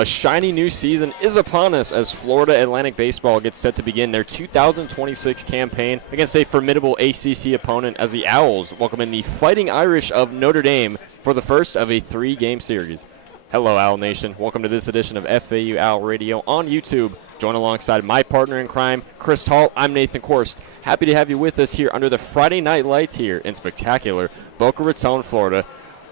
A shiny new season is upon us as Florida Atlantic Baseball gets set to begin their 2026 campaign against a formidable ACC opponent as the Owls welcome in the Fighting Irish of Notre Dame for the first of a 3-game series. Hello, Owl Nation. Welcome to this edition of FAU Owl Radio on YouTube. Join alongside my partner in crime, Chris Talt. I'm Nathan Korst. Happy to have you with us here under the Friday night lights here in spectacular Boca Raton, Florida.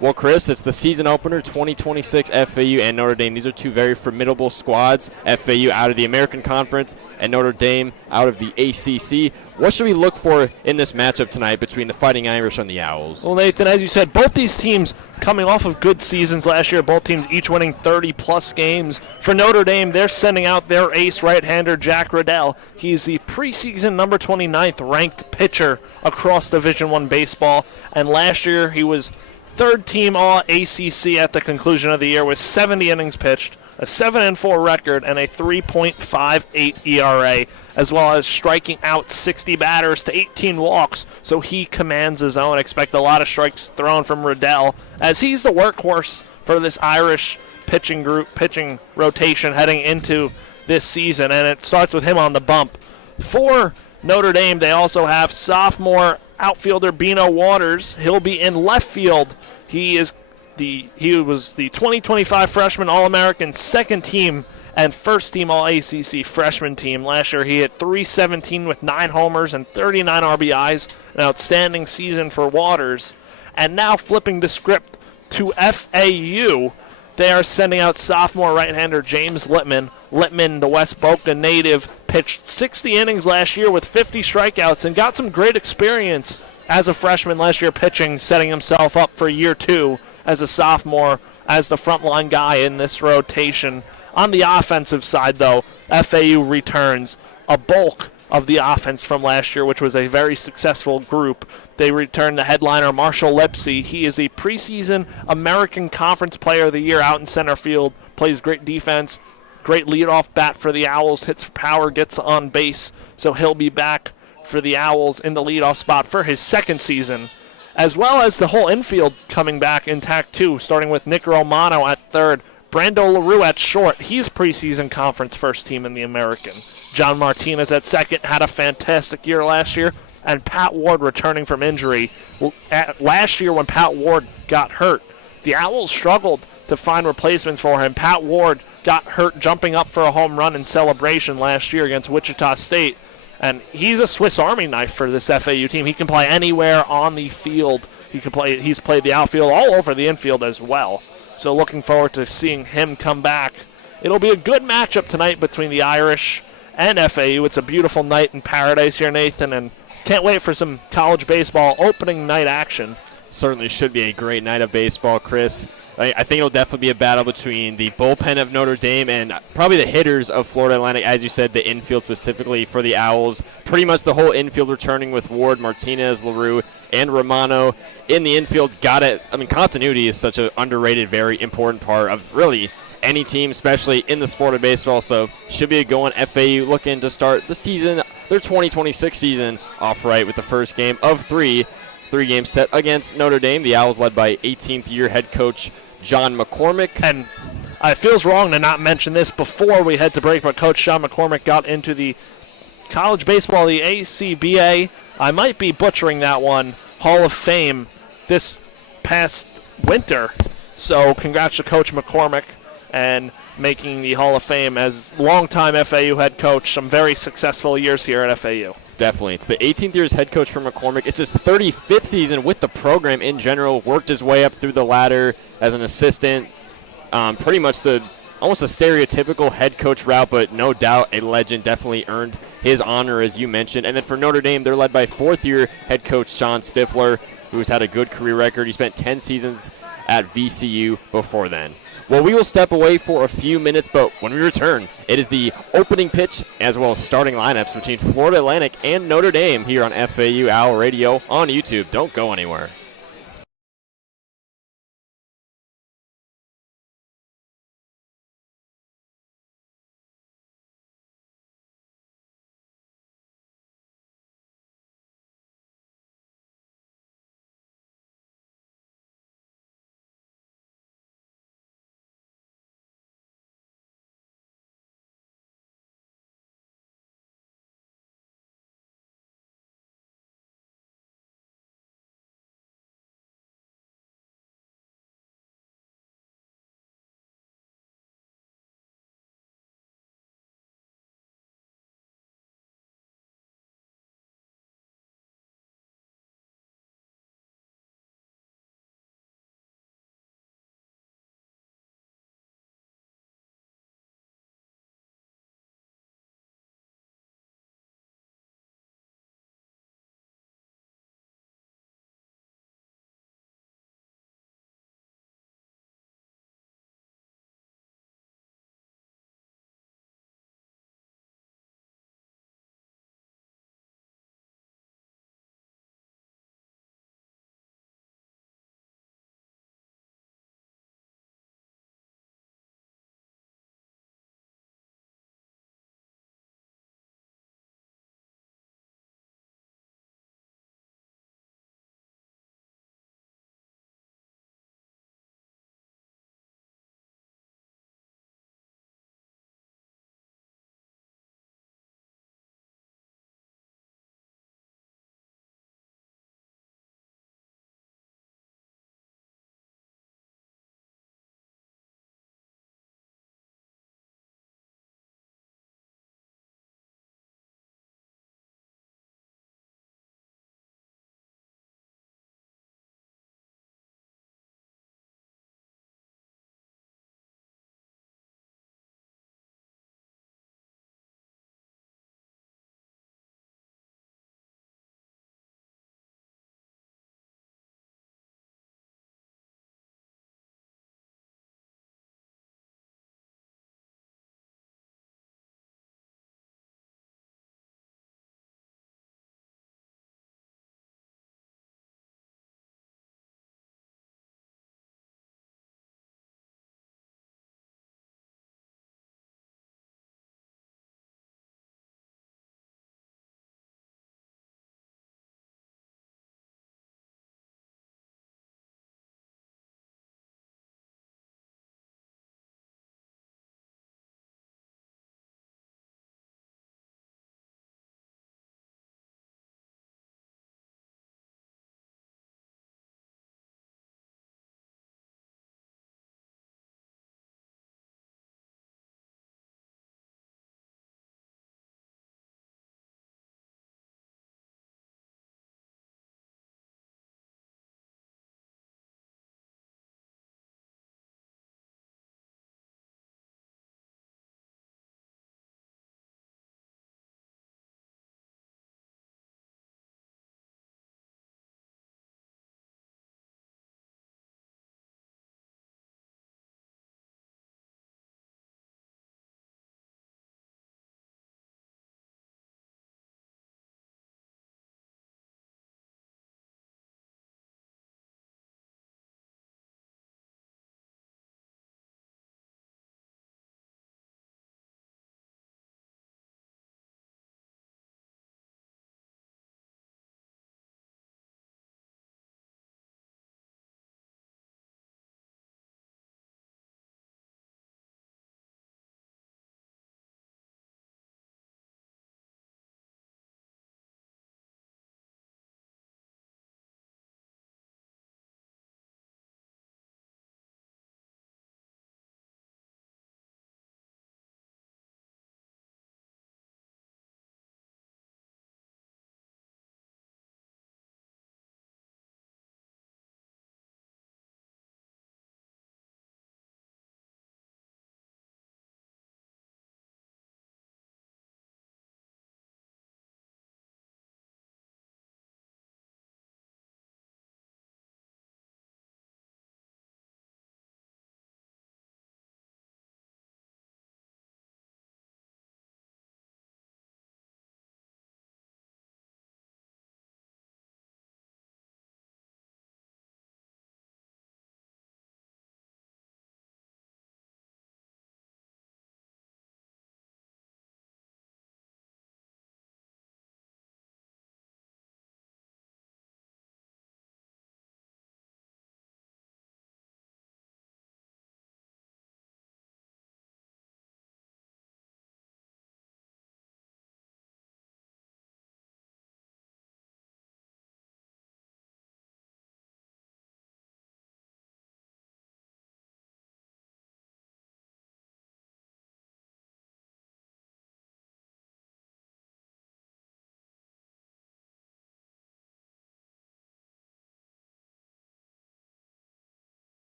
Well, Chris, it's the season opener, 2026 FAU and Notre Dame. These are two very formidable squads. FAU out of the American Conference and Notre Dame out of the ACC. What should we look for in this matchup tonight between the Fighting Irish and the Owls? Well, Nathan, as you said, both these teams coming off of good seasons last year. Both teams each winning 30-plus games. For Notre Dame, they're sending out their ace right-hander, Jack Riddell. He's the preseason number 29th ranked pitcher across Division I baseball. And last year, he was third-team All-ACC at the conclusion of the year with 70 innings pitched, a 7-4 record, and a 3.58 ERA, as well as striking out 60 batters to 18 walks, so he commands his own. Expect a lot of strikes thrown from Riddell, as he's the workhorse for this Irish pitching rotation heading into this season, and it starts with him on the bump. For Notre Dame, they also have sophomore outfielder Bino Waters. He'll be in left field. He was the 2025 freshman All-American, second team and first team All-ACC freshman team. Last year he hit .317 with 9 homers and 39 RBIs, an outstanding season for Waters. And now flipping the script to FAU, they are sending out sophomore right-hander James Littman. Littman, the West Boca native, pitched 60 innings last year with 50 strikeouts and got some great experience as a freshman last year pitching, setting himself up for year 2 as a sophomore as the frontline guy in this rotation. On the offensive side, though, FAU returns a bulk of the offense from last year, which was a very successful group. They return the headliner Marshall Lipsy. He is a preseason American Conference Player of the Year out in center field, plays great defense, great leadoff bat for the Owls, hits for power, gets on base, so he'll be back for the Owls in the leadoff spot for his second season, as well as the whole infield coming back intact too, starting with Nick Romano at third, Brando LaRue at short. He's preseason conference first team in the American. John Martinez at second, had a fantastic year last year, and Pat Ward returning from injury. Last year when Pat Ward got hurt, the Owls struggled to find replacements for him. Pat Ward got hurt jumping up for a home run in celebration last year against Wichita State. And he's a Swiss Army knife for this FAU team. He can play anywhere on the field. He's played the outfield, all over the infield as well. So looking forward to seeing him come back. It'll be a good matchup tonight between the Irish and FAU. It's a beautiful night in paradise here, Nathan, and can't wait for some college baseball opening night action. Certainly should be a great night of baseball, Chris. I think it'll definitely be a battle between the bullpen of Notre Dame and probably the hitters of Florida Atlantic. As you said, the infield specifically for the Owls. Pretty much the whole infield returning with Ward, Martinez, LaRue, and Romano in the infield. Continuity is such an underrated, very important part of really any team, especially in the sport of baseball. So should be a good one. FAU looking to start the season, their 2026 season, off right with the first game of 3 games set against Notre Dame. The Owls led by 18th-year head coach John McCormick. And it feels wrong to not mention this before we head to break, but Coach John McCormick got into the college baseball, the ACBA, I might be butchering that one, Hall of Fame this past winter. So congrats to Coach McCormick and making the Hall of Fame as longtime FAU head coach. Some very successful years here at FAU. Definitely. It's the 18th year as head coach for McCormick. It's his 35th season with the program in general. Worked his way up through the ladder as an assistant. Pretty much almost a stereotypical head coach route, but no doubt a legend. Definitely earned his honor, as you mentioned. And then for Notre Dame, they're led by 4th-year head coach Sean Stifler, who's had a good career record. He spent 10 seasons at VCU before then. Well, we will step away for a few minutes, but when we return, it is the opening pitch as well as starting lineups between Florida Atlantic and Notre Dame here on FAU Owl Radio on YouTube. Don't go anywhere.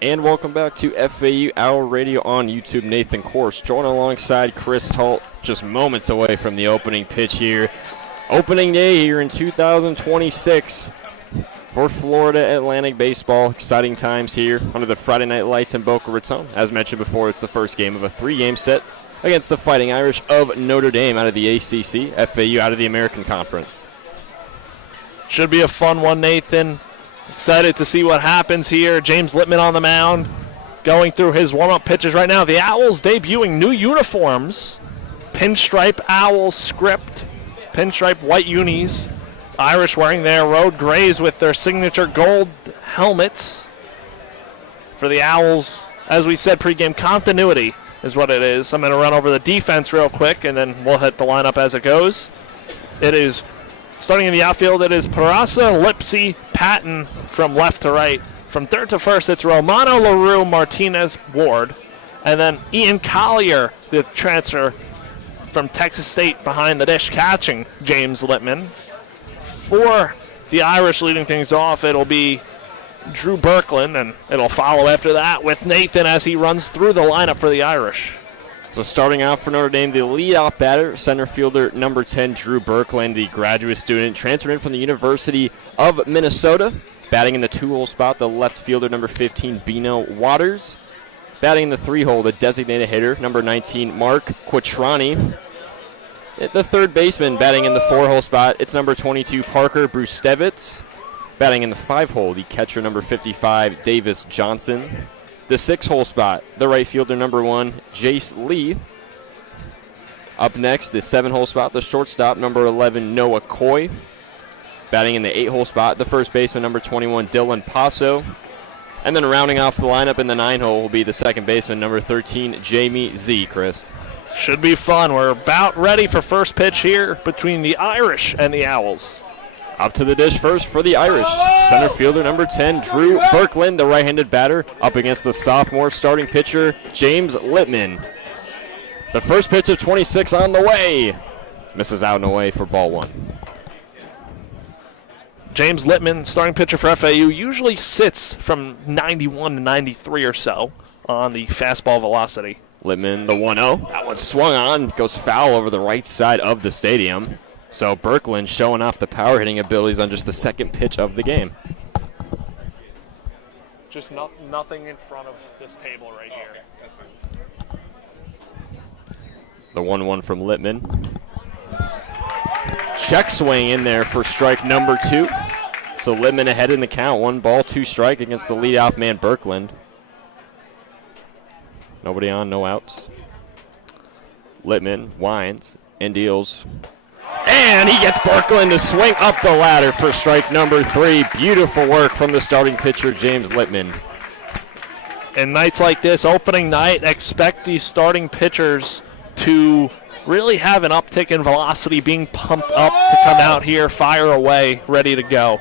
And welcome back to FAU Hour Radio on YouTube. Nathan Korst joining alongside Chris Talt, just moments away from the opening pitch here. Opening day here in 2026 for Florida Atlantic baseball. Exciting times here under the Friday night lights in Boca Raton. As mentioned before, it's the first game of a 3-game set against the Fighting Irish of Notre Dame out of the ACC, FAU out of the American Conference. Should be a fun one, Nathan. Excited to see what happens here. James Littman on the mound, going through his warm-up pitches right now. The Owls debuting new uniforms. Pinstripe Owl script, pinstripe white unis. Irish wearing their road grays with their signature gold helmets. For the Owls, as we said, pregame continuity is what it is. I'm going to run over the defense real quick, and then we'll hit the lineup as it goes. It is, starting in the outfield, it is Peraza, Lipsy, Patton from left to right. From third to first, it's Romano, LaRue, Martinez, Ward. And then Ian Collier, the transfer from Texas State behind the dish, catching James Littman. For the Irish leading things off, it'll be Drew Birkland, and it'll follow after that with Nathan as he runs through the lineup for the Irish. So starting out for Notre Dame, the leadoff batter, center fielder number 10, Drew Birkland, the graduate student, transferred in from the University of Minnesota. Batting in the 2-hole spot, the left fielder number 15, Bino Waters. Batting in the 3-hole, the designated hitter, number 19, Mark Quattrani. The third baseman batting in the 4-hole spot, it's number 22, Parker Brustevitz. Batting in the 5-hole, the catcher number 55, Davis Johnson. The 6-hole spot, the right fielder number 1, Jace Lee. Up next, the 7-hole spot, the shortstop number 11, Noah Coy. Batting in the 8-hole spot, the first baseman number 21, Dylan Paso. And then rounding off the lineup in the 9-hole will be the second baseman number 13, Jamie Z. Chris. Should be fun. We're about ready for first pitch here between the Irish and the Owls. Up to the dish first for the Irish. Center fielder number 10, Drew Birkland, the right-handed batter, up against the sophomore starting pitcher, James Littman. The first pitch of 26 on the way. Misses out and away for ball 1. James Littman, starting pitcher for FAU, usually sits from 91 to 93 or so on the fastball velocity. Littman, the 1-0. That one swung on, goes foul over the right side of the stadium. So Birkland showing off the power hitting abilities on just the second pitch of the game. Just nothing in front of this table right here. The 1-1 from Littman. Check swing in there for strike number 2. So Littman ahead in the count. 1 ball, 2 strike against the leadoff man Birkland. Nobody on, no outs. Littman winds and deals. And he gets Birkland to swing up the ladder for strike number 3. Beautiful work from the starting pitcher, James Littman. In nights like this, opening night, expect these starting pitchers to really have an uptick in velocity, being pumped up to come out here, fire away, ready to go.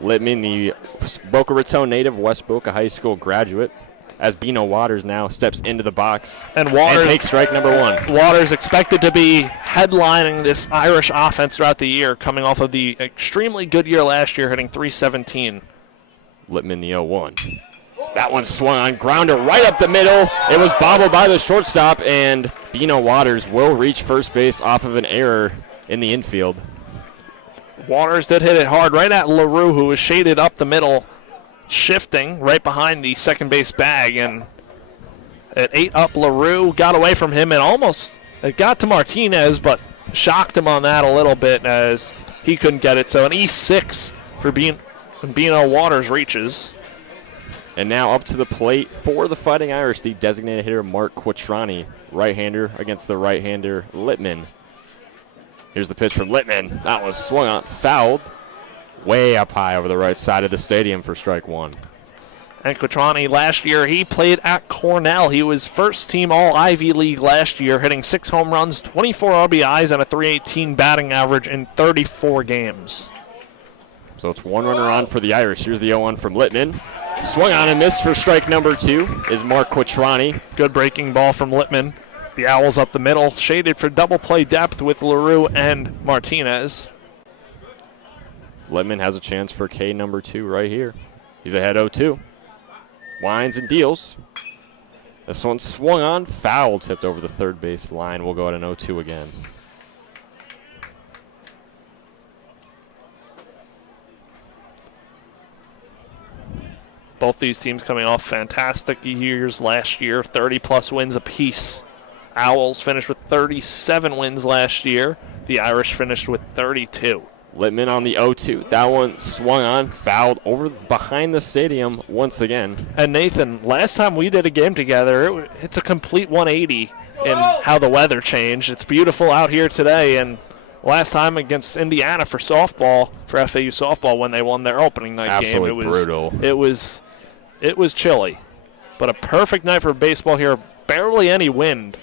Littman, the Boca Raton native, West Boca High School graduate, as Bino Waters now steps into the box and takes strike number 1. Waters expected to be headlining this Irish offense throughout the year, coming off of the extremely good year last year, hitting .317. Littman, the 0-1. That one swung on, grounder right up the middle. It was bobbled by the shortstop, and Bino Waters will reach first base off of an error in the infield. Waters did hit it hard right at LaRue, who was shaded up the middle, shifting right behind the second base bag, and it ate up LaRue, got away from him, and it got to Martinez, but shocked him on that a little bit as he couldn't get it. So an E6 for Bino Waters reaches. And now up to the plate for the Fighting Irish, the designated hitter Mark Quattrani, right-hander against the right-hander Littman. Here's the pitch from Littman. That was swung on, fouled, way up high over the right side of the stadium for strike 1. And Quattrani, last year, he played at Cornell. He was first-team All-Ivy League last year, hitting 6 home runs, 24 RBIs, and a .318 batting average in 34 games. So it's 1 runner on for the Irish. Here's the 0-1 from Littman. Swung on and missed for strike number 2 is Mark Quattrani. Good breaking ball from Littman. The Owls up the middle, shaded for double play depth with LaRue and Martinez. Littman has a chance for K number 2 right here. He's ahead 0-2. winds and deals. This one swung on, foul, tipped over the third base line. We'll go at an 0-2 again. Both these teams coming off fantastic years last year, 30-plus wins apiece. Owls finished with 37 wins last year. The Irish finished with 32. Littman on the 0-2. That one swung on, fouled over behind the stadium once again. And Nathan, last time we did a game together, it's a complete 180 in how the weather changed. It's beautiful out here today, and last time against Indiana for softball, for FAU softball, when they won their opening night game, it was brutal. It was chilly, but a perfect night for baseball here. Barely any wind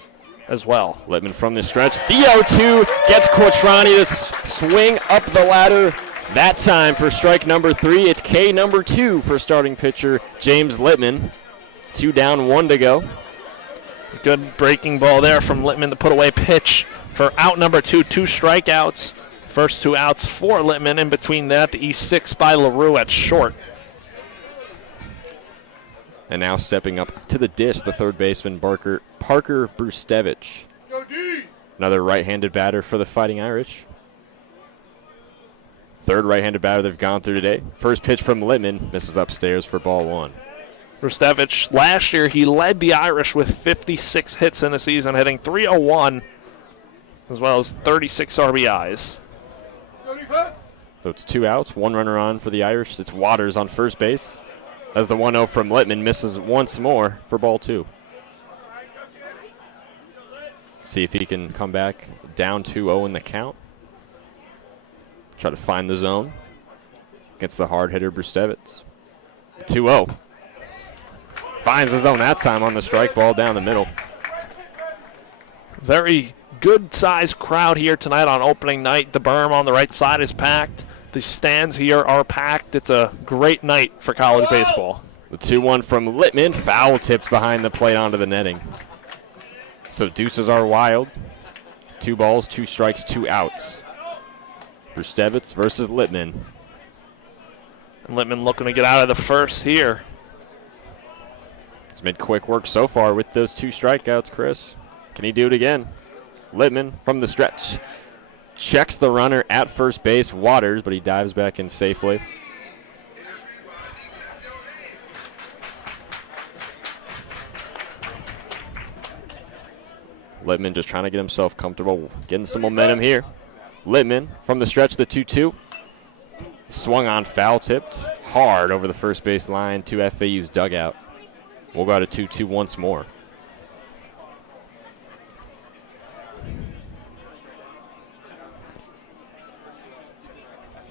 as well. Littman from the stretch. The 0-2 gets Quattrani to swing up the ladder. That time for strike number 3. It's K number 2 for starting pitcher James Littman. 2 down, 1 to go. Good breaking ball there from Littman to put away pitch for out number 2. 2 strikeouts. First 2 outs for Littman. In between that, the E6 by LaRue at short. And now stepping up to the dish, the third baseman, Parker Brustevich. Another right-handed batter for the Fighting Irish. Third right-handed batter they've gone through today. First pitch from Littman, misses upstairs for ball 1. Brustevich, last year he led the Irish with 56 hits in the season, hitting .301, as well as 36 RBIs. So it's 2 outs, 1 runner on for the Irish. It's Waters on first base. As the 1-0 from Littman misses once more for ball 2. See if he can come back down 2-0 in the count. Try to find the zone against the hard hitter Brustevich. 2-0. Finds the zone that time on the strike ball down the middle. Very good-sized crowd here tonight on opening night. The berm on the right side is packed. The stands here are packed. It's a great night for college baseball. The 2-1 from Littman, foul tipped behind the plate onto the netting. So deuces are wild. 2 balls, 2 strikes, 2 outs. Brustevich versus Littman. And Littman looking to get out of the first here. He's made quick work so far with those 2 strikeouts, Chris. Can he do it again? Littman from the stretch. Checks the runner at first base, Waters, but he dives back in safely. Littman just trying to get himself comfortable, getting some momentum here. Littman from the stretch, the 2-2. Swung on, foul tipped, hard over the first base line to FAU's dugout. We'll go to 2-2 once more.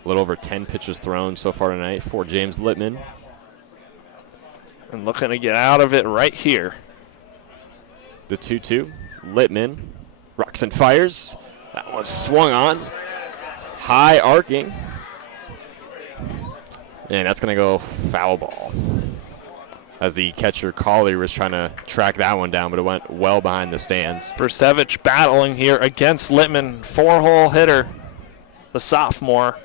A little over 10 pitches thrown so far tonight for James Littman. And looking to get out of it right here. The 2-2. Littman rocks and fires. That one swung on. High arcing. And that's going to go foul ball. As the catcher Collier was trying to track that one down, but it went well behind the stands. Brustevich battling here against Littman. 4-hole hitter, the sophomore.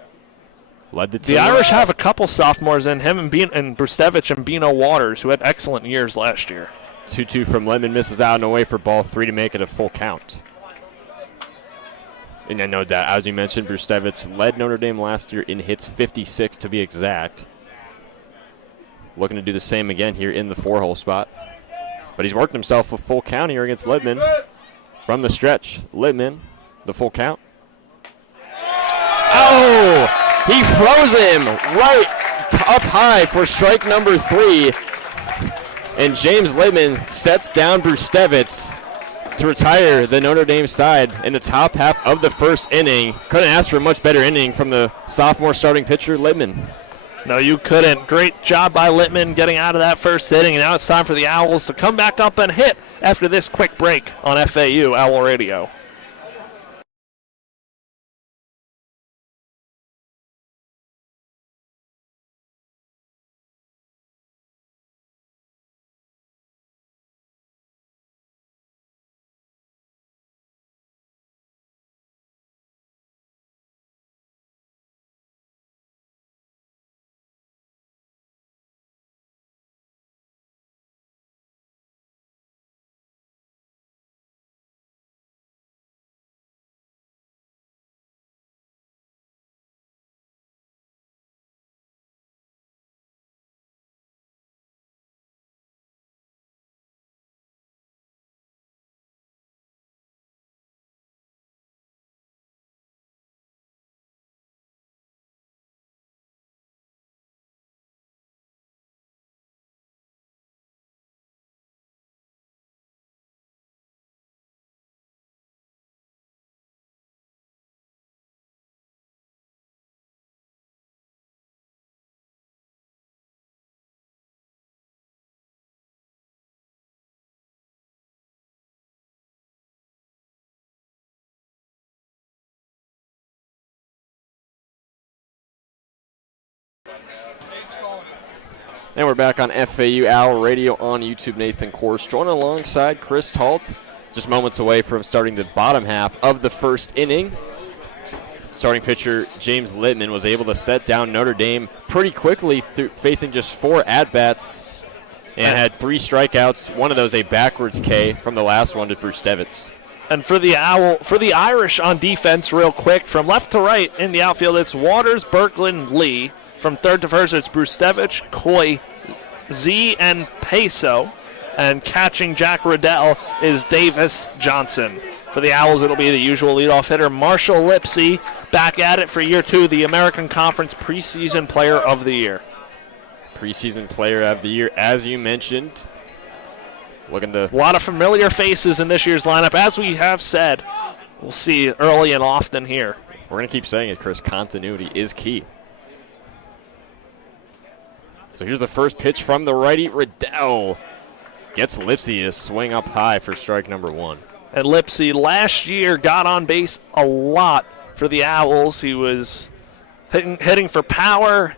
Led the team. The Irish have a couple sophomores in him and Brustevich and Bino Waters, who had excellent years last year. 2-2 from Littman, misses out and away for ball 3 to make it a full count. And no doubt, as you mentioned, Brustevich led Notre Dame last year in hits, 56 to be exact. Looking to do the same again here in the 4-hole spot. But he's worked himself a full count here against Littman. From the stretch, Littman, the full count. Oh! He froze him right up high for strike number 3. And James Littman sets down Brustevich to retire the Notre Dame side in the top half of the first inning. Couldn't ask for a much better inning from the sophomore starting pitcher, Littman. No, you couldn't. Great job by Littman getting out of that first inning, and now it's time for the Owls to come back up and hit after this quick break on FAU Owl Radio. And we're back on FAU Owl Radio on YouTube. Nathan Korst joining alongside Chris Talt. Just moments away from starting the bottom half of the first inning. Starting pitcher James Littman was able to set down Notre Dame pretty quickly, facing just 4 at-bats, and had 3 strikeouts. One of those a backwards K from the last one to Bruce Devitz. And for the Irish on defense, real quick, from left to right in the outfield, it's Waters, Berkland, Lee. From third to first, it's Brustevich, Coy, Z, and Peso. And catching Jack Riddell is Davis Johnson. For the Owls, it'll be the usual leadoff hitter, Marshall Lipsy, back at it for year 2, the American Conference Preseason Player of the Year. Preseason Player of the Year, as you mentioned. Looking to... A lot of familiar faces in this year's lineup. As we have said, we'll see early and often here. We're going to keep saying it, Chris. Continuity is key. So here's the first pitch from the righty. Riddell gets Lipsy to swing up high for strike number 1. And Lipsy last year got on base a lot for the Owls. He was hitting for power.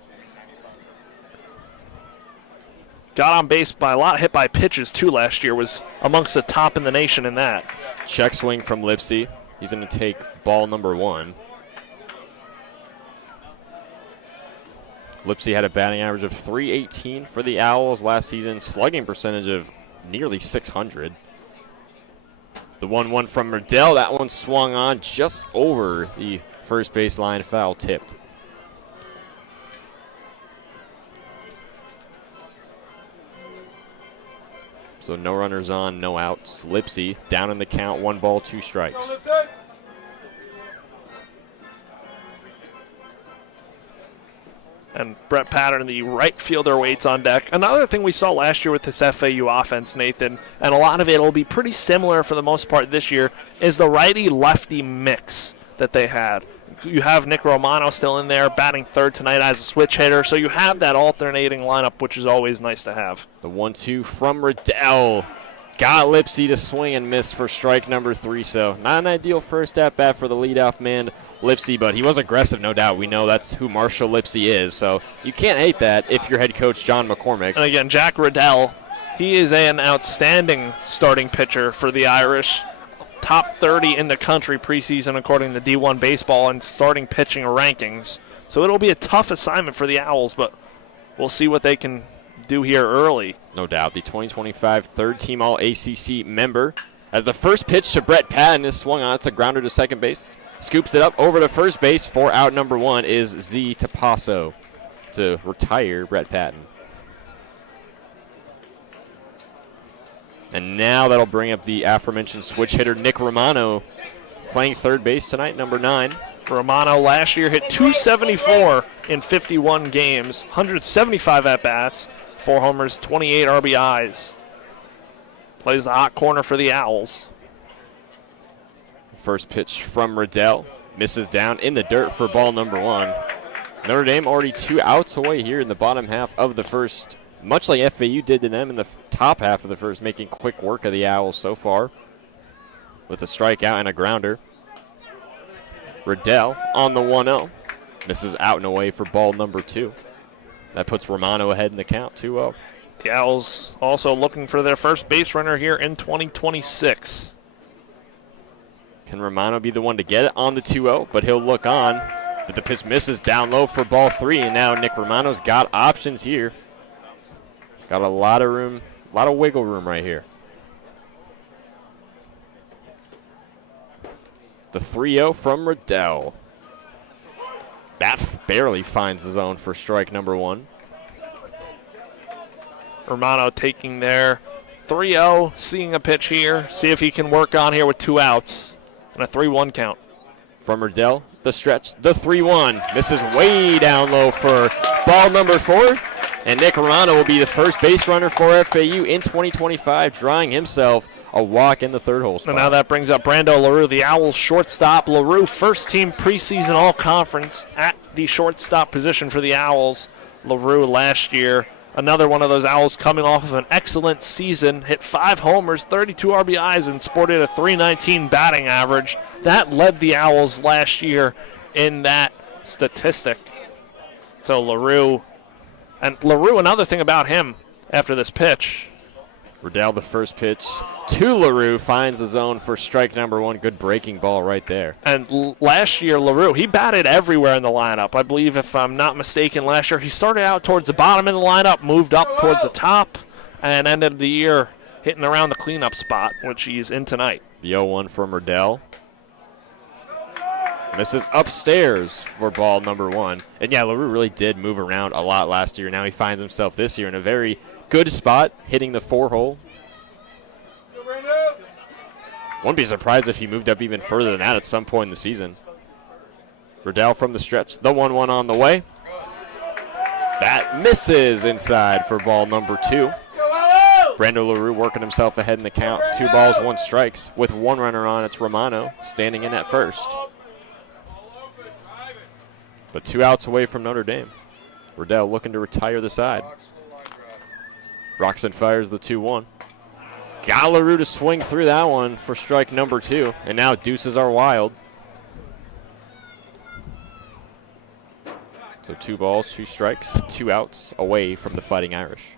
Got on base by a lot, hit by pitches too last year. Was amongst the top in the nation in that. Check swing from Lipsy. He's going to take ball number 1. Lipsy had a batting average of .318 for the Owls last season, slugging percentage of nearly .600. The 1-1 from Riddell, that one swung on just over the first baseline, foul tipped. So no runners on, no outs. Lipsy down in the count, 1 ball, 2 strikes. And Brett Patterson, the right fielder, waits on deck. Another thing we saw last year with this FAU offense, Nathan, and a lot of it will be pretty similar for the most part this year, is the righty-lefty mix that they had. You have Nick Romano still in there, batting third tonight as a switch hitter, so you have that alternating lineup, which is always nice to have. The 1-2 from Riddell. Got Lipsy to swing and miss for strike number 3, so not an ideal first at-bat for the leadoff man, Lipsy, but he was aggressive, no doubt. We know that's who Marshall Lipsy is, so you can't hate that if you're head coach John McCormick. And again, Jack Riddell, he is an outstanding starting pitcher for the Irish. Top 30 in the country preseason according to D1 Baseball and starting pitching rankings. So it'll be a tough assignment for the Owls, but we'll see what they can do here early. No doubt. The 2025 third-team All-ACC member. As the first pitch to Brett Patton is swung on, it's a grounder to second base. Scoops it up over to first base for out number 1 is Z Tapasso to retire Brett Patton. And now that'll bring up the aforementioned switch hitter Nick Romano, playing third base tonight, number 9. Romano last year hit .274 in 51 games, 175 at-bats, 4 homers, 28 RBIs. Plays the hot corner for the Owls. First pitch from Riddell. Misses down in the dirt for ball number 1. Notre Dame already 2 outs away here in the bottom half of the first, much like FAU did to them in the top half of the first, making quick work of the Owls so far with a strikeout and a grounder. Riddell on the 1-0. Misses out and away for ball number 2. That puts Romano ahead in the count, 2-0. The Owls also looking for their first base runner here in 2026. Can Romano be the one to get it on the 2-0? But he'll look on. But the pitch misses down low for ball 3, and now Nick Romano's got options here. Got a lot of room, a lot of wiggle room right here. The 3-0 from Riddell. That barely finds the zone for strike number 1. Romano taking their 3-0, seeing a pitch here. See if he can work on here with 2 outs and a 3-1 count. From Riddell, the stretch, the 3-1. Misses way down low for ball number 4. And Nick Romano will be the first base runner for FAU in 2025, drawing himself a walk in the third hole spot. And now that brings up Brando LaRue, the Owls shortstop. LaRue, first team preseason all-conference at the shortstop position for the Owls. LaRue last year, another one of those Owls coming off of an excellent season, hit 5 homers, 32 RBIs, and sported a .319 batting average. That led the Owls last year in that statistic. So LaRue, another thing about him after this pitch. Riddell, the first pitch to LaRue, finds the zone for strike number 1. Good breaking ball right there. And last year, LaRue, he batted everywhere in the lineup. I believe, if I'm not mistaken, last year he started out towards the bottom of the lineup, moved up towards the top, and ended the year hitting around the cleanup spot, which he's in tonight. The 0-1 from Riddell. Misses upstairs for ball number 1. And yeah, LaRue really did move around a lot last year. Now he finds himself this year in a very good spot, hitting the 4-hole. Wouldn't be surprised if he moved up even further than that at some point in the season. Riddell from the stretch, the 1-1 on the way. That misses inside for ball number 2. Brando LaRue working himself ahead in the count. 2 balls, 1 strikes. With 1 runner on, it's Romano standing in at first. But 2 outs away from Notre Dame. Riddell looking to retire the side. Roxon fires the 2-1. Got LaRue to swing through that one for strike number 2. And now deuces are wild. So 2 balls, 2 strikes, 2 outs away from the Fighting Irish.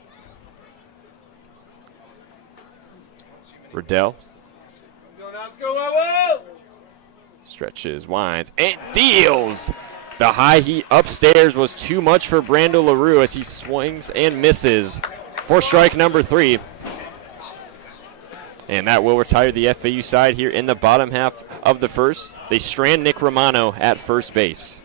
Riddell. Stretches, winds, and deals. The high heat upstairs was too much for Brando LaRue as he swings and misses for strike number 3. And that will retire the FAU side here in the bottom half of the first. They strand Nick Romano at first base.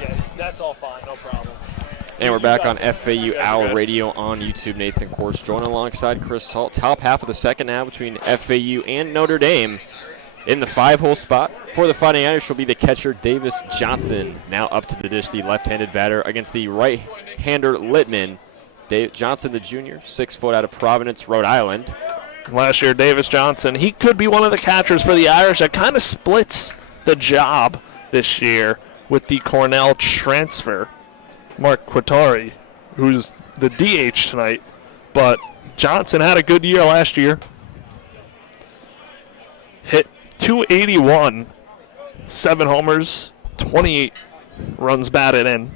Yeah, that's all fine, no problem. And we're back on FAU Owl Radio on YouTube. Nathan Korst joining alongside Chris Talt. Top half of the second now between FAU and Notre Dame. In the 5-hole spot for the Fighting Irish will be the catcher Davis Johnson. Now up to the dish, the left-handed batter against the right-hander Littman. Johnson, the junior, 6 foot out of Providence, Rhode Island. Last year, Davis Johnson, he could be one of the catchers for the Irish. That kind of splits the job this year with the Cornell transfer, Mark Quatari, who's the DH tonight. But Johnson had a good year last year. Hit .281, 7 homers, 28 runs batted in.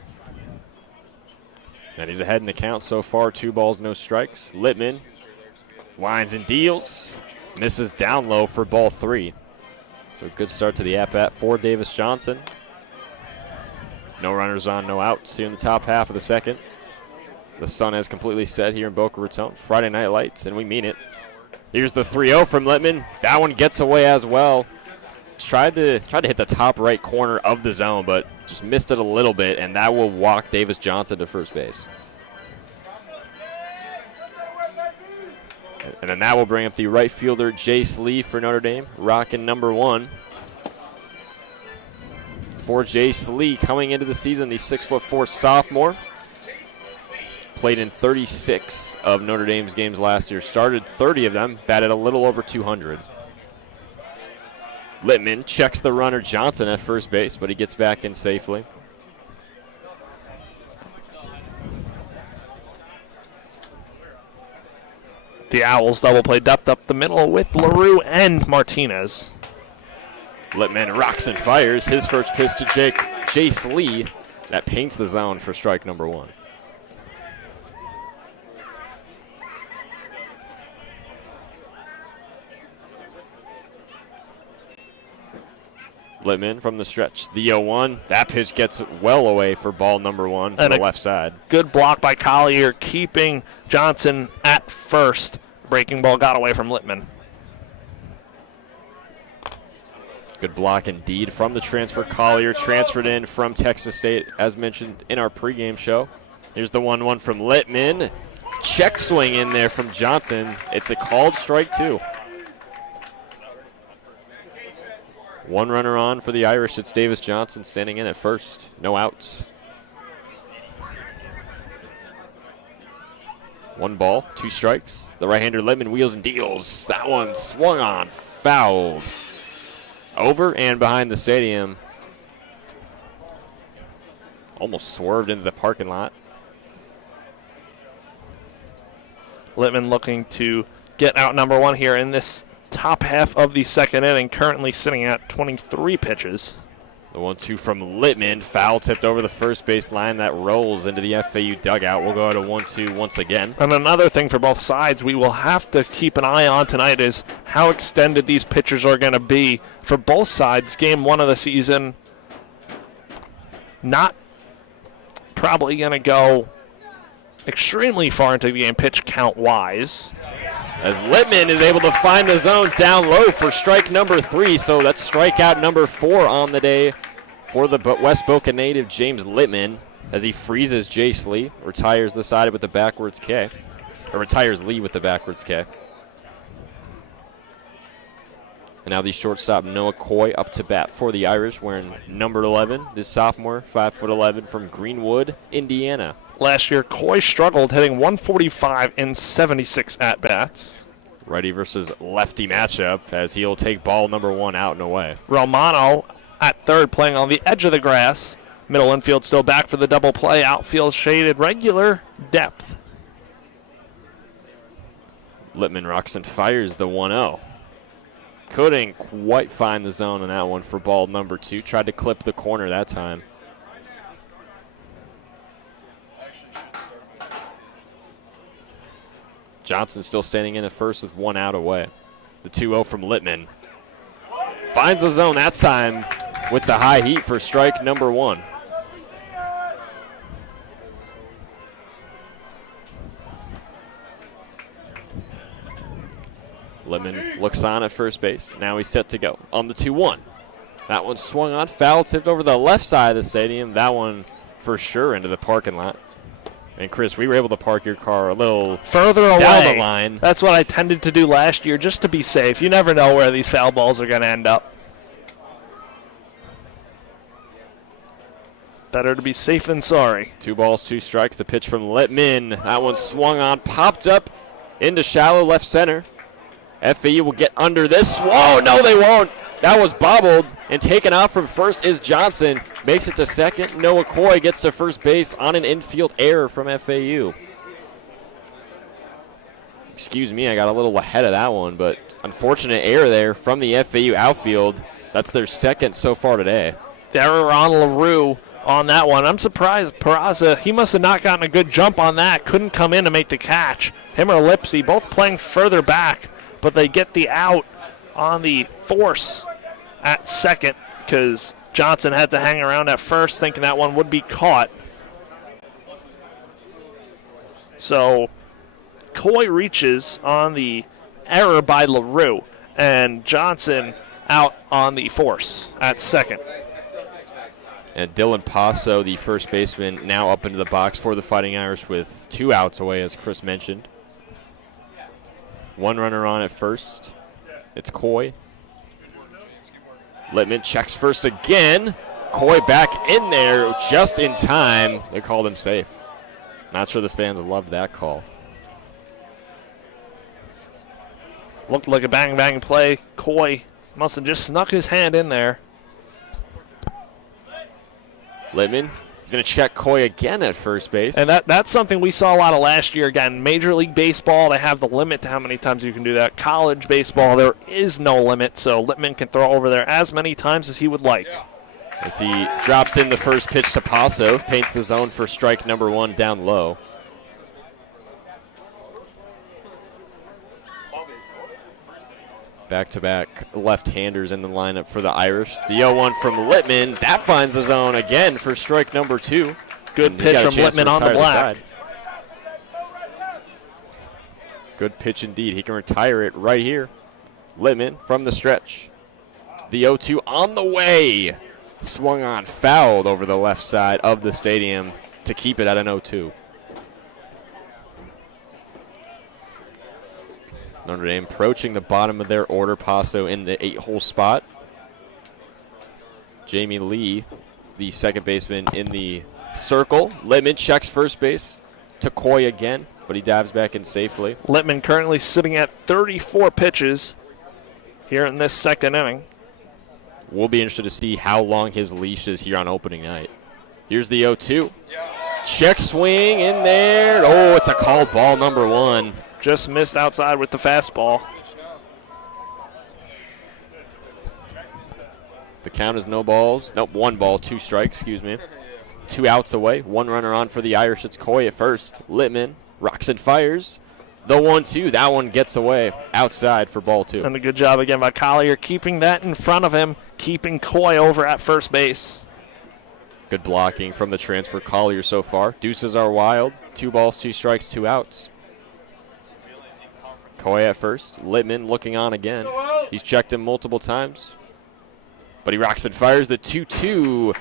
And he's ahead in the count so far, 2 balls, no strikes. Littman winds and deals, misses down low for ball 3. So good start to the at-bat for Davis Johnson. No runners on, no outs here in the top half of the second. The sun has completely set here in Boca Raton. Friday night lights, and we mean it. Here's the 3-0 from Littman. That one gets away as well. Tried to hit the top right corner of the zone, but just missed it a little bit, and that will walk Davis Johnson to first base. And then that will bring up the right fielder, Jace Lee for Notre Dame, rocking number 1. For Jace Lee coming into the season, the 6'4" sophomore. Played in 36 of Notre Dame's games last year. Started 30 of them, batted a little over 200. Littman checks the runner Johnson at first base, but he gets back in safely. The Owls double play depth up the middle with LaRue and Martinez. Littman rocks and fires. His first pitch to Jace Lee. That paints the zone for strike number 1. Littman from the stretch. The 0-1. That pitch gets well away for ball number 1 to the left side. Good block by Collier, keeping Johnson at first. Breaking ball got away from Littman. Good block indeed from the transfer. Collier transferred in from Texas State, as mentioned in our pregame show. Here's the 1-1 from Littman. Check swing in there from Johnson. It's a called strike 2. 1 runner on for the Irish. It's Davis Johnson standing in at first. No outs. 1 ball, 2 strikes. The right-hander Littman wheels and deals. That one swung on, fouled. Over and behind the stadium. Almost swerved into the parking lot. Littman looking to get out number 1 here in this top half of the second inning, currently sitting at 23 pitches. The 1-2 from Littman, foul tipped over the first base line. That rolls into the FAU dugout. We'll go to 1-2 once again. And another thing for both sides we will have to keep an eye on tonight is how extended these pitchers are going to be for both sides. Game 1 of the season, not probably going to go extremely far into the game pitch count-wise. As Littman is able to find the zone down low for strike number 3. So that's strikeout number 4 on the day for the West Boca native James Littman, as he freezes Jace Lee, retires the side with the backwards K, or retires Lee with the backwards K. And now the shortstop Noah Coy up to bat for the Irish, wearing number 11, this sophomore, 5'11", from Greenwood, Indiana. Last year, Coy struggled, hitting 145 in 76 at-bats. Righty versus lefty matchup, as he'll take ball number 1 out and away. Romano at third, playing on the edge of the grass. Middle infield still back for the double play. Outfield shaded, regular depth. Littman rocks and fires the 1-0. Couldn't quite find the zone on that one for ball number 2. Tried to clip the corner that time. Johnson still standing in at first with 1 out away. The 2-0 from Littman. Finds the zone that time with the high heat for strike number 1. Littman looks on at first base. Now he's set to go on the 2-1. That one swung on, foul tipped over the left side of the stadium. That one for sure into the parking lot. And Chris, we were able to park your car a little further away down the line. That's what I tended to do last year, just to be safe. You never know where these foul balls are going to end up. Better to be safe than sorry. 2 balls, 2 strikes. The pitch from Littman. That one swung on, popped up into shallow left center. FAU will get under this. Whoa, no, they won't. That was bobbled, and taken out from first is Johnson. Makes it to second. Noah Coy gets to first base on an infield error from FAU. Excuse me, I got a little ahead of that one, but unfortunate error there from the FAU outfield. That's their second so far today. The error on LaRue on that one. I'm surprised Peraza, he must have not gotten a good jump on that. Couldn't come in to make the catch. Him or Lipsy, both playing further back, but they get the out on the force at second because Johnson had to hang around at first thinking that one would be caught. So Coy reaches on the error by LaRue, and Johnson out on the force at second. And Dylan Passo, the first baseman, now up into the box for the Fighting Irish with 2 outs away, as Chris mentioned. 1 runner on at first. It's Coy. Littman checks first again. Coy back in there just in time. They called him safe. Not sure the fans loved that call. Looked like a bang-bang play. Coy must have just snuck his hand in there. Littman He's going to check Coy again at first base. And that's something we saw a lot of last year. Again, Major League Baseball, they have the limit to how many times you can do that. College baseball, there is no limit, so Littman can throw over there as many times as he would like. As he drops in the first pitch to Paso, paints the zone for strike number 1 down low. Back-to-back left-handers in the lineup for the Irish. The 0-1 from Littman. That finds the zone again for strike number 2. Good pitch from Littman on the black. Good pitch indeed. He can retire it right here. Littman from the stretch. The 0-2 on the way. Swung on, fouled over the left side of the stadium to keep it at an 0-2. Notre Dame approaching the bottom of their order. Paso in the 8-hole spot. Jamie Lee, the second baseman, in the circle. Littman checks first base to Coy again, but he dives back in safely. Littman currently sitting at 34 pitches here in this second inning. We'll be interested to see how long his leash is here on opening night. Here's the 0-2. Check swing in there. Oh, it's a called ball, number 1. Just missed outside with the fastball. The count is no balls. Nope, 1 ball, 2 strikes, excuse me. 2 outs away. 1 runner on for the Irish. It's Coy at first. Littman rocks and fires. The 1-2, that one gets away outside for ball 2. And a good job again by Collier keeping that in front of him, keeping Coy over at first base. Good blocking from the transfer Collier so far. Deuces are wild. 2 balls, 2 strikes, 2 outs. Coy at first. Littman looking on again. He's checked him multiple times. But he rocks and fires the 2-2.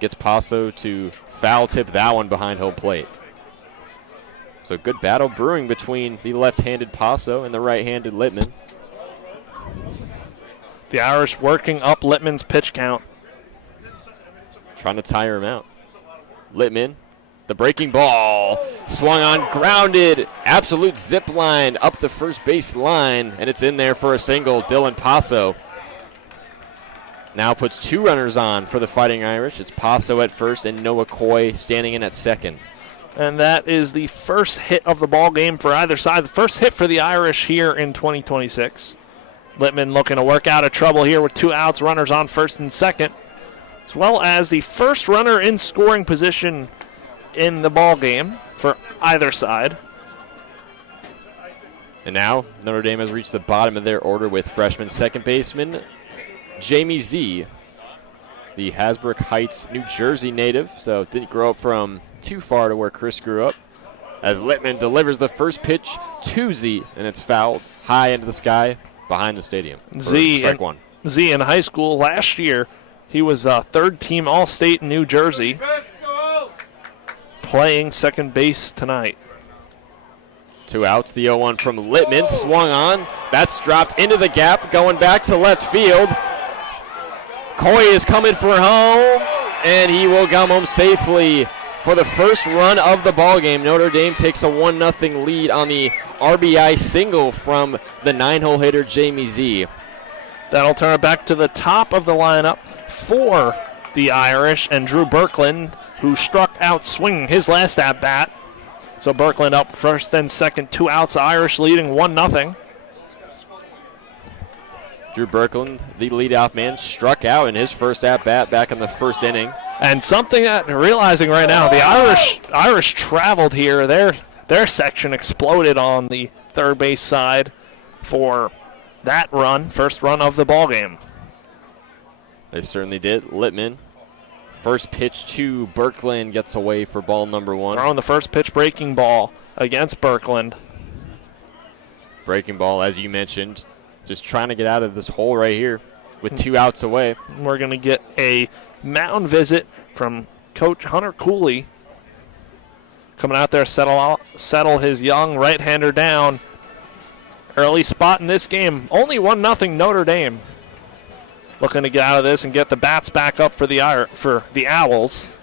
Gets Paso to foul tip that one behind home plate. So good battle brewing between the left-handed Paso and the right-handed Littman. The Irish working up Littman's pitch count. Trying to tire him out. Littman. The breaking ball, swung on, grounded, absolute zip line up the first base line, and it's in there for a single. Dylan Paso now puts 2 runners on for the Fighting Irish. It's Paso at first and Noah Coy standing in at second. And that is the first hit of the ball game for either side. The first hit for the Irish here in 2026. Littman looking to work out of trouble here with 2 outs, runners on first and second, as well as the first runner in scoring position in the ball game for either side. And now Notre Dame has reached the bottom of their order with freshman second baseman Jamie Z, the Hasbrook Heights, New Jersey native, so didn't grow up from too far to where Chris grew up. As Littman delivers the first pitch to Z, and it's fouled high into the sky behind the stadium. Strike 1. Z in high school last year, he was third team All-State in New Jersey, playing second base tonight. 2 outs, the 0-1 from Littman, swung on. That's dropped into the gap, going back to left field. Coy is coming for home, and he will come home safely for the first run of the ballgame. Notre Dame takes a 1-0 lead on the RBI single from the 9-hole hitter Jamie Z. That'll turn it back to the top of the lineup for the Irish and Drew Birkland, who struck out swinging his last at-bat. So Birkland up first and second, 2 outs. Irish leading 1-0. Drew Birkland, the leadoff man, struck out in his first at-bat back in the first inning. And something that realizing right now, the Irish traveled here. Their section exploded on the third base side for that run, first run of the ball game. They certainly did. Littman, first pitch to Birkland, gets away for ball number 1. Throwing the first pitch breaking ball against Birkland. Breaking ball, as you mentioned, just trying to get out of this hole right here with 2 outs away. We're going to get a mound visit from Coach Hunter Cooley. Coming out there, settle his young right-hander down. Early spot in this game. Only 1-0 Notre Dame. Looking to get out of this and get the bats back up for the Owls.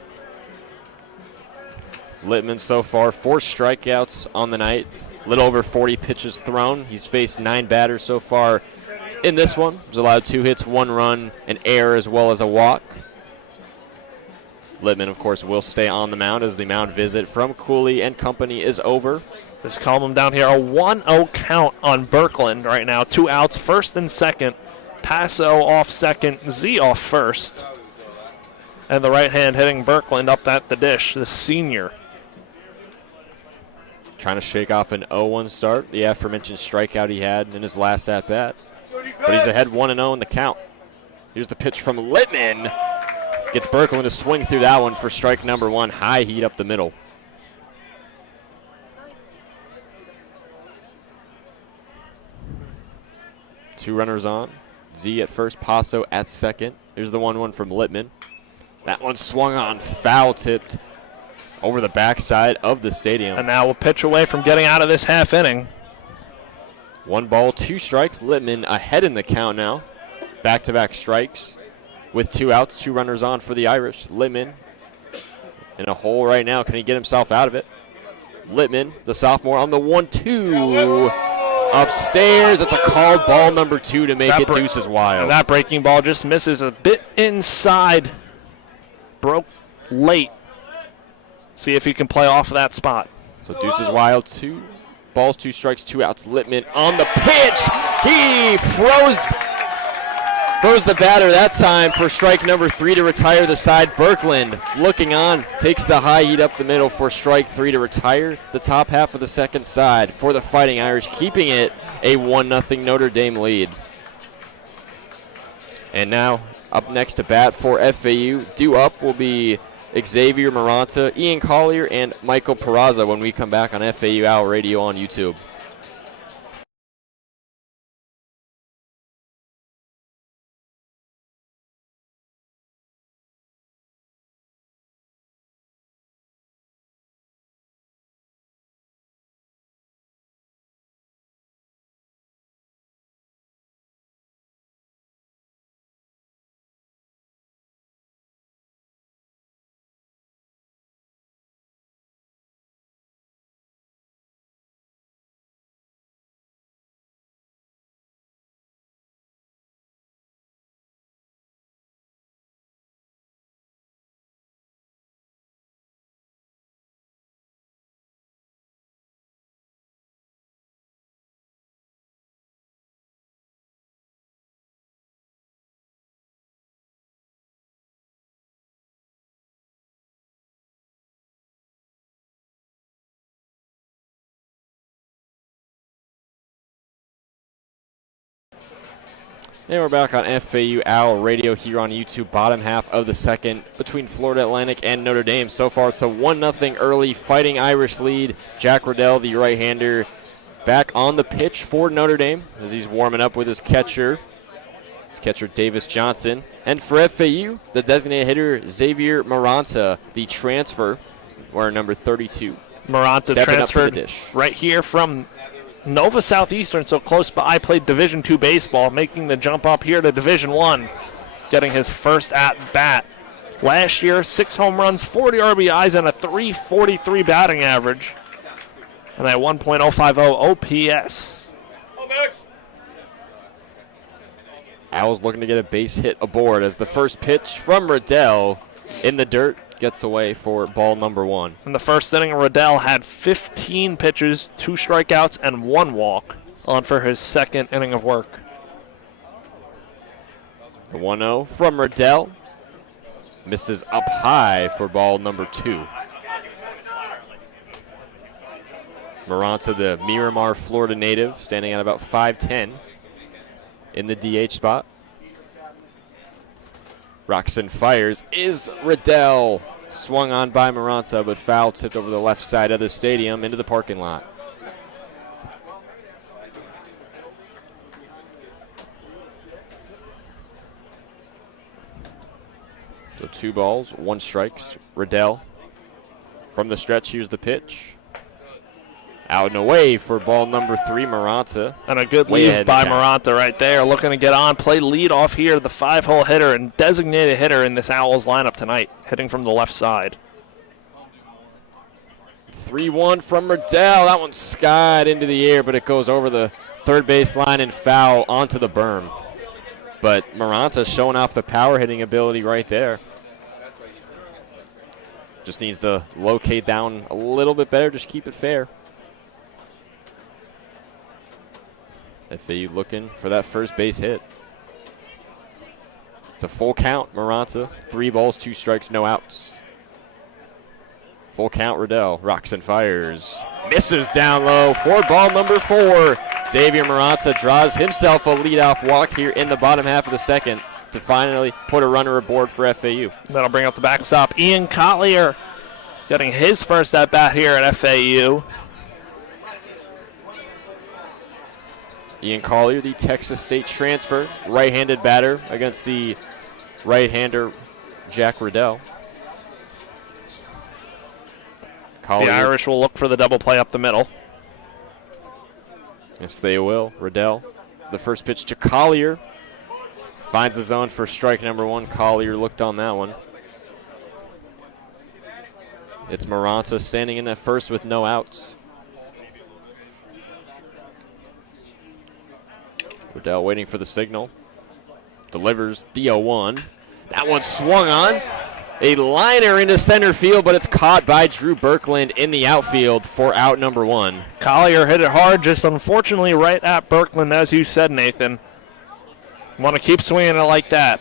Littman so far 4 strikeouts on the night. A little over 40 pitches thrown. He's faced 9 batters so far in this one. He's allowed 2 hits, 1 run, an error, as well as a walk. Littman, of course, will stay on the mound as the mound visit from Cooley and company is over. Just calm him down here. A 1-0 count on Birkeland right now. 2 outs, first and second. Passo off second, Z off first. And the right hand hitting Birkeland up at the dish, the senior. Trying to shake off an 0-1 start, the aforementioned strikeout he had in his last at-bat. But he's ahead 1-0 in the count. Here's the pitch from Littman. Gets Birkeland to swing through that one for strike number 1. High heat up the middle. Two runners on. Z at first, Passo at second. Here's the 1-1 from Littman. That one swung on, foul tipped over the backside of the stadium. And now we'll pitch away from getting out of this half inning. 1 ball, 2 strikes. Littman ahead in the count now. Back-to-back strikes with 2 outs, 2 runners on for the Irish. Littman in a hole right now. Can he get himself out of it? Littman, the sophomore, on the 1-2. Upstairs, it's a called ball number 2 to make it deuces wild. And that breaking ball just misses a bit inside. Broke late. See if he can play off of that spot. So deuces wild, 2 balls, 2 strikes, 2 outs. Littman on the pitch. He froze the batter that time for strike number 3 to retire the side. Birkeland looking on, takes the high heat up the middle for strike 3 to retire the top half of the second side for the Fighting Irish, keeping it a 1-0 Notre Dame lead. And now up next to bat for FAU, due up will be Xavier Maranta, Ian Collier, and Michael Peraza when we come back on FAU Owl Radio on YouTube. And we're back on FAU Owl Radio here on YouTube, bottom half of the second between Florida Atlantic and Notre Dame. So far, it's a 1-0 early Fighting Irish lead. Jack Riddell, the right-hander, back on the pitch for Notre Dame as he's warming up with his catcher Davis Johnson. And for FAU, the designated hitter Xavier Maranta, the transfer, wearing number 32. Maranta transferred right here from Nova Southeastern, so close by, played Division II baseball, making the jump up here to Division I, getting his first at-bat. Last year, 6 home runs, 40 RBIs, and a .343 batting average, and a 1.050 OPS. Owls looking to get a base hit aboard as the first pitch from Riddell in the dirt gets away for ball number 1. In the first inning, Riddell had 15 pitches, 2 strikeouts, and 1 walk on for his second inning of work. The 1-0 from Riddell misses up high for ball number 2. Maranta, the Miramar, Florida native, standing at about 5'10" in the DH spot. Roxon fires. Is Riddell swung on by Maranta, but foul tipped over the left side of the stadium into the parking lot. So 2 balls, 1 strikes. Riddell from the stretch. Here's the pitch. Out and away for ball number 3, Maranta. And a good lead by Maranta right there, looking to get on, play lead off here, the 5-hole hitter and designated hitter in this Owls lineup tonight, hitting from the left side. 3-1 from Riddell. That one skied into the air, but it goes over the third base line and foul onto the berm. But Maranta showing off the power hitting ability right there. Just needs to locate down a little bit better, just keep it fair. FAU looking for that first base hit. It's a full count, Maranta. 3 balls, 2 strikes, no outs. Full count, Riddell. Rocks and fires. Misses down low for ball number 4. Xavier Maranta draws himself a leadoff walk here in the bottom half of the second to finally put a runner aboard for FAU. That'll bring up the backstop. Ian Collier getting his first at-bat here at FAU. Ian Collier, the Texas State transfer, right-handed batter against the right-hander Jack Riddell. Collier. The Irish will look for the double play up the middle. Yes, they will. Riddell, the first pitch to Collier. Finds the zone for strike number 1. Collier looked on that one. It's Maranta standing in at first with no outs. Riddell waiting for the signal. Delivers the 0-1. That one swung on. A liner into center field, but it's caught by Drew Birkland in the outfield for out number 1. Collier hit it hard, just unfortunately right at Birkland, as you said, Nathan. Want to keep swinging it like that.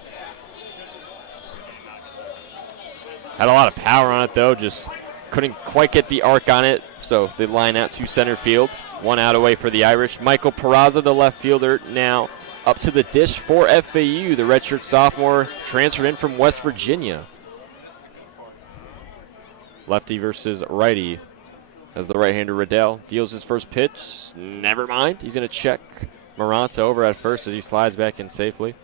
Had a lot of power on it, though. Just couldn't quite get the arc on it, so they line out to center field. 1 out away for the Irish. Michael Peraza, the left fielder, now up to the dish for FAU. The redshirt sophomore transferred in from West Virginia. Lefty versus righty as the right-hander Riddell deals his first pitch. Never mind. He's going to check Maranta over at first as he slides back in safely.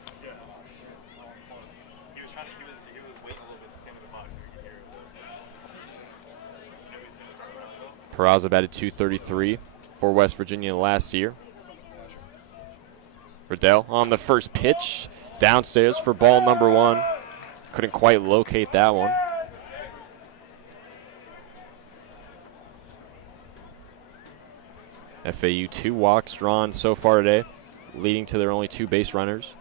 Peraza batted .233 for West Virginia last year. Riddell on the first pitch. Downstairs for ball number 1. Couldn't quite locate that one. FAU 2 walks drawn so far today, leading to their only 2 base runners.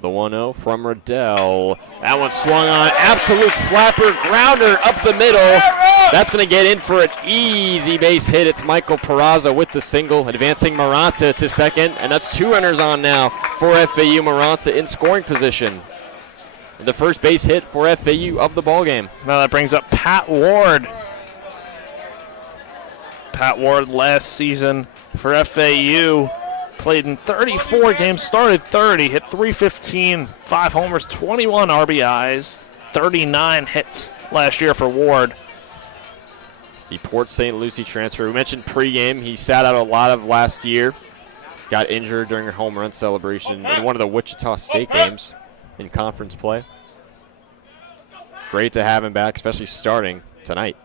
The 1-0 from Riddell. That one swung on. Absolute slapper, grounder up the middle. That's going to get in for an easy base hit. It's Michael Peraza with the single, advancing Maranta to second. And that's 2 runners on now for FAU. Maranta in scoring position. The first base hit for FAU of the ballgame. Now that brings up Pat Ward. Pat Ward last season for FAU played in 34 games, started 30, hit .315, 5 homers, 21 RBIs, 39 hits last year for Ward. The Port St. Lucie transfer. We mentioned pregame. He sat out a lot of last year. Got injured during a home run celebration in one of the Wichita State games in conference play. Great to have him back, especially starting tonight.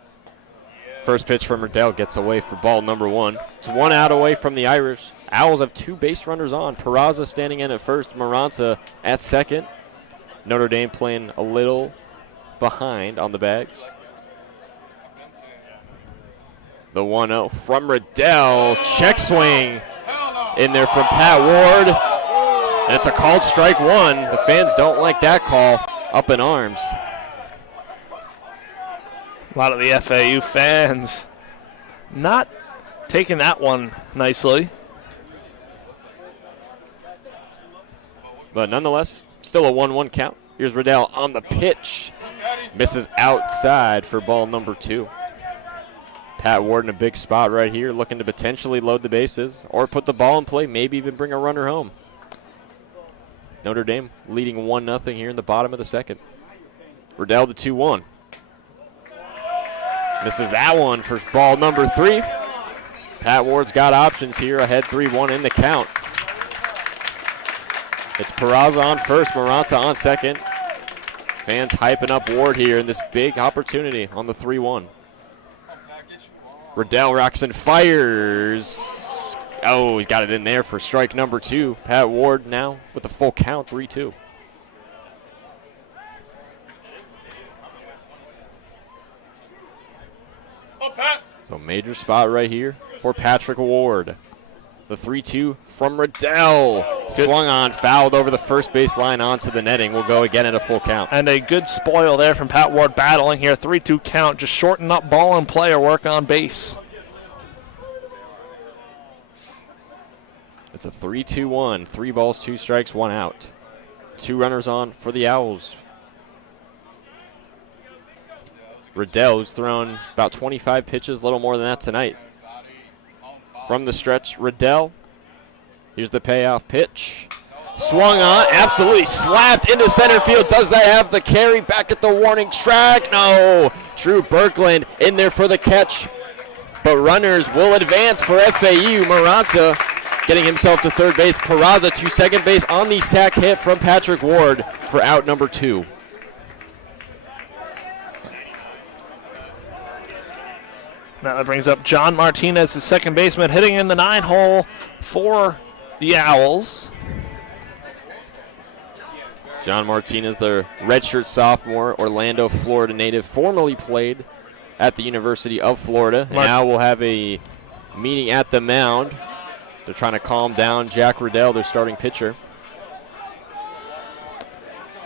First pitch from Riddell gets away for ball number 1. It's 1 out away from the Irish. Owls have 2 base runners on. Peraza standing in at first, Maranta at second. Notre Dame playing a little behind on the bags. The 1-0 from Riddell. Check swing in there from Pat Ward. And it's a called strike 1. The fans don't like that call. Up in arms. A lot of the FAU fans not taking that one nicely. But nonetheless, still a 1-1 count. Here's Riddell on the pitch. Misses outside for ball number 2. Pat Ward in a big spot right here, looking to potentially load the bases or put the ball in play, maybe even bring a runner home. Notre Dame leading 1-0 here in the bottom of the second. Riddell the 2-1. Misses that one for ball number 3. Pat Ward's got options here, ahead 3-1 in the count. It's Peraza on first, Maranta on second. Fans hyping up Ward here in this big opportunity on the 3-1. Riddell rocks and fires. Oh, he's got it in there for strike number 2. Pat Ward now with the full count, 3-2. So major spot right here for Patrick Ward. The 3-2 from Riddell. Swung on, fouled over the first base line onto the netting. Will go again at a full count. And a good spoil there from Pat Ward battling here. 3-2 count. Just shorten up ball and play or work on base. It's a 3-2-1. 3 balls, 2 strikes, 1 out. 2 runners on for the Owls. Riddell, who's thrown about 25 pitches, a little more than that tonight. From the stretch, Riddell. Here's the payoff pitch. Swung on, absolutely slapped into center field. Does that have the carry back at the warning track? No. Drew Berkland in there for the catch. But runners will advance for FAU. Maranta getting himself to third base. Peraza to second base on the sac hit from Patrick Ward for out number 2. Now that brings up John Martinez, the second baseman, hitting in the 9-hole for the Owls. John Martinez, the redshirt sophomore, Orlando, Florida native, formerly played at the University of Florida. And now we'll have a meeting at the mound. They're trying to calm down Jack Riddell, their starting pitcher.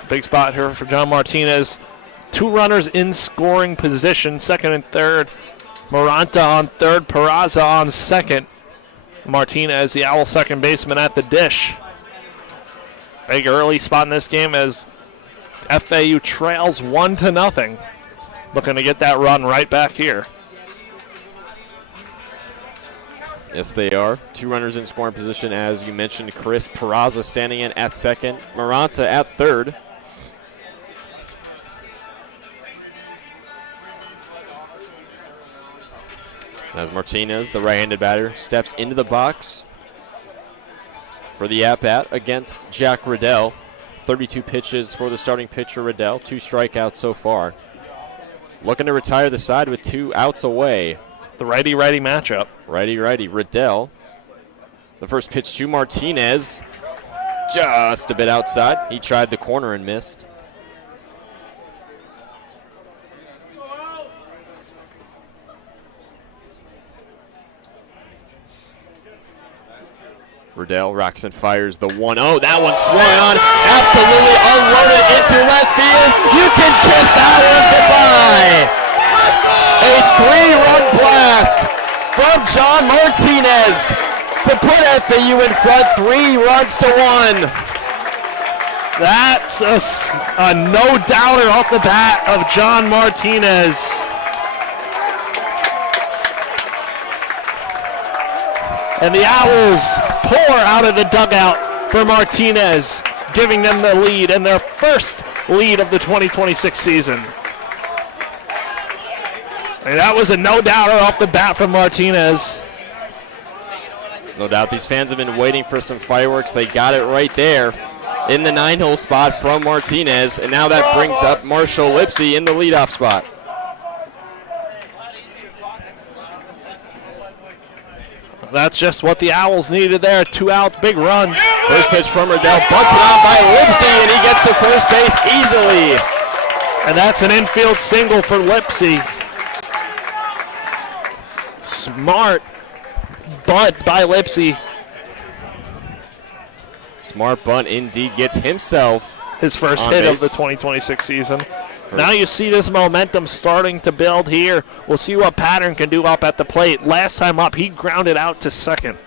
Big spot here for John Martinez. 2 runners in scoring position, second and third. Maranta on third, Peraza on second. Martinez, the Owl second baseman, at the dish. Big early spot in this game as FAU trails 1-0. Looking to get that run right back here. Yes, they are. 2 runners in scoring position, as you mentioned. Chris Peraza standing in at second. Maranta at third. As Martinez, the right-handed batter, steps into the box for the at-bat against Jack Riddell. 32 pitches for the starting pitcher, Riddell. 2 strikeouts so far. Looking to retire the side with 2 outs away. The righty-righty matchup. Righty-righty, Riddell. The first pitch to Martinez. Just a bit outside. He tried the corner and missed. Riddell rocks and fires the 1-0. That one swung on, absolutely unloaded into left field. You can kiss that one goodbye. A 3-run blast from John Martinez to put FAU in front 3-1. That's a no-doubter off the bat of John Martinez. And the Owls pour out of the dugout for Martinez, giving them the lead and their first lead of the 2026 season. And that was a no-doubter off the bat from Martinez. No doubt these fans have been waiting for some fireworks. They got it right there in the 9-hole spot from Martinez. And now that brings up Marshall Lipsy in the leadoff spot. That's just what the Owls needed there. 2 outs, big runs. First pitch from Riddell, bunted on by Lipsy, and he gets to first base easily. And that's an infield single for Lipsy. Smart bunt by Lipsy. Smart bunt indeed, gets himself his first on hit base of the 2026 season. Now you see this momentum starting to build here. We'll see what Pattern can do up at the plate. Last time up, he grounded out to second.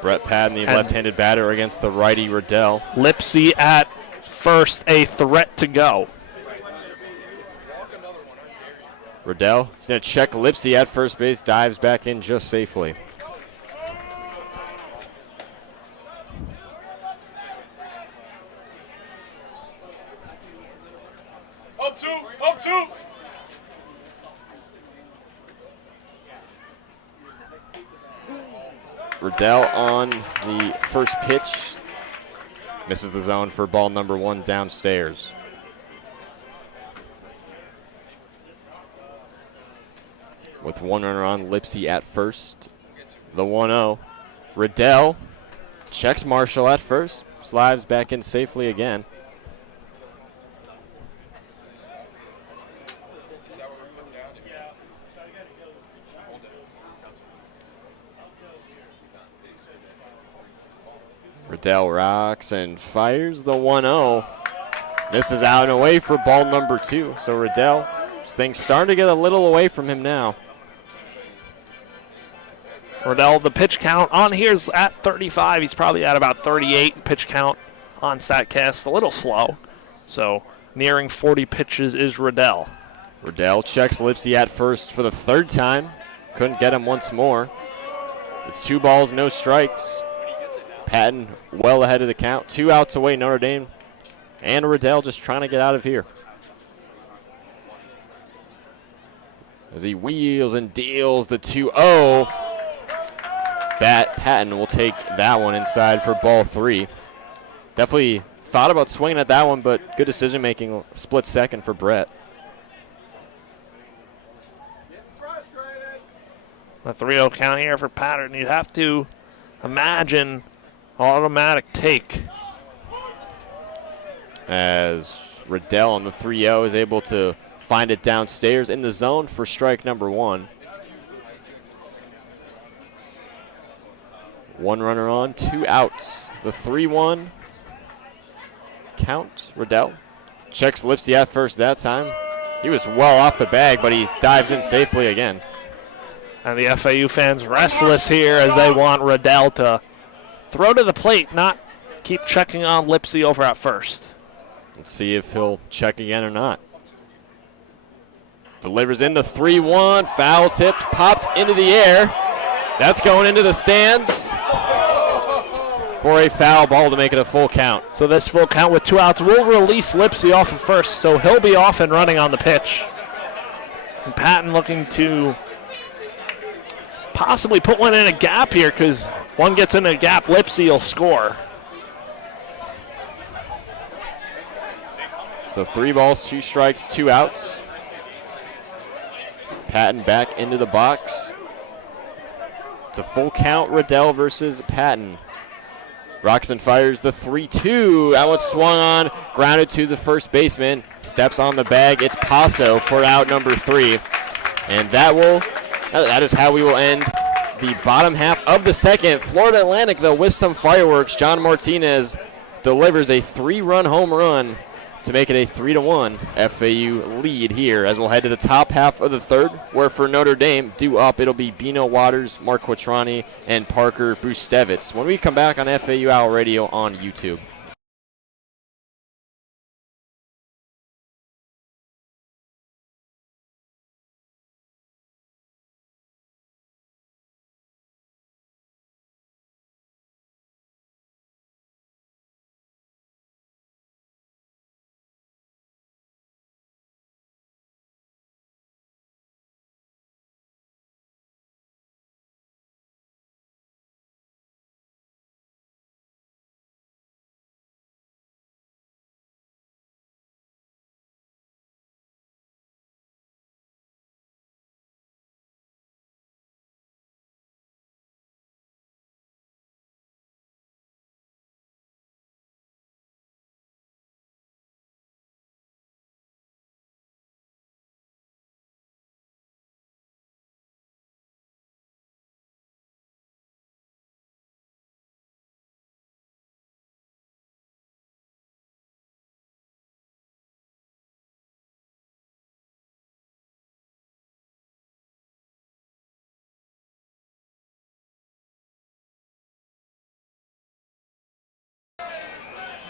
Brett Patton, the left-handed batter against the righty Riddell. Lipsy at first, a threat to go. Riddell is going to check Lipsy at first base, dives back in just safely. Up two. Riddell on the first pitch. Misses the zone for ball number 1 downstairs. With 1 runner on, Lipsy at first. The 1-0. Riddell checks Marshall at first. Slides back in safely again. Riddell rocks and fires the 1-0. This is out and away for ball number 2. So Riddell, things starting to get a little away from him now. Riddell, the pitch count on here is at 35. He's probably at about 38 pitch count on StatCast. A little slow. So nearing 40 pitches is Riddell. Riddell checks Lipsy at first for the 3rd time. Couldn't get him once more. It's 2 balls, no strikes. Patton well ahead of the count. 2 outs away, Notre Dame. And Riddell just trying to get out of here. As he wheels and deals the 2-0. Patton will take that one inside for ball 3. Definitely thought about swinging at that one, but good decision making. Split second for Brett. The 3-0 count here for Patton. You'd have to imagine automatic take. As Riddell on the 3-0 is able to find it downstairs in the zone for strike number 1. 1 runner on, 2 outs. The 3-1 count. Riddell checks Lipsy at first that time. He was well off the bag, but he dives in safely again. And the FAU fans restless here as they want Riddell to throw to the plate, not keep checking on Lipsy over at first. Let's see if he'll check again or not. Delivers in the 3-1, foul tipped, popped into the air. That's going into the stands for a foul ball to make it a full count. So this full count with 2 outs will release Lipsy off of first, so he'll be off and running on the pitch. And Patton looking to possibly put one in a gap here, because one gets in a gap, Lipsy will score. So 3 balls, 2 strikes, 2 outs. Patton back into the box. It's a full count, Riddell versus Patton. Rocks and fires the 3-2. That one swung on, grounded to the first baseman. Steps on the bag. It's Paso for out number 3. And that is how we will end the bottom half of the second. Florida Atlantic, though, with some fireworks. John Martinez delivers a 3-run home run to make it a 3-1 FAU lead here, as we'll head to the top half of the 3rd, where for Notre Dame, due up, it'll be Bino Waters, Mark Quattrani, and Parker Bustevitz when we come back on FAU Owl Radio on YouTube.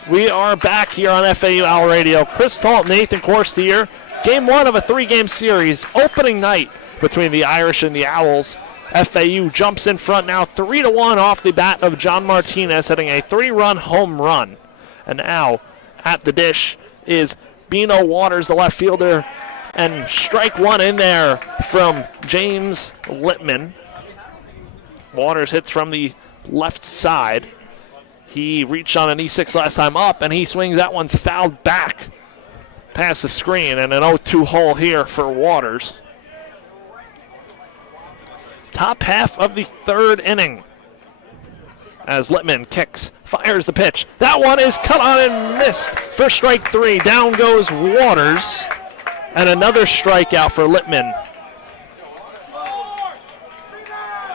We are back here on FAU Owl Radio. Chris Talt, Nathan Korst here. Game 1 of a 3-game series. Opening night between the Irish and the Owls. FAU jumps in front now 3-1 off the bat of John Martinez, hitting a 3-run home run. And now at the dish is Bino Waters, the left fielder. And strike 1 in there from James Littman. Waters hits from the left side. He reached on an E6 last time up, and he swings. That one's fouled back past the screen, and an 0-2 hole here for Waters. Top half of the 3rd inning as Littman kicks, fires the pitch. That one is cut on and missed for strike 3. Down goes Waters, and another strikeout for Littman.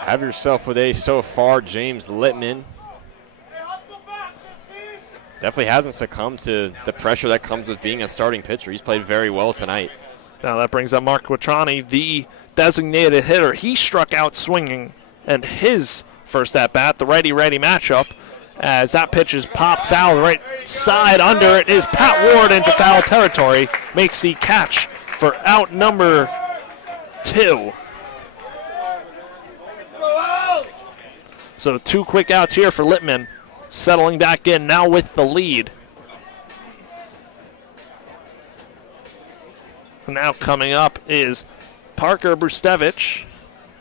Have yourself with a so far, James Littman. Definitely hasn't succumbed to the pressure that comes with being a starting pitcher. He's played very well tonight. Now that brings up Mark Quattrani, the designated hitter. He struck out swinging, and his first at-bat, the righty-righty matchup, as that pitch is popped foul right side. Under it is Pat Ward into foul territory. Makes the catch for out number 2. So 2 quick outs here for Littman. Settling back in now with the lead. Now coming up is Parker Brustevich,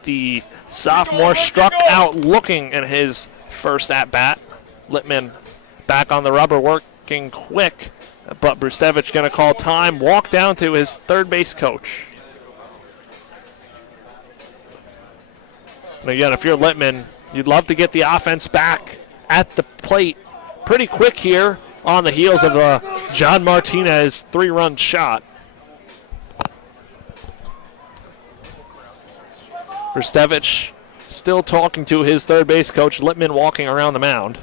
the sophomore, struck out looking in his first at-bat. Littman back on the rubber, working quick, but Brustevich going to call time, walk down to his third base coach. And again, if you're Littman, you'd love to get the offense back at the plate pretty quick here on the heels of a John Martinez 3-run shot. Brustevich still talking to his third base coach, Littman walking around the mound.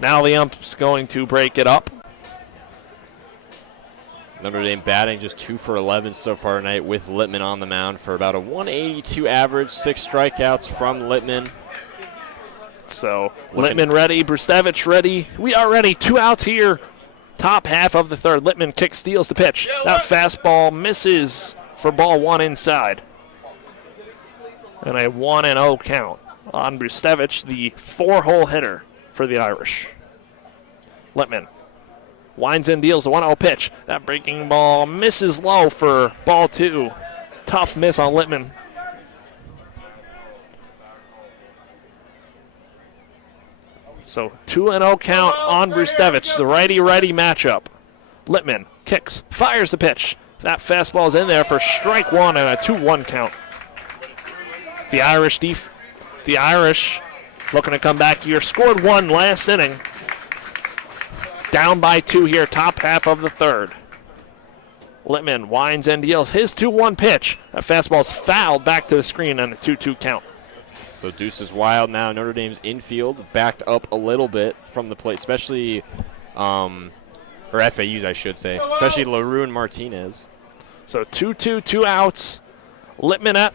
Now the ump's going to break it up. Notre Dame batting just 2 for 11 so far tonight with Littman on the mound for about a 182 average, 6 strikeouts from Littman. So Littman ready, Brustevich ready. We are ready. 2 outs here. Top half of the third. Littman kicks, steals the pitch. That fastball misses for ball 1 inside. And a 1-0 count on Brustevich, the 4-hole hitter for the Irish. Littman winds in, deals a 1-0 pitch. That breaking ball misses low for ball 2. Tough miss on Littman. So 2-0 count on Brustevich, the righty-righty matchup. Littman kicks, fires the pitch. That fastball's in there for strike 1 and a 2-1 count. The Irish looking to come back here. Scored 1 last inning. Down by 2 here, top half of the third. Littman winds and deals his 2-1 pitch. That fastball's fouled back to the screen on a 2-2 count. So deuce is wild now. Notre Dame's infield backed up a little bit from the plate, especially, or FAU's I should say, especially LaRue and Martinez. So 2-2, 2 outs. Littman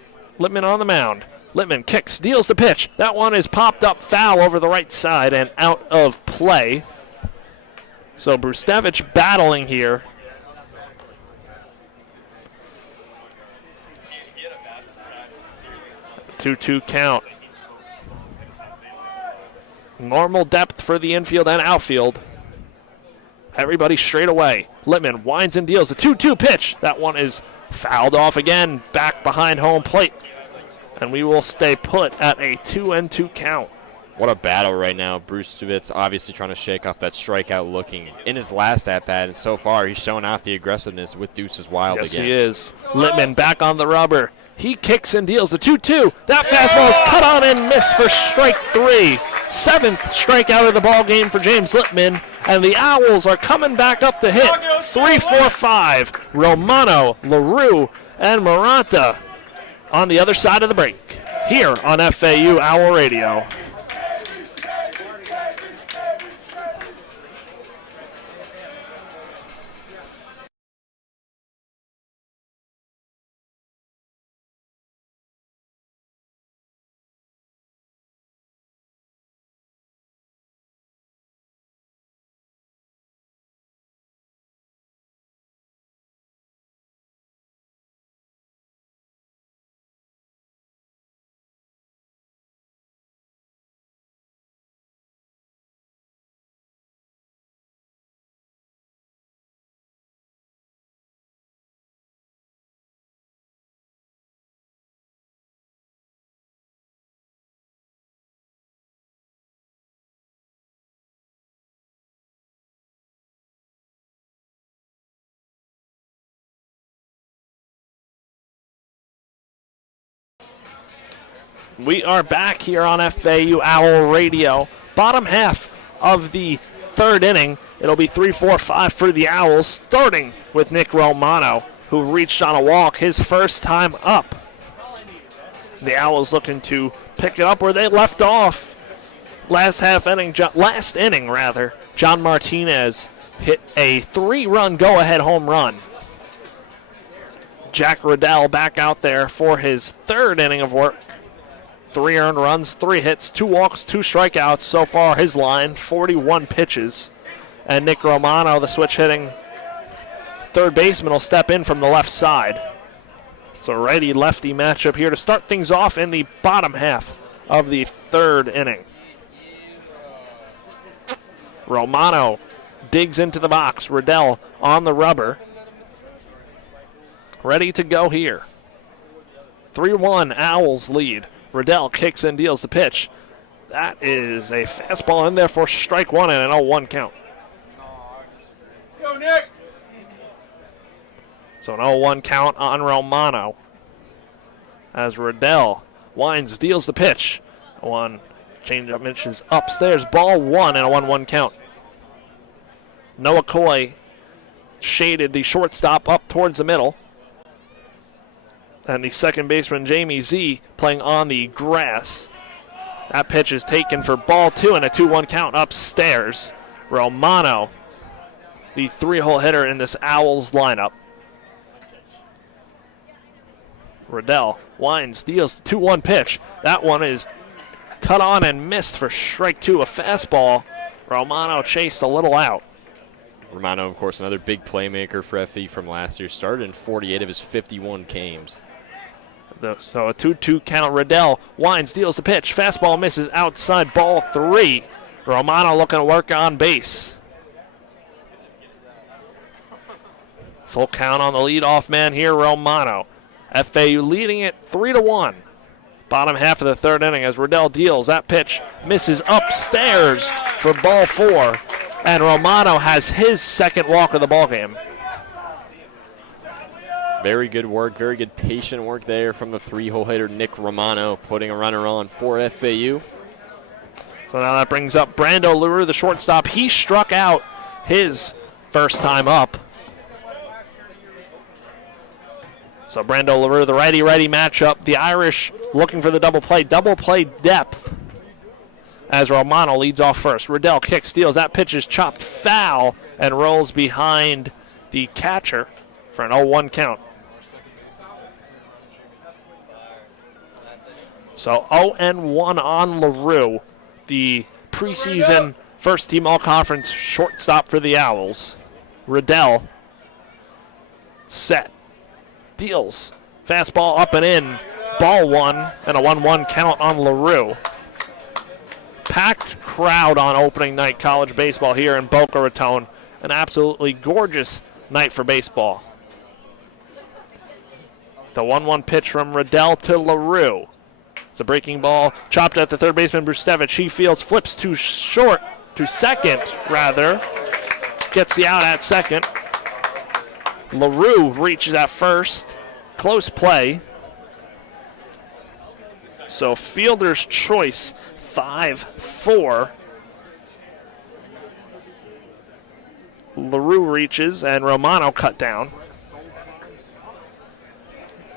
on the mound. Littman kicks, deals the pitch. That one is popped up foul over the right side and out of play. So Brustevich battling here. Two-two count. Normal depth for the infield and outfield. Everybody straight away. Littman winds and deals a 2-2 pitch. That one is fouled off again, back behind home plate. And we will stay put at a 2-2 count. What a battle right now. Brustevich obviously trying to shake off that strikeout looking in his last at-bat, and so far he's showing off the aggressiveness with deuces wild yes, again. Yes, he is. Littman back on the rubber. He kicks and deals a 2-2. That fastball is cut on and missed for strike 3. 7th strikeout of the ball game for James Littman, and the Owls are coming back up to hit. 3-4-5. Romano, LaRue, and Maranta on the other side of the break here on FAU Owl Radio. We are back here on FAU Owl Radio. Bottom half of the third inning. It'll be 3-4-5 for the Owls, starting with Nick Romano, who reached on a walk his first time up. The Owls looking to pick it up where they left off last inning, John Martinez hit a 3-run go-ahead home run. Jack Riddell back out there for his third inning of work. 3 earned runs, 3 hits, 2 walks, 2 strikeouts so far. His line, 41 pitches. And Nick Romano, the switch-hitting third baseman, will step in from the left side. So righty-lefty matchup here to start things off in the bottom half of the third inning. Romano digs into the box. Riddell on the rubber. Ready to go here. 3-1, Owls lead. Riddell kicks and deals the pitch. That is a fastball in there for strike 1 and an 0-1 count. Go, Nick. So an 0-1 count on Romano. As Riddell winds, deals the pitch. 1 changeup inches upstairs. Ball 1 and a 1-1 count. Noah Coy shaded the shortstop up towards the middle. And the second baseman, Jamie Z, playing on the grass. That pitch is taken for ball 2 and a 2-1 count upstairs. Romano, the 3-hole hitter in this Owls lineup. Riddell winds, deals the 2-1 pitch. That one is cut on and missed for strike 2, a fastball. Romano chased a little out. Romano, of course, another big playmaker for FE from last year. Started in 48 of his 51 games. So a 2-2 count. Riddell winds, deals the pitch. Fastball misses outside, ball 3. Romano looking to work on base. Full count on the leadoff man here, Romano. FAU leading it 3-1. Bottom half of the third inning as Riddell deals. That pitch misses upstairs for ball 4. And Romano has his second walk of the ballgame. Very good work, very good patient work there from the 3-hole hitter, Nick Romano, putting a runner on for FAU. So now that brings up Brando LaRue, the shortstop. He struck out his first time up. So Brando LaRue, the righty-righty matchup. The Irish looking for the double play depth as Romano leads off first. Riddell kicks, steals. That pitch is chopped foul and rolls behind the catcher for an 0-1 count. So 0-1 on LaRue, the preseason first-team all-conference shortstop for the Owls. Riddell set, deals, fastball up and in, ball 1, and a 1-1 count on LaRue. Packed crowd on opening night college baseball here in Boca Raton. An absolutely gorgeous night for baseball. The 1-1 pitch from Riddell to LaRue. It's a breaking ball, chopped at the third baseman, Brustevich. He fields, flips to second, gets the out at second. LaRue reaches at first, close play. So fielder's choice, 5-4. LaRue reaches, and Romano cut down.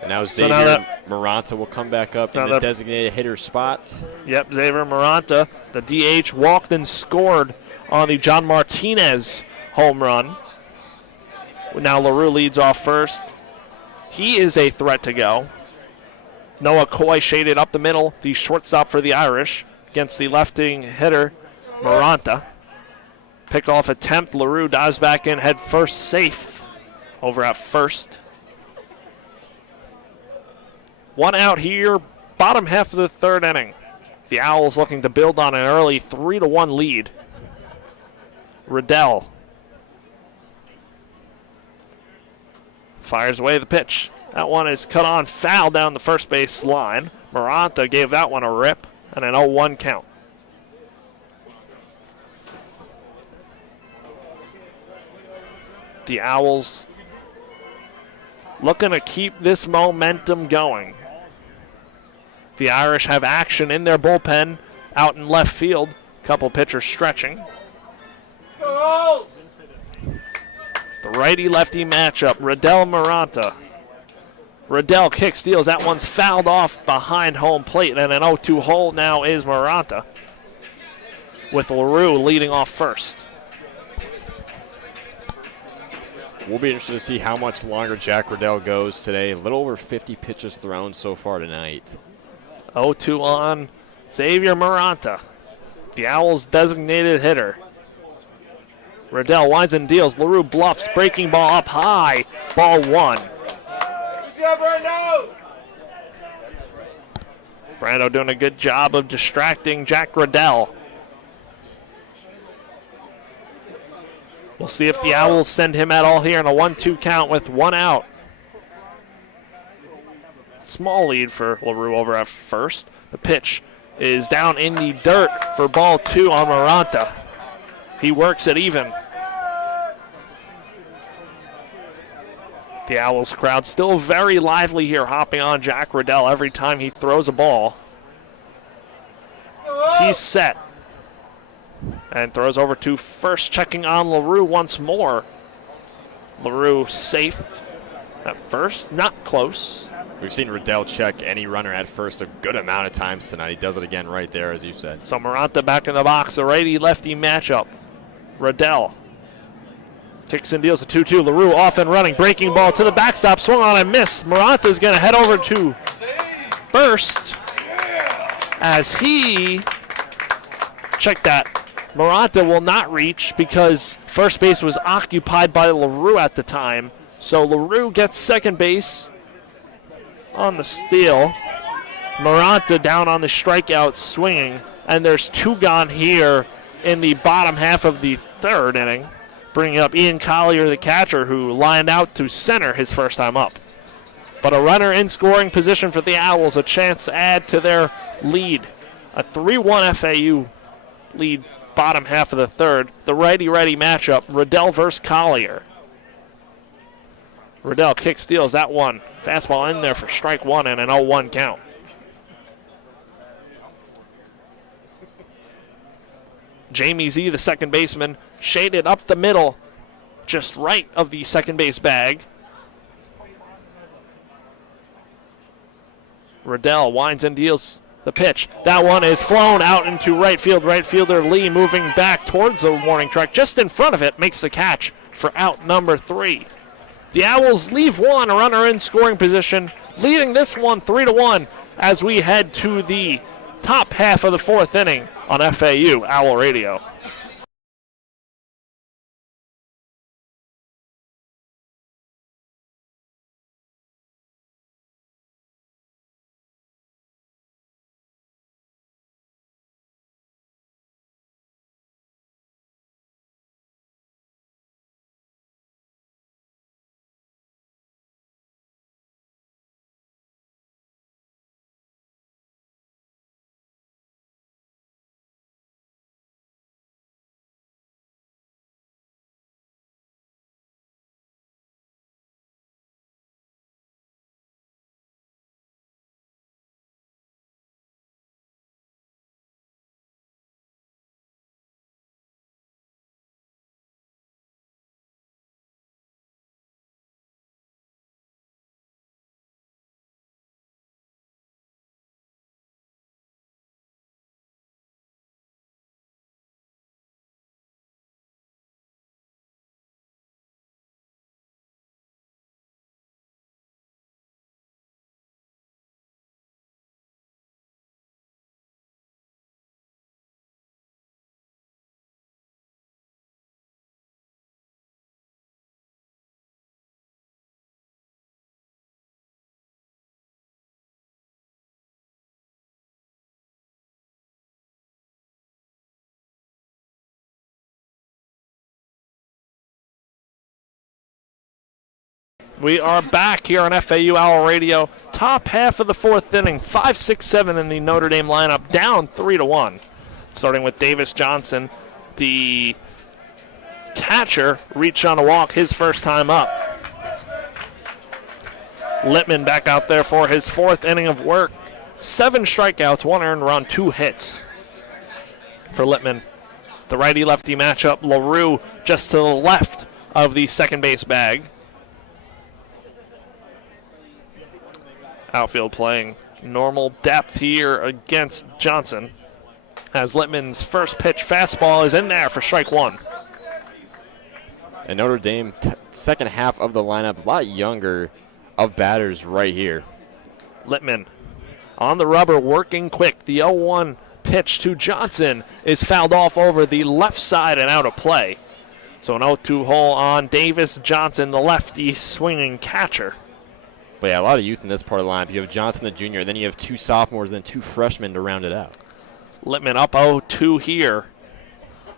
And now Xavier Maranta will come back up in the designated hitter spot. Yep, Xavier Maranta, the DH, walked and scored on the John Martinez home run. Now LaRue leads off first. He is a threat to go. Noah Coy shaded up the middle, the shortstop for the Irish, against the lefting hitter, Maranta. Pickoff attempt, LaRue dives back in, head first, safe over at first. 1 out here, bottom half of the third inning. The Owls looking to build on an early 3-1 lead. Riddell fires away the pitch. That one is cut on, foul down the first base line. Maranta gave that one a rip, and an 0-1 count. The Owls looking to keep this momentum going. The Irish have action in their bullpen out in left field. Couple pitchers stretching. The righty-lefty matchup, Riddell Maranta. Riddell kicks, steals. That one's fouled off behind home plate, and an 0-2 hole now is Maranta. with LaRue leading off first. We'll be interested to see how much longer Jack Riddell goes today. A little over 50 pitches thrown so far tonight. 0-2 on Xavier Maranta, the Owls' designated hitter. Riddell winds and deals. LaRue bluffs, breaking ball up high. Ball 1. Good job, Brando! Brando doing a good job of distracting Jack Riddell. We'll see if the Owls send him at all here in a 1-2 count with 1 out. Small lead for LaRue over at first. The pitch is down in the dirt for ball 2 on Maranta. He works it even. The Owls crowd still very lively here, hopping on Jack Riddell every time he throws a ball. He's set. And throws over to first, checking on LaRue once more. LaRue safe at first, not close. We've seen Riddell check any runner at first a good amount of times tonight. He does it again right there, as you said. So Maranta back in the box, a righty-lefty matchup. Riddell kicks and deals a 2-2. LaRue off and running, breaking ball to the backstop, swung on and miss. Maranta's going to head over to first as he, check that, Maranta will not reach because first base was occupied by LaRue at the time. So LaRue gets second base on the steal. Maranta down on the strikeout swinging, and there's 2 gone here in the bottom half of the 3rd inning, bringing up Ian Collier, the catcher, who lined out to center his first time up. But a runner in scoring position for the Owls, a chance to add to their lead. A 3-1 FAU lead bottom half of the 3rd. The righty-righty matchup, Riddell versus Collier. Riddell kick steals that one. Fastball in there for strike 1 and an 0-1 count. Jamie Z, the second baseman, shaded up the middle, just right of the second base bag. Riddell winds and deals the pitch. That one is flown out into right field. Right fielder Lee moving back towards the warning track. Just in front of it, makes the catch for out number 3. The Owls leave one, a runner in scoring position, leading this one 3-1 as we head to the top half of the 4th inning on FAU Owl Radio. We are back here on FAU Owl Radio. Top half of the 4th inning. 5, 6, 7 in the Notre Dame lineup. Down 3-1. Starting with Davis Johnson. The catcher reached on a walk his first time up. Littman back out there for his 4th inning of work. 7 strikeouts, 1 earned run, 2 hits for Littman. The righty-lefty matchup. LaRue just to the left of the second base bag. Outfield playing normal depth here against Johnson. as Littman's first pitch fastball is in there for strike one. And Notre Dame, second half of the lineup, a lot younger of batters right here. Littman on the rubber, working quick. The 0-1 pitch to Johnson is fouled off over the left side and out of play. So an 0-2 hole on Davis Johnson, the lefty swinging catcher. But yeah, a lot of youth in this part of the lineup. You have Johnson, the junior, and then you have 2 sophomores, then 2 freshmen to round it out. Littman up 0-2 here,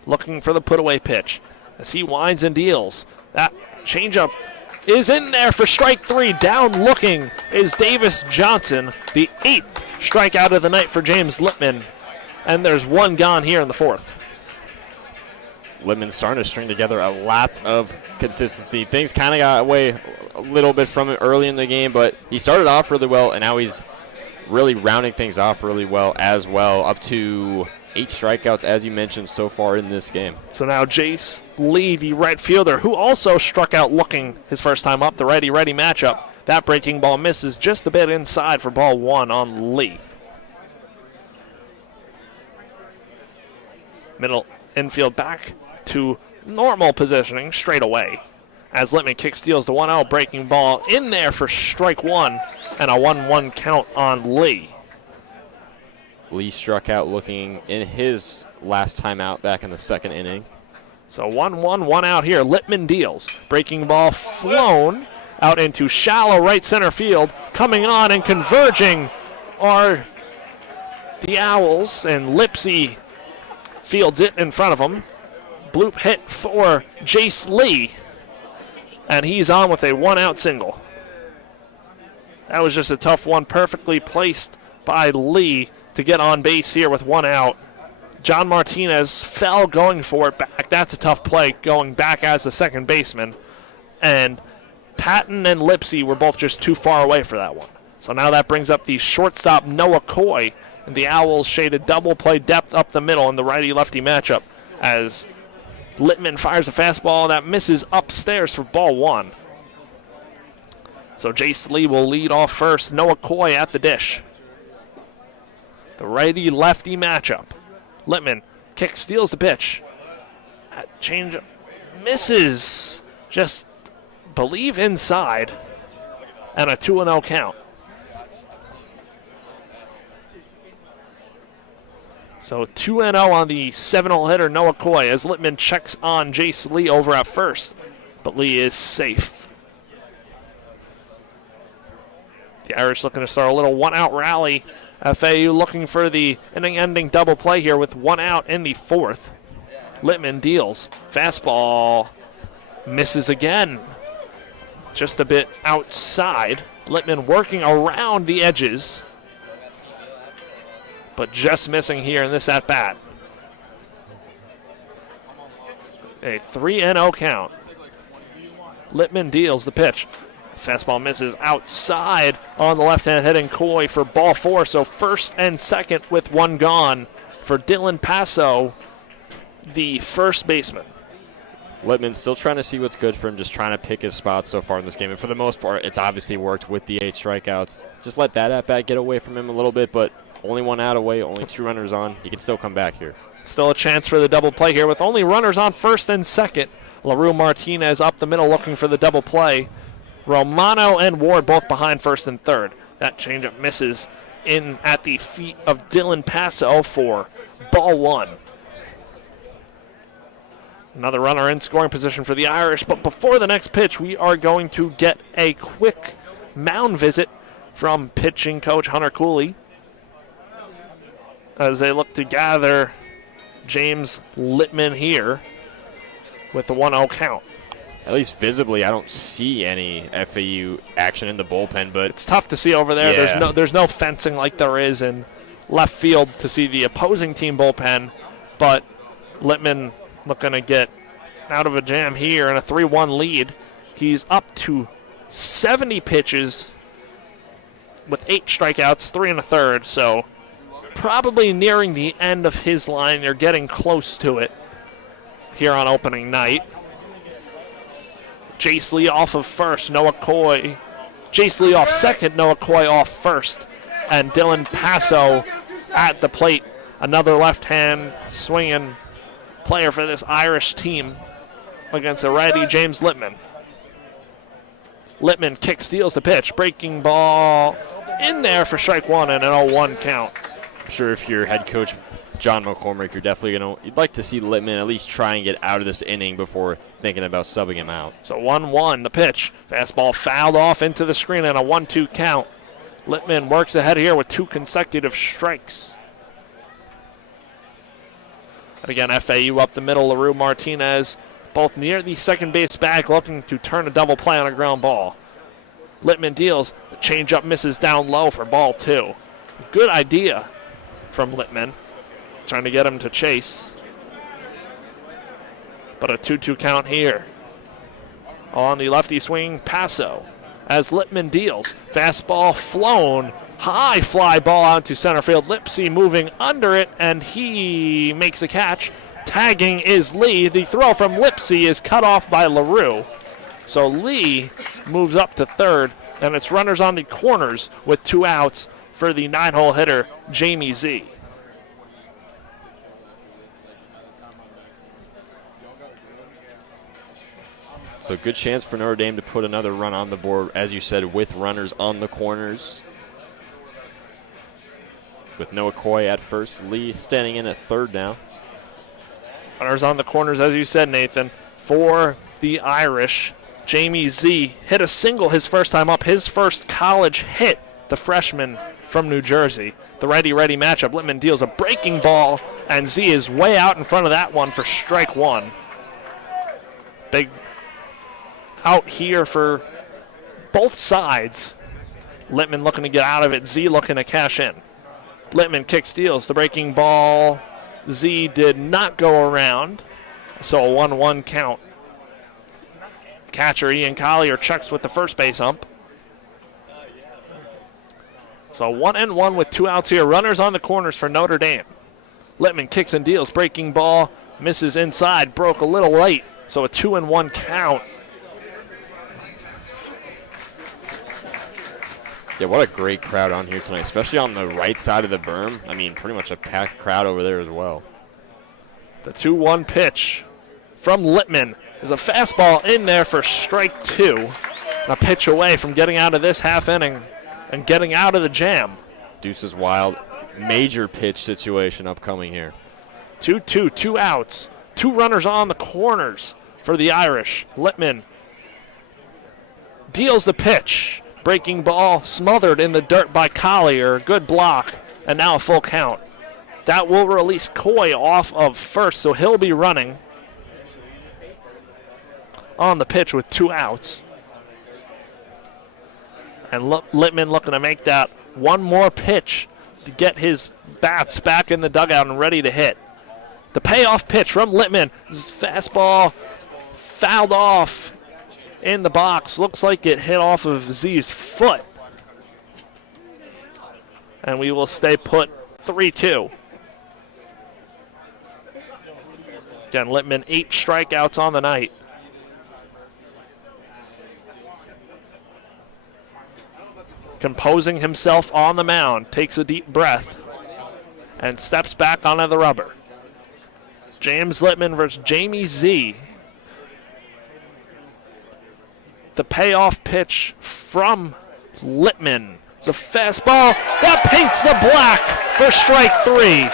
looking for the put-away pitch as he winds and deals. That changeup is in there for strike 3. Down looking is Davis Johnson, the 8th strikeout of the night for James Littman. And there's 1 gone here in the 4th. Littman's starting to string together lots of consistency. Things kind of got away a little bit from him early in the game, but he started off really well, and now he's really rounding things off really well as well, up to 8 strikeouts, as you mentioned, so far in this game. So now Jace Lee, the right fielder, who also struck out looking his first time up, the righty-righty matchup. That breaking ball misses just a bit inside for ball 1 on Lee. Middle infield back to normal positioning straight away as Littman kick steals the 1-0, breaking ball in there for strike 1 and a 1-1 count on Lee. Lee struck out looking in his last time out back in the 2nd inning. So 1-1, 1 out here. Littman deals. Breaking ball flown out into shallow right center field. Coming on and converging are the Owls, and Lipsy fields it in front of him. Bloop hit for Jace Lee, and he's on with a 1-out single. That was just a tough one, perfectly placed by Lee to get on base here with 1 out. John Martinez fell going for it back. That's a tough play going back as the second baseman. And Patton and Lipsy were both just too far away for that one. So now that brings up the shortstop Noah Coy, and the Owls shaded double play depth up the middle in the righty-lefty matchup as Littman fires a fastball that misses upstairs for ball 1. So Jace Lee will lead off first. Noah Coy at the dish. The righty-lefty matchup. Littman kick steals the pitch. That change misses. Just believe inside. And a 2-0 count. So 2-0 on the 7-hole hitter Noah Coy as Littman checks on Jace Lee over at first. But Lee is safe. The Irish looking to start a little 1-out rally. FAU looking for the inning-ending double play here with 1 out in the 4th. Littman deals. Fastball misses again. Just a bit outside. Littman working around the edges, but just missing here in this at-bat. A 3-0 count. Littman deals the pitch. Fastball misses outside on the left-hand hitting Coy for ball 4. So first and second with 1 gone for Dylan Passo, the first baseman. Littman still trying to see what's good for him, just trying to pick his spots so far in this game. And for the most part, it's obviously worked with the 8 strikeouts. Just let that at-bat get away from him a little bit, but only 1 out away, only 2 runners on. He can still come back here. Still a chance for the double play here with only runners on first and second. LaRue Martinez up the middle looking for the double play. Romano and Ward both behind first and third. That changeup misses in at the feet of Dylan Passo for ball 1. Another runner in scoring position for the Irish, but before the next pitch, we are going to get a quick mound visit from pitching coach Hunter Cooley as they look to gather James Littman here with the 1-0 count. At least visibly, I don't see any FAU action in the bullpen, but it's tough to see over there. Yeah. There's no fencing like there is in left field to see the opposing team bullpen, but Littman looking to get out of a jam here in a 3-1 lead. He's up to 70 pitches with 8 strikeouts, 3 1/3, so probably nearing the end of his line. You're getting close to it here on opening night. Jace Lee off of first, Noah Coy. Jace Lee off second, Noah Coy off first. And Dylan Passo at the plate Another left-hand swinging player for this Irish team against the righty James Littman. Littman kick steals the pitch. Breaking ball in there for strike one and an 0-1 count. I'm sure if you're head coach John McCormick, you're definitely you'd like to see Littman at least try and get out of this inning before thinking about subbing him out. So 1-1 the pitch. Fastball fouled off into the screen and a 1-2 count. Littman works ahead here with 2 consecutive strikes. And again, FAU up the middle. LaRue Martinez both near the second base bag looking to turn a double play on a ground ball. Littman deals. The changeup misses down low for ball 2. Good idea from Littman. Trying to get him to chase. But a 2-2 count here. On the lefty swing, Paso. As Littman deals. Fastball flown. High fly ball out to center field. Lipsy moving under it, and he makes a catch. Tagging is Lee. The throw from Lipsy is cut off by LaRue. So Lee moves up to third, and it's runners on the corners with 2 outs for the 9-hole hitter, Jamie Z. So good chance for Notre Dame to put another run on the board, as you said, with runners on the corners. With Noah Coy at first, Lee standing in at third now. Runners on the corners, as you said, Nathan, for the Irish. Jamie Z hit a single his first time up, his first college hit, the freshman from New Jersey. The righty-righty matchup. Littman deals a breaking ball, and Z is way out in front of that one for strike 1. Big out here for both sides. Littman looking to get out of it. Z looking to cash in. Littman kick steals the breaking ball. Z did not go around, so a 1-1 count. Catcher Ian Collier checks with the first base ump. So 1-1 with 2 outs here. Runners on the corners for Notre Dame. Littman kicks and deals. Breaking ball misses inside. Broke a little late, so a 2-1 count. Yeah, what a great crowd on here tonight, especially on the right side of the berm. I mean, pretty much a packed crowd over there as well. The 2-1 pitch from Littman is a fastball in there for strike 2. A pitch away from getting out of this half inning and getting out of the jam. Deuces Wild, major pitch situation upcoming here. 2-2, 2 outs. 2 runners on the corners for the Irish. Littman deals the pitch. Breaking ball smothered in the dirt by Collier. Good block, and now a full count. That will release Coy off of first, so he'll be running on the pitch with 2 outs. And Littman looking to make that one more pitch to get his bats back in the dugout and ready to hit. The payoff pitch from Littman. This fastball fouled off in the box. Looks like it hit off of Z's foot. And we will stay put 3-2. Again, Littman 8 strikeouts on the night. Composing himself on the mound, takes a deep breath, and steps back onto the rubber. James Littman versus Jamie Z. The payoff pitch from Littman. It's a fastball that paints the black for strike 3.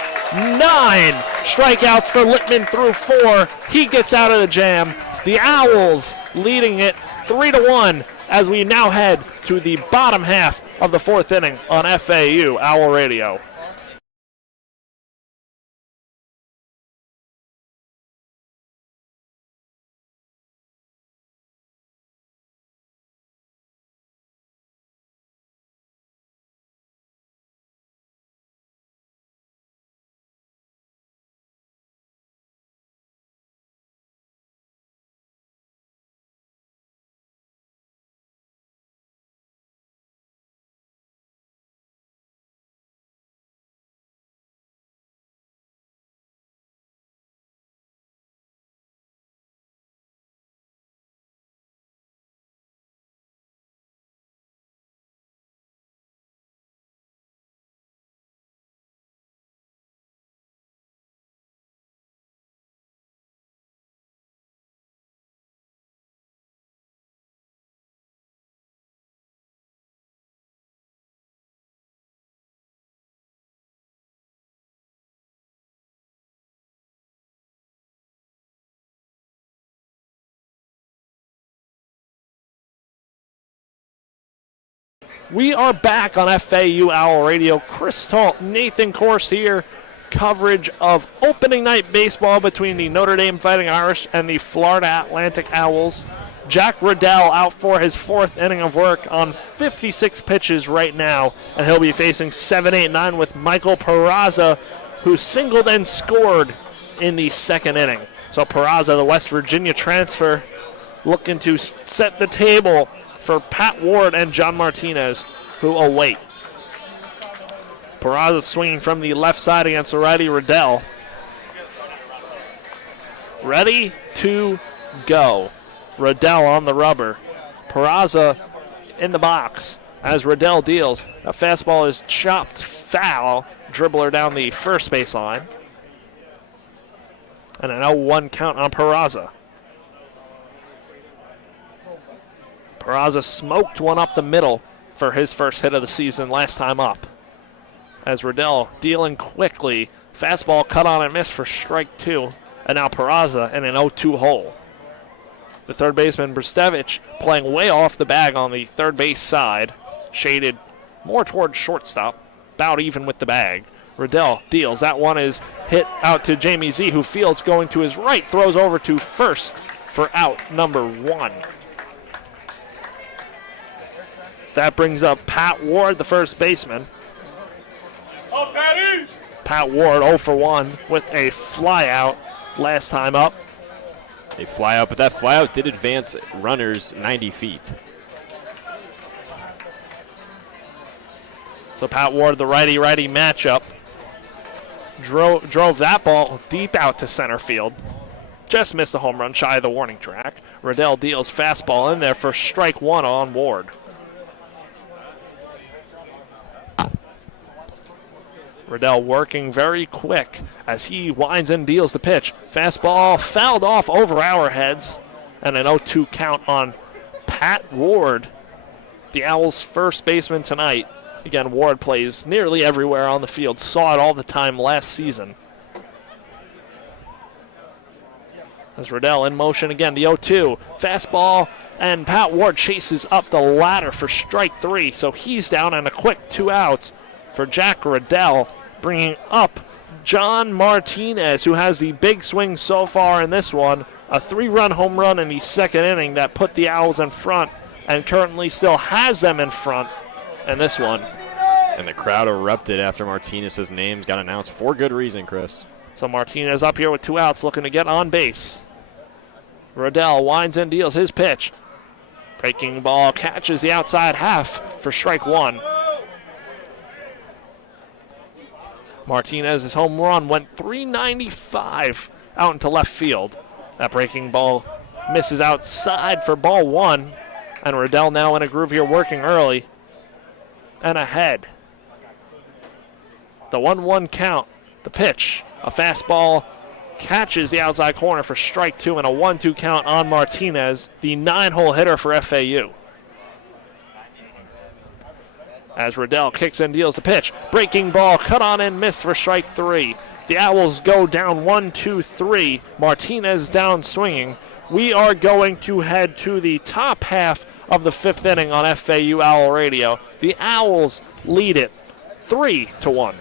9 strikeouts for Littman through 4. He gets out of the jam. The Owls leading it 3-1 as we now head to the bottom half of the 4th inning on FAU Owl Radio. We are back on FAU Owl Radio. Chris Talt, Nathan Korst here. Coverage of opening night baseball between the Notre Dame Fighting Irish and the Florida Atlantic Owls. Jack Riddell out for his 4th inning of work on 56 pitches right now, and he'll be facing 7-8-9 with Michael Peraza, who singled and scored in the 2nd inning. So Peraza, the West Virginia transfer, looking to set the table for Pat Ward and John Martinez, who await. Peraza swinging from the left side against the righty Riddell. Ready to go. Riddell on the rubber. Peraza in the box as Riddell deals. A fastball is chopped foul. Dribbler down the first baseline. And an 0-1 count on Peraza. Peraza smoked one up the middle for his first hit of the season last time up. As Riddell dealing quickly. Fastball cut on and missed for strike 2. And now Peraza in an 0-2 hole. The third baseman, Brstevich, playing way off the bag on the third base side. Shaded more towards shortstop. About even with the bag. Riddell deals. That one is hit out to Jamie Z, who fields going to his right. Throws over to first for out number 1. That brings up Pat Ward, the first baseman. Oh, Patty! Pat Ward 0 for 1 with a flyout last time up. A flyout, but that flyout did advance runners 90 feet. So Pat Ward, the righty-righty matchup, drove that ball deep out to center field. Just missed a home run shy of the warning track. Riddell deals fastball in there for strike 1 on Ward. Riddell working very quick as he winds and deals the pitch. Fastball fouled off over our heads. And an 0-2 count on Pat Ward, the Owls' first baseman tonight. Again, Ward plays nearly everywhere on the field. Saw it all the time last season. As Riddell in motion again, the 0-2. Fastball, and Pat Ward chases up the ladder for strike 3. So he's down and a quick 2 outs for Jack Riddell, bringing up John Martinez, who has the big swing so far in this one. A 3-run home run in the 2nd inning that put the Owls in front and currently still has them in front in this one. And the crowd erupted after Martinez's name got announced for good reason, Chris. So Martinez up here with 2 outs looking to get on base. Riddell winds and deals his pitch. Breaking ball catches the outside half for strike 1. Martinez's home run went 395 out into left field. That breaking ball misses outside for ball 1. And Riddell now in a groove here working early and ahead. The 1-1 count. The pitch. A fastball catches the outside corner for strike 2 and a 1-2 count on Martinez, the 9-hole hitter for FAU. As Riddell kicks and deals the pitch. Breaking ball cut on and missed for strike 3. The Owls go down 1-2-3. Martinez down swinging. We are going to head to the top half of the 5th inning on FAU Owl Radio. The Owls lead it 3-1.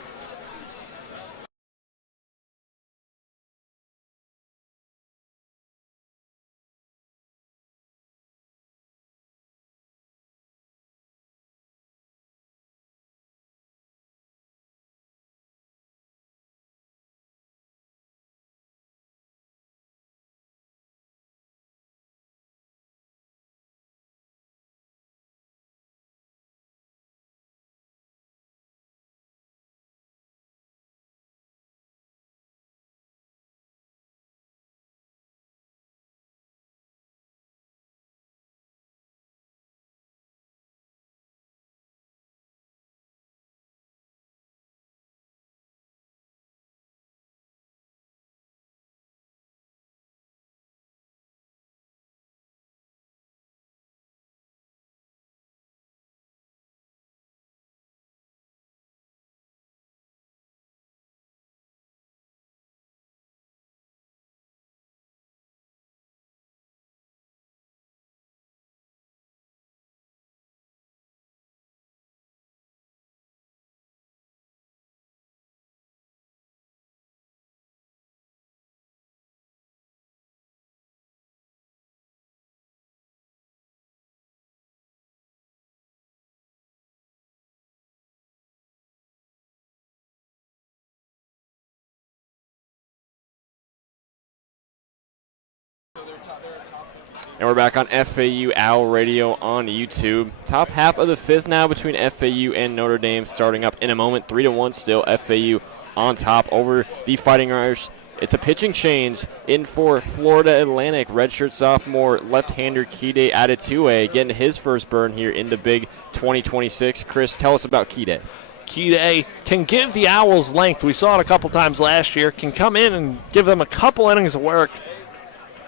And we're back on FAU Owl Radio on YouTube. Top half of the fifth now between FAU and Notre Dame starting up in a moment. 3-1 still. FAU on top over the Fighting Irish. It's a pitching change in for Florida Atlantic. Redshirt sophomore left-hander Kide Adetuwe getting his first burn here in the big 2026. Chris, tell us about Kide. Kide can give the Owls length. We saw it a couple times last year. Can come in and give them a couple innings of work.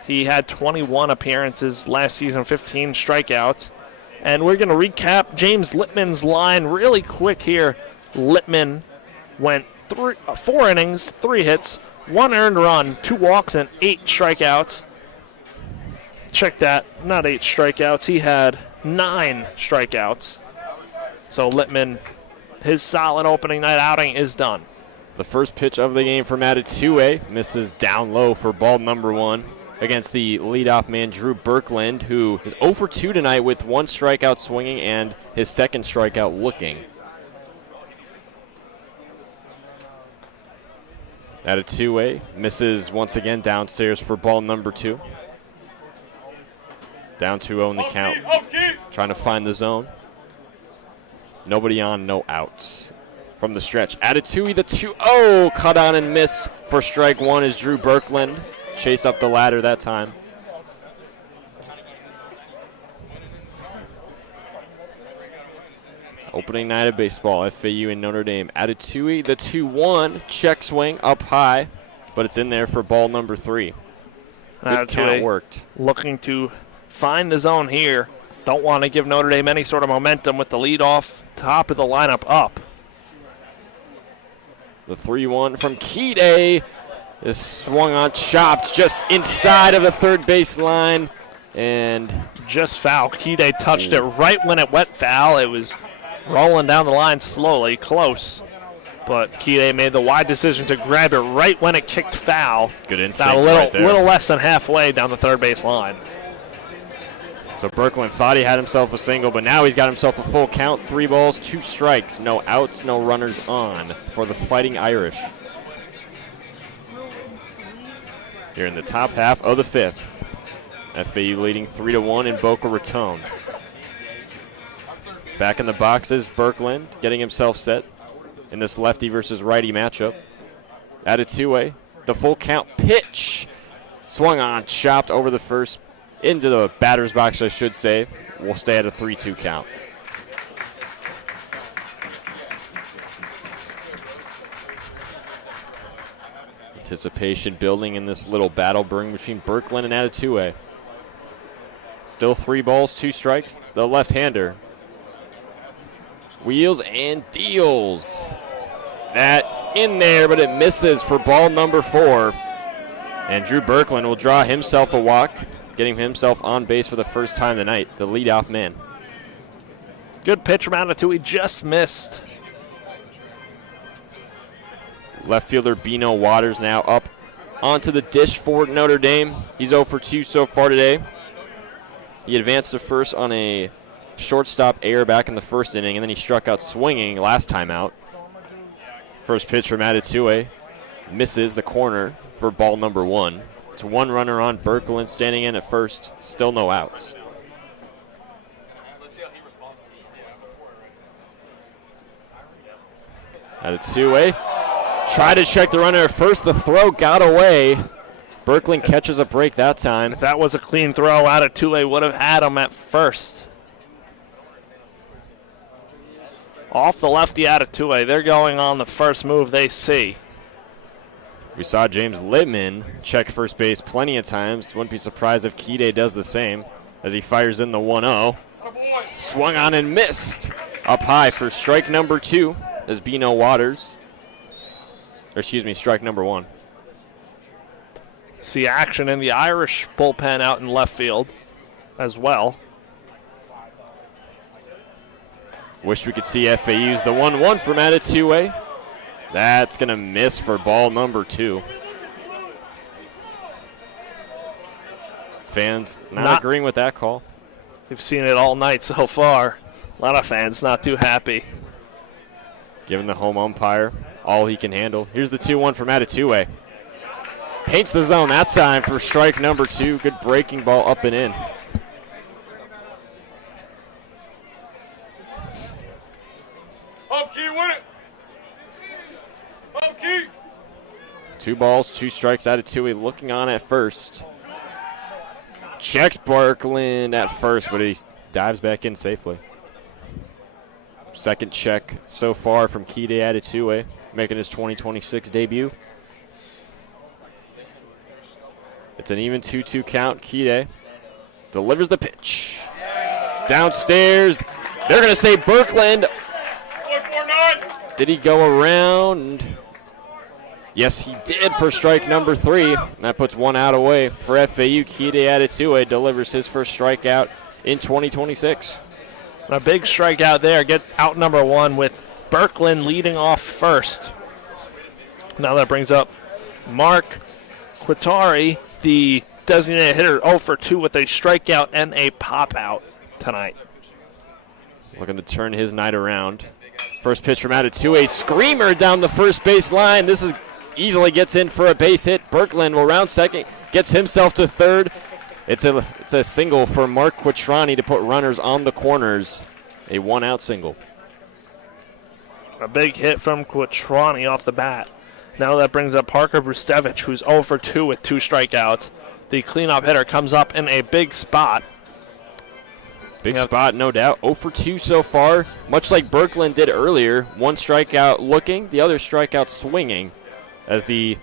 He had 21 appearances last season, 15 strikeouts. And we're going to recap James Littman's line really quick here. Littman went 4 innings, 3 hits, 1 earned run, 2 walks, and 8 strikeouts. Check that, not 8 strikeouts. He had 9 strikeouts. So Littman, his solid opening night outing is done. The first pitch of the game from Adetuwe misses down low for ball number 1. Against the leadoff man, Drew Birkland, who is 0 for 2 tonight with 1 strikeout swinging and his second strikeout looking. Adetuwe misses once again downstairs for ball number 2. Down 2-0 in the count. Trying to find the zone. Nobody on, no outs. From the stretch, Adetuwe the 2-0. Cut on and miss for strike 1 is Drew Birkland. Chase up the ladder that time. Opening night of baseball, FAU and Notre Dame. Adetuwe, the 2-1, check swing up high, but it's in there for ball number 3. Good count worked. Looking to find the zone here. Don't want to give Notre Dame any sort of momentum with the leadoff top of the lineup up. The 3-1 from Kide. Is swung on, chopped just inside of the third base line, and just foul. Kide touched it right when it went foul. It was rolling down the line slowly, close, but Kide made the wide decision to grab it right when it kicked foul. Good instinct right there. A little less than halfway down the third base line. So Birkland thought he had himself a single, but now he's got himself a full count. 3 balls, 2 strikes, no outs, no runners on for the Fighting Irish. Here in the top half of the fifth. FAU leading 3-1 in Boca Raton. Back in the box is Birkland, getting himself set in this lefty versus righty matchup. Adetuwe, the full count pitch. Swung on, chopped over the first, into the batter's box, I should say. We'll stay at a 3-2 count. Anticipation building in this little battle brewing between Birkland and Adetuwe. Still 3 balls, 2 strikes. The left-hander wheels and deals. That's in there, but it misses for ball number 4. And Drew Birkland will draw himself a walk, getting himself on base for the first time tonight, the leadoff man. Good pitch from Adetuwe, just missed. Left fielder Bino Waters now up onto the dish for Notre Dame. He's 0 for 2 so far today. He advanced to first on a shortstop error back in the first inning, and then he struck out swinging last time out. First pitch from Adetuwe misses the corner for ball number 1. It's 1 runner on. Birkland standing in at first. Still no outs. Adetuwe tried to check the runner at first. The throw got away. Birkland catches a break that time. If that was a clean throw, Adetuwe would have had him at first. Off the lefty Adetuwe. They're going on the first move they see. We saw James Littman check first base plenty of times. Wouldn't be surprised if Kide does the same as he fires in the 1-0. Swung on and missed. Up high for strike number 2 is Bino Waters. Or excuse me, strike number 1. See action in the Irish bullpen out in left field as well. Wish we could see FAU's the 1-1 from Adetuwe. That's going to miss for ball number 2. Fans not agreeing with that call. We've seen it all night so far. A lot of fans not too happy. Giving the home umpire all he can handle. Here's the 2-1 from Adetuwe. Paints the zone that time for strike number 2. Good breaking ball up and in. Up key with it. Up key. 2 balls, 2 strikes out of 2. Looking on at first. Checks Barkland at first, but he dives back in safely. Second check so far from Kide Adetue, making his 2026 debut. It's an even 2-2 count. Kide delivers the pitch. Downstairs. They're going to say Barkland. 149. Did he go around? Yes, he did for strike number 3. And that puts 1 out away for FAU. Kide Adetue delivers his first strikeout in 2026. A big strikeout there. Get out number 1 with Barkland leading off first. Now that brings up Mark Quatari, the designated hitter, 0 for 2 with a strikeout and a pop-out tonight. Looking to turn his night around. First pitch from Adetue, a screamer down the first base line. This is easily gets in for a base hit. Barkland will round second, gets himself to third. It's a single for Mark Quattrani to put runners on the corners. A 1-out single. A big hit from Quattrani off the bat. Now that brings up Parker Brustevich, who's 0 for 2 with 2 strikeouts. The cleanup hitter comes up in a big spot. Big spot, no doubt. 0 for 2 so far. Much like Barkland did earlier. 1 strikeout looking, the other strikeout swinging. As the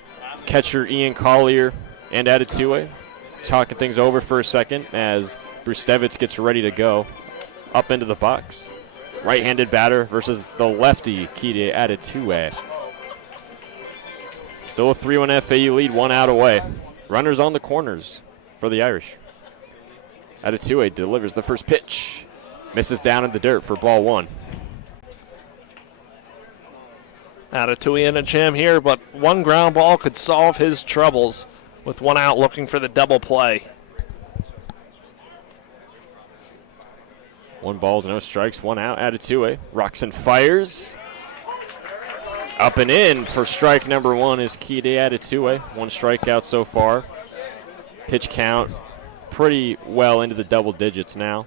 catcher Ian Collier and Adetue talking things over for a second as Brustevich gets ready to go up into the box. Right-handed batter versus the lefty Kide Adetue. Still a 3-1 FAU lead, 1 out away. Runners on the corners for the Irish. Adetue delivers the first pitch. Misses down in the dirt for ball 1. Adetue in a jam here, but 1 ground ball could solve his troubles with 1 out looking for the double play. 1 balls, no strikes, 1 out. Adetue rocks and fires. Up and in for strike number 1 is Kide Adetue. 1 strikeout so far. Pitch count pretty well into the double digits now.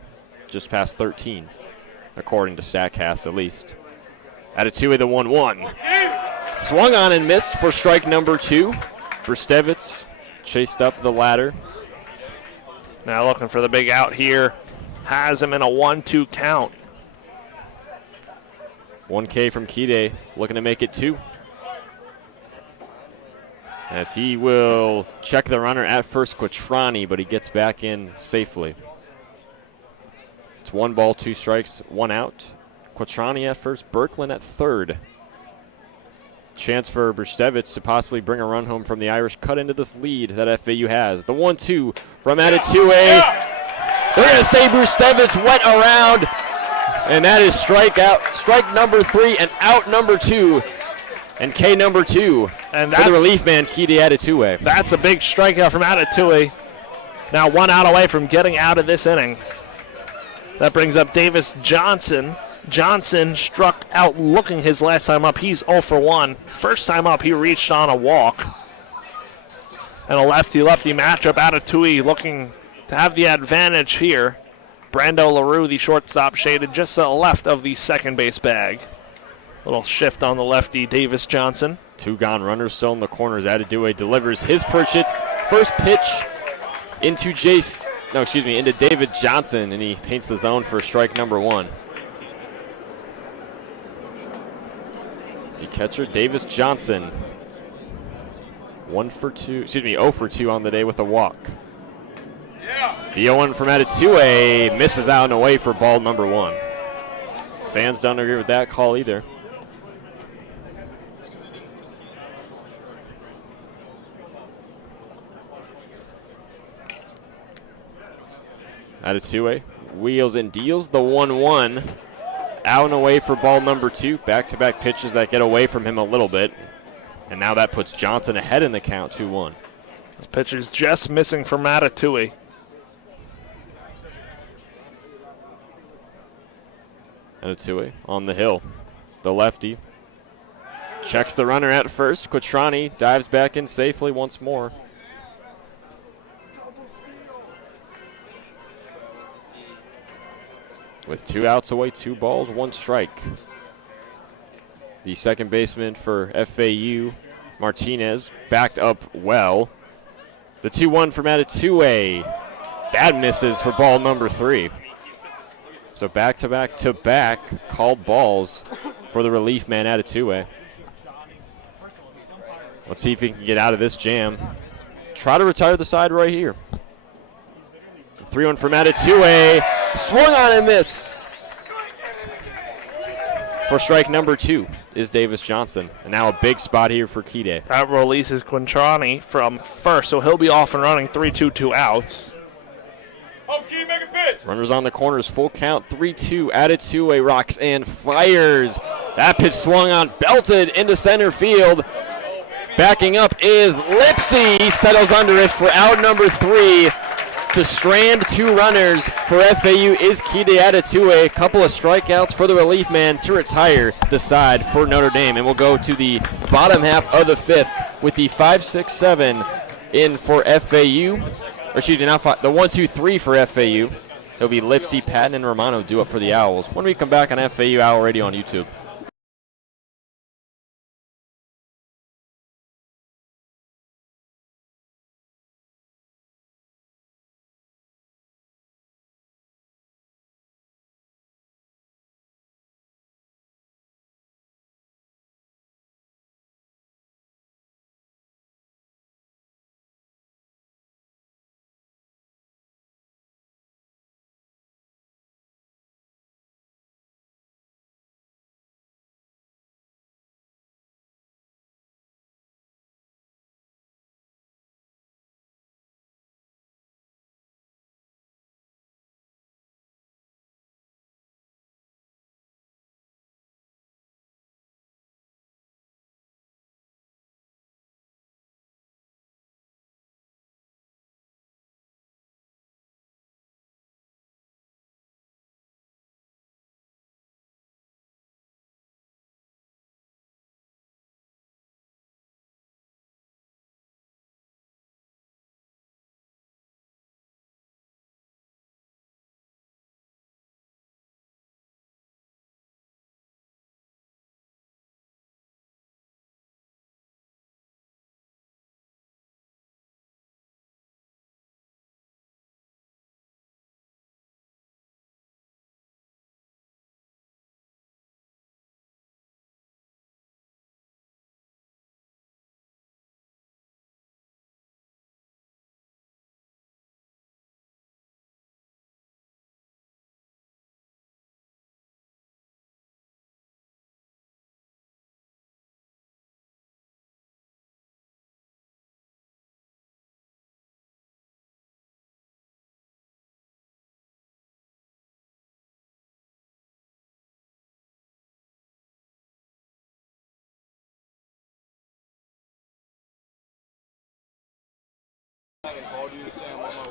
Just past 13, according to StatCast at least. Adetue the 1-1. Swung on and missed for strike number 2. Brustevich chased up the ladder. Now looking for the big out here. Has him in a 1-2 count. 1K from Kide, looking to make it 2. As he will check the runner at first, Quattrani, but he gets back in safely. It's 1 ball, 2 strikes, 1 out. Quattrani at first, Barkland at third. Chance for Brustevich to possibly bring a run home from the Irish, cut into this lead that FAU has. The 1-2 from Adetue. They're going to say Brustevich went around, and that is strike number 3 and out number 2. And K number 2 and for the relief man, Kide Adetue. That's a big strikeout from Adetue. Now 1 out away from getting out of this inning. That brings up Davis Johnson. Johnson struck out looking his last time up. He's 0 for 1. First time up, he reached on a walk. And a lefty-lefty matchup. Adetue looking to have the advantage here. Brando LaRue, the shortstop, shaded just to the left of the second base bag. Little shift on the lefty, Davis Johnson. 2 gone runners still in the corners. Adetue delivers his first pitch into into David Johnson, and he paints the zone for strike number 1. The catcher, Davis Johnson. 0 for 2 on the day with a walk. The 0-1 from Adetue misses out and away for ball number 1. Fans don't agree with that call either. Adetue wheels and deals the 1-1. Out and away for ball number 2. Back-to-back pitches that get away from him a little bit. And now that puts Johnson ahead in the count, 2-1. This pitcher's just missing from Adetue. Adetue on the hill. The lefty Checks the runner at first. Quattrani dives back in safely once more. With 2 outs away, 2 balls, 1 strike. The second baseman for FAU, Martinez, backed up well. The 2-1 from Atatue. That misses for ball number 3. So back-to-back-to-back called balls for the relief man, Atatue. Let's see if he can get out of this jam. Try to retire the side right here. 3-1 from Atatue. Swung on and missed. For strike number 2 is Davis Johnson. And now a big spot here for Kide. That releases Quintrani from first, so he'll be off and running. 3-2, 2 outs. Key, make a pitch. Runners on the corners, full count, 3-2. Atatue rocks and fires. That pitch swung on, belted into center field. Backing up is Lipsy. He settles under it for out number 3. To strand 2 runners for FAU is Kide Atatue. A couple of strikeouts for the relief man to retire the side for Notre Dame. And we'll go to the bottom half of the 5th with the 5-6-7 in for FAU. Or excuse me, now the 1-2-3 for FAU. It'll be Lipsy, Patton, and Romano do it for the Owls. When we come back on FAU Owl Radio on YouTube.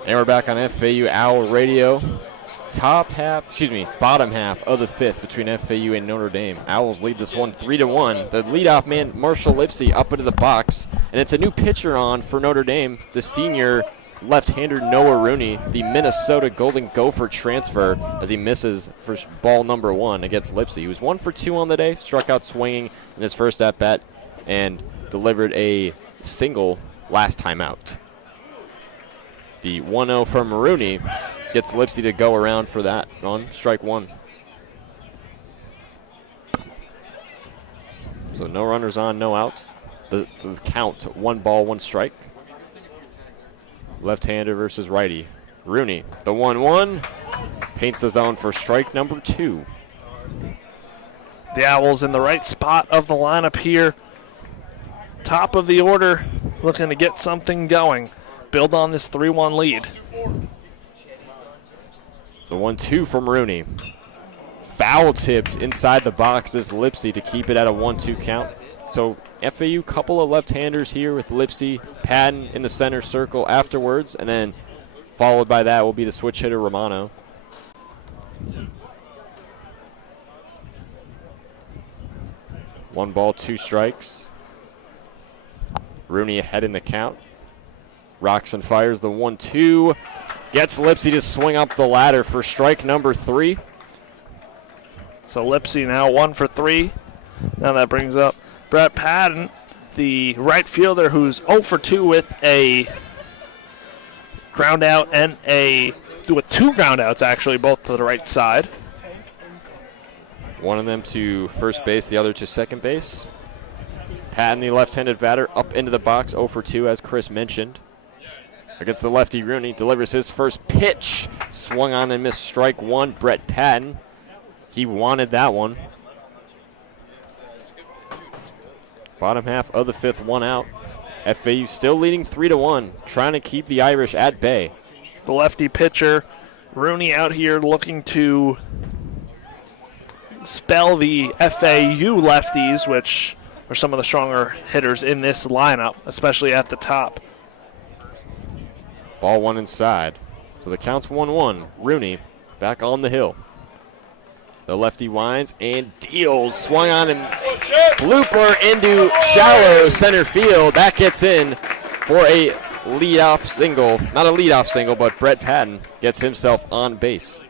And we're back on FAU Owl Radio. Bottom half of the 5th between FAU and Notre Dame. Owls lead this one 3-1. The leadoff man, Marshall Lipsy, up into the box. And it's a new pitcher on for Notre Dame, the senior left-hander Noah Rooney, the Minnesota Golden Gopher transfer, as he misses for ball number 1 against Lipsy. He was 1 for 2 on the day, struck out swinging in his first at-bat, and delivered a single last time out. The 1-0 from Rooney gets Lipsy to go around for that on strike 1. So no runners on, no outs. The count, 1 ball, 1 strike. Left-hander versus righty. Rooney, the 1-1, paints the zone for strike number 2. The Owls in the right spot of the lineup here. Top of the order, looking to get something going. Build on this 3-1 lead. The 1-2 from Rooney. Foul tipped inside the box is Lipsy to keep it at a 1-2 count. So FAU, couple of left-handers here with Lipsy, Patton in the center circle afterwards, and then followed by that will be the switch hitter Romano. 1 ball, 2 strikes. Rooney ahead in the count. Rocks and fires the 1-2. Gets Lipsy to swing up the ladder for strike number 3. So Lipsy now 1 for 3. Now that brings up Brett Patton, the right fielder, who's 0 for 2 with a ground out and with 2 ground outs, actually, both to the right side. One of them to first base, the other to second base. Patton, the left-handed batter, up into the box, 0 for 2, as Chris mentioned. Against the lefty, Rooney delivers his first pitch. Swung on and missed strike 1. Brett Patton, he wanted that one. Bottom half of the 5th, 1 out. FAU still leading 3-1, trying to keep the Irish at bay. The lefty pitcher, Rooney, out here looking to spell the FAU lefties, which are some of the stronger hitters in this lineup, especially at the top. Ball 1 inside. So the count's 1-1. Rooney back on the hill. The lefty winds and deals. Swung on and blooper into shallow center field. That gets in for a leadoff single. Not a leadoff single, but Brett Patton gets himself on base.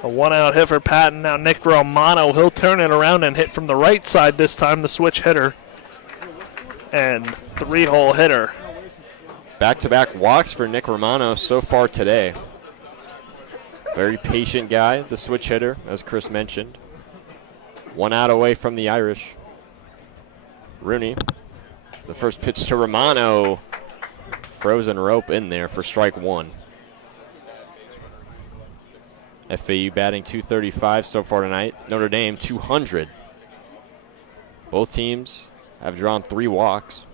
A 1-out hit for Patton. Now Nick Romano, he'll turn it around and hit from the right side this time, the switch hitter. And 3-hole hitter. Back-to-back walks for Nick Romano so far today. Very patient guy, the switch hitter, as Chris mentioned. 1 out away from the Irish. Rooney, the first pitch to Romano. Frozen rope in there for strike 1. FAU batting .235 so far tonight. Notre Dame 200. Both teams have drawn 3 walks.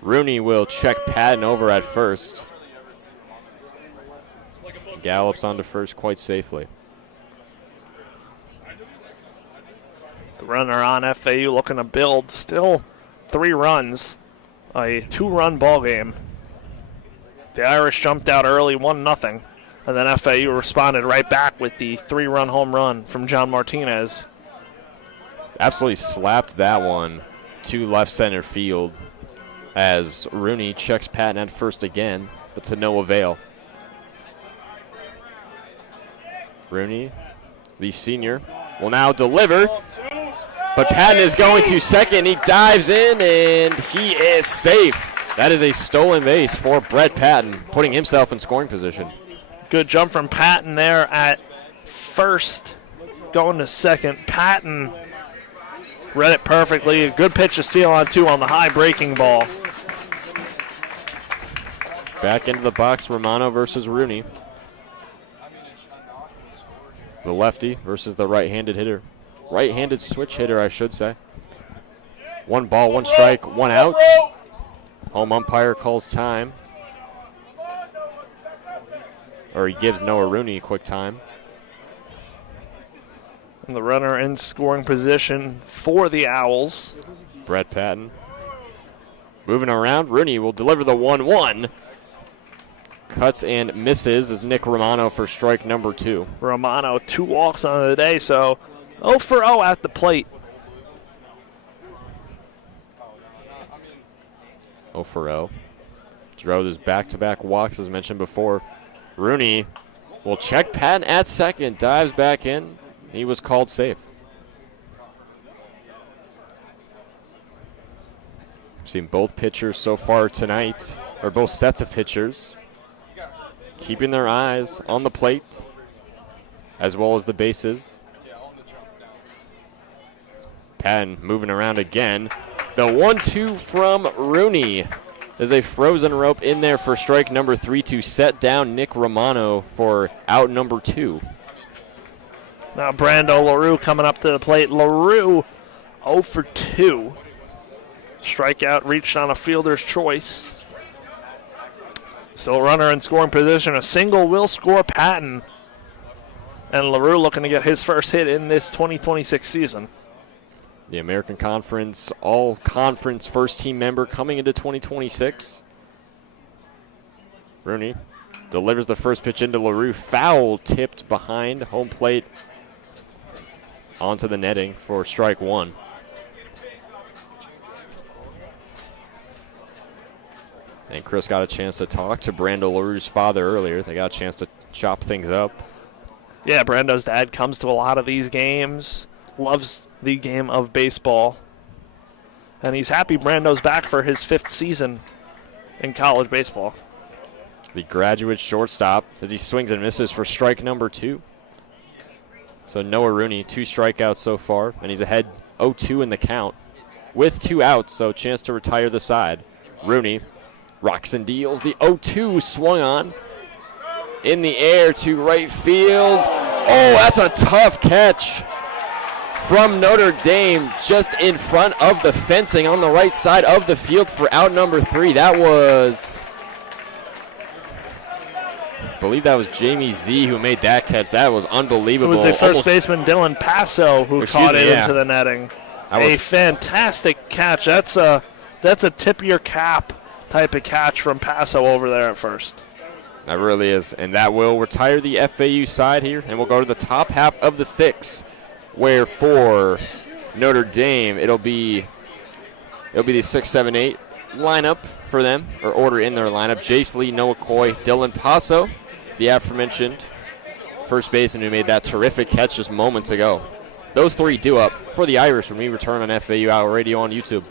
Rooney will check Patton over at first. Gallops onto first quite safely. The runner on FAU looking to build. Still 3 runs. A 2-run ball game. The Irish jumped out early, 1-0. And then FAU responded right back with the 3-run home run from John Martinez. Absolutely slapped that one to left center field as Rooney checks Patton at first again, but to no avail. Rooney, the senior, will now deliver, but Patton is going to second. He dives in, and he is safe. That is a stolen base for Brett Patton, putting himself in scoring position. Good jump from Patton there at first, going to second. Patton read it perfectly. A good pitch to steal on 2 on the high breaking ball. Back into the box, Romano versus Rooney. The lefty versus the right-handed hitter. Right-handed switch hitter, I should say. 1 ball, 1 strike, 1 out. Home umpire calls time. Or he gives Noah Rooney a quick time. And the runner in scoring position for the Owls. Brett Patton. Moving around, Rooney will deliver the 1-1. Cuts and misses as Nick Romano for strike number 2. Romano, 2 walks on the day, so 0 for 0 at the plate. 0 for 0. Drove his back-to-back walks, as mentioned before. Rooney will check Patton at second, dives back in. He was called safe. We've seen both pitchers so far tonight, or both sets of pitchers, keeping their eyes on the plate as well as the bases. Patton moving around again. The 1-2 from Rooney. There's a frozen rope in there for strike number 3 to set down Nick Romano for out number 2. Now Brando LaRue coming up to the plate. LaRue 0 for 2. Strikeout reached on a fielder's choice. Still runner in scoring position. A single will score Patton. And LaRue looking to get his first hit in this 2026 season. The American Conference all-conference first-team member coming into 2026. Rooney delivers the first pitch into LaRue. Foul tipped behind home plate onto the netting for strike one. And Chris got a chance to talk to Brando LaRue's father earlier. They got a chance to chop things up. Yeah, Brando's dad comes to a lot of these games, loves the game of baseball, and he's happy Brando's back for his 5th season in college baseball. The graduate shortstop as he swings and misses for strike number 2. So Noah Rooney, 2 strikeouts so far, and he's ahead 0-2 in the count with 2 outs, so chance to retire the side. Rooney rocks and deals. The 0-2 swung on in the air to right field. Oh, that's a tough catch from Notre Dame just in front of the fencing on the right side of the field for out number 3. That was, I believe that was Jamie Z who made that catch. That was unbelievable. It was the first baseman Dylan Passo who caught it into the netting. A fantastic catch. That's a tip your cap type of catch from Passo over there at first. That really is, and that will retire the FAU side here, and we'll go to the top half of the 6th, where for Notre Dame it'll be the 6, 7, 8 lineup for them, or order in their lineup. Jace Lee, Noah Coy, Dylan Passo, the aforementioned first baseman who made that terrific catch just moments ago. Those 3 due up for the Irish when we return on FAU Hour Radio on YouTube.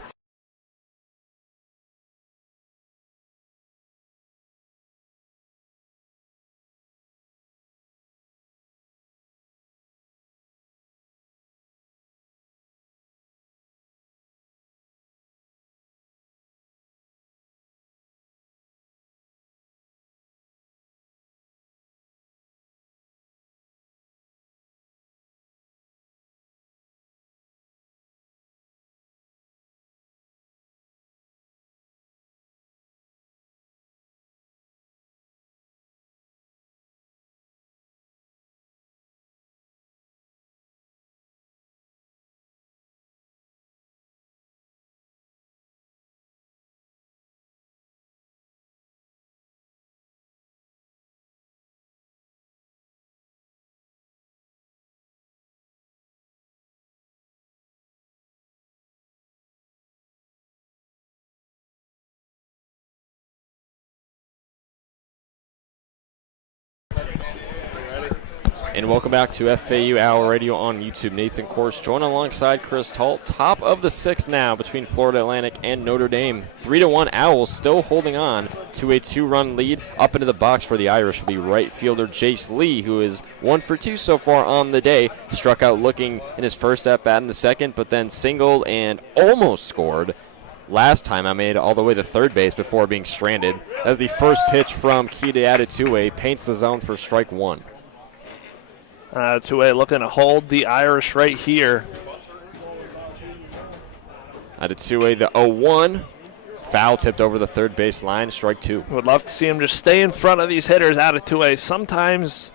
And welcome back to FAU Hour Radio on YouTube. Nathan Korst joined alongside Chris Talt. Top of the 6th now between Florida Atlantic and Notre Dame. 3-1 Owls still holding on to a 2-run lead. Up into the box for the Irish will be right fielder Jace Lee, who is 1 for 2 so far on the day. Struck out looking in his first at-bat in the second, but then singled and almost scored. Last time I made all the way to third base before being stranded. As the first pitch from Kide Adetue paints the zone for strike 1. Adetue looking to hold the Irish right here. Adetue, the 0-1. Foul tipped over the third base line, strike 2. Would love to see him just stay in front of these hitters. Adetue sometimes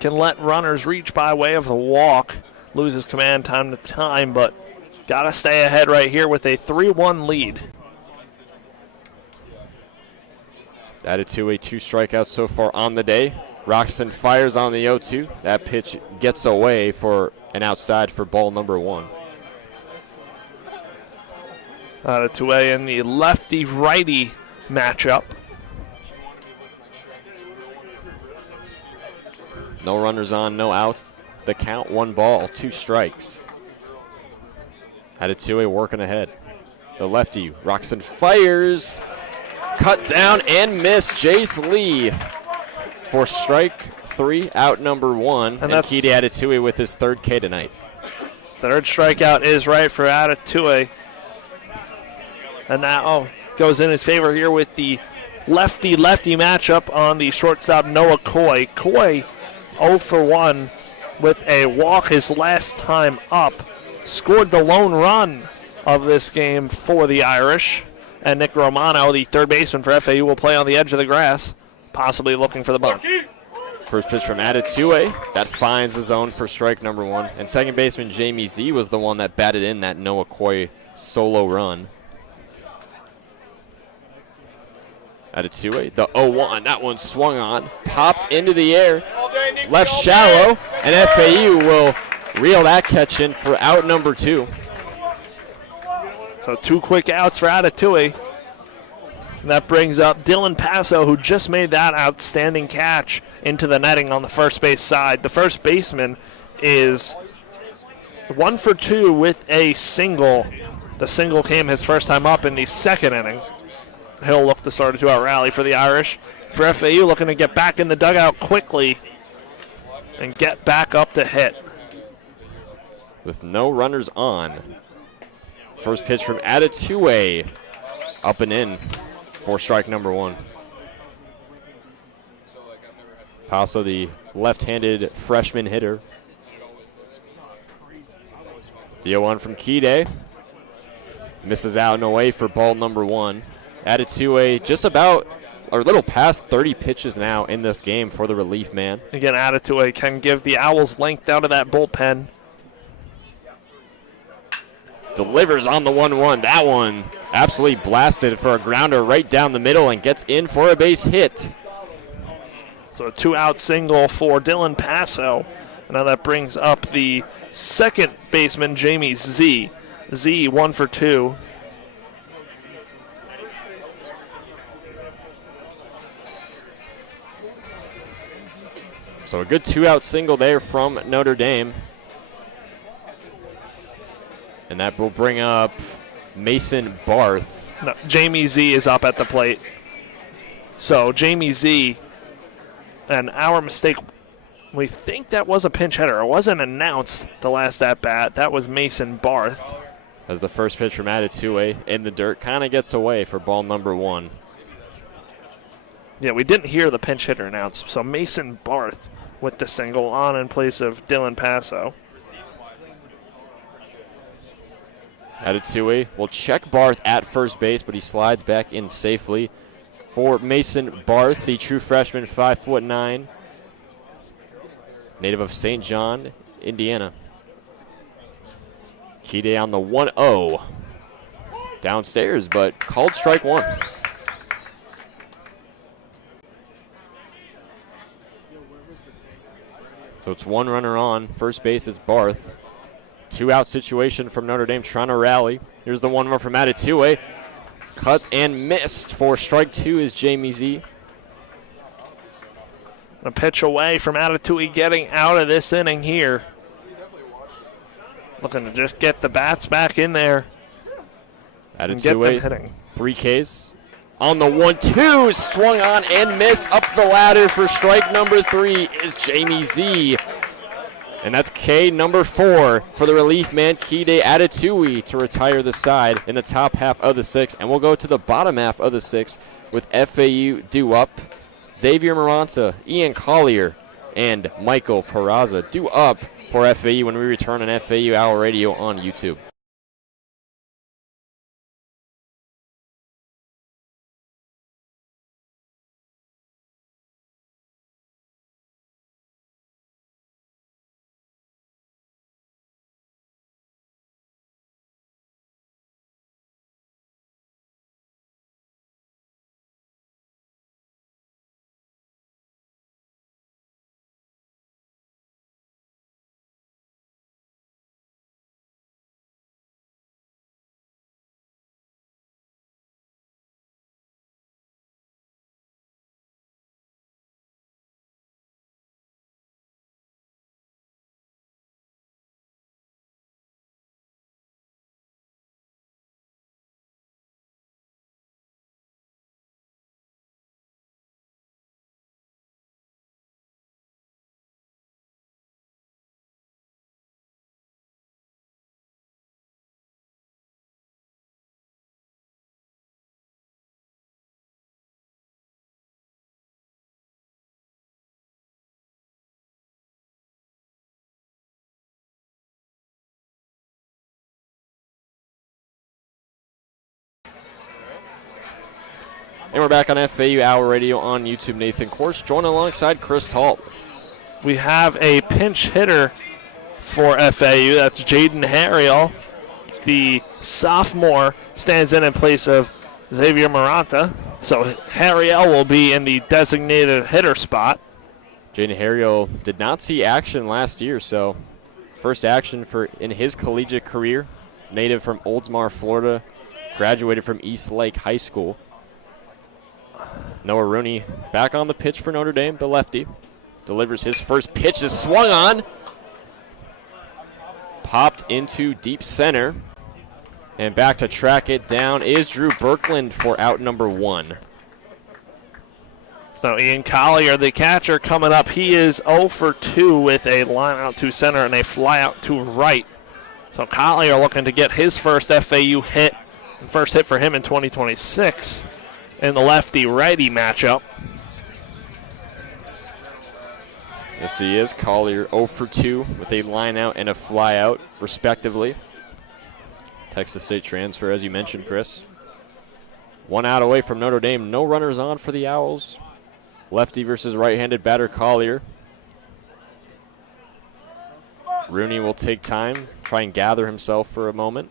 can let runners reach by way of the walk. Loses command time to time, but got to stay ahead right here with a 3-1 lead. Adetue, 2 strikeouts so far on the day. Roxton fires on the 0-2. That pitch gets away for an outside for ball number 1. Adetue in the lefty-righty matchup. No runners on, no outs. The count, 1 ball, 2 strikes. Adetue working ahead. The lefty, Roxton fires. Cut down and missed. Jace Lee for strike 3, out number 1. And Kide Adetue with his 3rd K tonight. Third strikeout is right for Adetue. And now goes in his favor here with the lefty-lefty matchup on the shortstop Noah Coy. Coy 0 for 1 with a walk his last time up. Scored the lone run of this game for the Irish. And Nick Romano, the third baseman for FAU, will play on the edge of the grass, possibly looking for the bunt. First pitch from Adetue. That finds the zone for strike number 1. And second baseman Jamie Z was the one that batted in that Noah Coy solo run. At a 2-8, the 0-1, that one swung on, popped into the air, left shallow, and FAU will reel that catch in for out number 2. So 2 quick outs for Atatui. And that brings up Dylan Passo, who just made that outstanding catch into the netting on the first base side. The first baseman is 1 for 2 with a single. The single came his first time up in the second inning. He'll look to start a 2-out rally for the Irish. For FAU, looking to get back in the dugout quickly and get back up to hit. With no runners on. First pitch from Atatue, up and in for strike number 1. Paso, the left-handed freshman hitter. The 0-1 from Kide. Misses out and away for ball number 1. Atatue just about, or a little past 30 pitches now in this game for the relief man. Again, Atatue can give the Owls length out of that bullpen. Delivers on the 1-1. That one absolutely blasted for a grounder right down the middle and gets in for a base hit. So a 2-out single for Dylan Passo. Now that brings up the second baseman, Jamie Z. Z, 1 for 2. So a good 2-out single there from Notre Dame. And that will bring up Mason Barth. No, Jamie Z is up at the plate. So Jamie Z, and our mistake, we think that was a pinch hitter. It wasn't announced the last at-bat. That was Mason Barth. As the first pitch from Atatue in the dirt kind of gets away for ball number 1. Yeah, we didn't hear the pinch hitter announced. So Mason Barth with the single on in place of Dylan Passo. Atatue will check Barth at first base, but he slides back in safely for Mason Barth, the true freshman, 5'9", native of St. John, Indiana. Kide on the 1-0. Downstairs, but called strike 1. So it's 1 runner on. First base is Barth. 2-out situation from Notre Dame trying to rally. Here's the 1 more from Atatue. Cut and missed for strike 2 is Jamie Z. A pitch away from Atatue getting out of this inning here. Looking to just get the bats back in there and get them hitting. 3 Ks. On the 1-2, swung on and missed up the ladder for strike number 3 is Jamie Z. And that's K number 4 for the relief man, Kide Atatue, to retire the side in the top half of the 6th. And we'll go to the bottom half of the 6th with FAU due up. Xavier Maranta, Ian Collier, and Michael Peraza due up for FAU when we return on FAU Owl Radio on YouTube. And we're back on FAU Owl Radio on YouTube. Nathan Korst joined alongside Chris Talt. We have a pinch hitter for FAU. That's Jaden Harriel. The sophomore stands in place of Xavier Maranta. So Harriel will be in the designated hitter spot. Jaden Harriel did not see action last year, so first action in his collegiate career. Native from Oldsmar, Florida, graduated from East Lake High School. Noah Rooney back on the pitch for Notre Dame, the lefty. Delivers his first pitch, is swung on. Popped into deep center. And back to track it down is Drew Birkland for out number 1. So Ian Collier, the catcher, coming up. He is 0 for 2 with a line out to center and a fly out to right. So Collier looking to get his first FAU hit. First hit for him in 2026 in the lefty-righty matchup. Yes, he is. Collier 0 for 2 with a line out and a fly out, respectively. Texas State transfer, as you mentioned, Chris. 1 out away from Notre Dame. No runners on for the Owls. Lefty versus right-handed batter Collier. Rooney will take time, try and gather himself for a moment.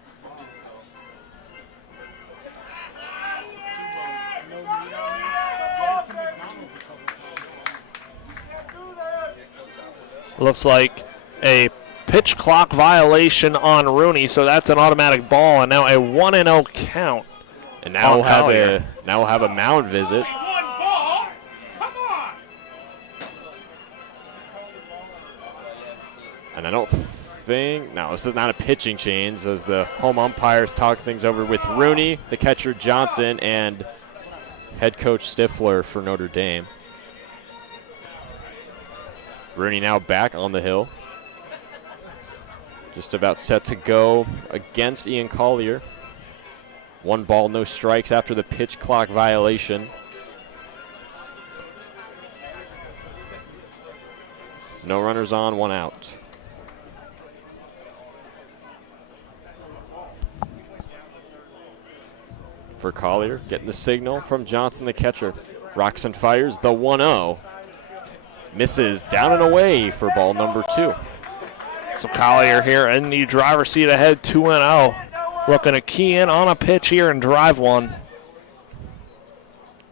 Looks like a pitch clock violation on Rooney, so that's an automatic ball, and now a 1-0 count. And now we'll have a mound visit. And I don't think, no, this is not a pitching change, as the home umpires talk things over with Rooney, the catcher Johnson, and head coach Stifler for Notre Dame. Rooney now back on the hill. Just about set to go against Ian Collier. 1 ball, no strikes after the pitch clock violation. No runners on, 1 out. For Collier, getting the signal from Johnson, the catcher. Rocks and fires the 1-0. Misses down and away for ball number 2. So Collier here in the driver's seat ahead, 2-0. Looking to key in on a pitch here and drive one.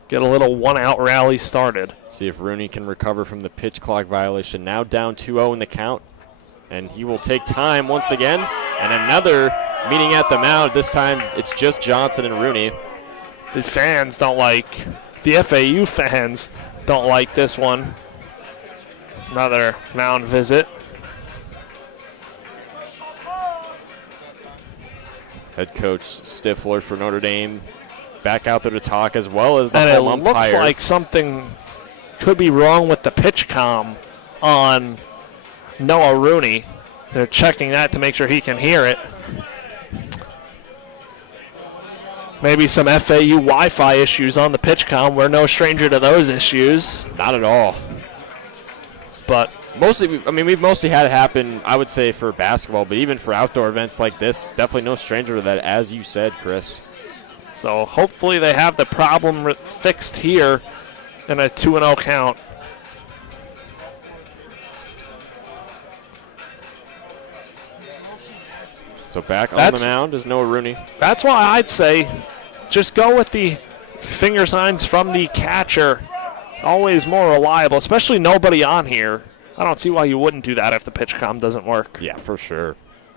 Get a little 1-out rally started. See if Rooney can recover from the pitch clock violation. Now down 2-0 in the count. And he will take time once again. And another meeting at the mound. This time it's just Johnson and Rooney. The fans don't like, the FAU fans don't like this one. Another mound visit. Head coach Stifler for Notre Dame back out there to talk, as well as the and home it umpire. Looks like something could be wrong with the pitch comm on Noah Rooney. They're checking that to make sure he can hear it. Maybe some FAU Wi-Fi issues on the pitch comm. We're no stranger to those issues. Not at all. But mostly, I mean, we've mostly had it happen, I would say, for basketball, but even for outdoor events like this, definitely no stranger to that, as you said, Chris. So hopefully they have the problem fixed here in a 2-0 count. So back on the mound is Noah Rooney. That's why I'd say just go with the finger signs from the catcher. Always more reliable, especially nobody on here. I don't see why you wouldn't do that if the pitch comm doesn't work. Yeah, for sure.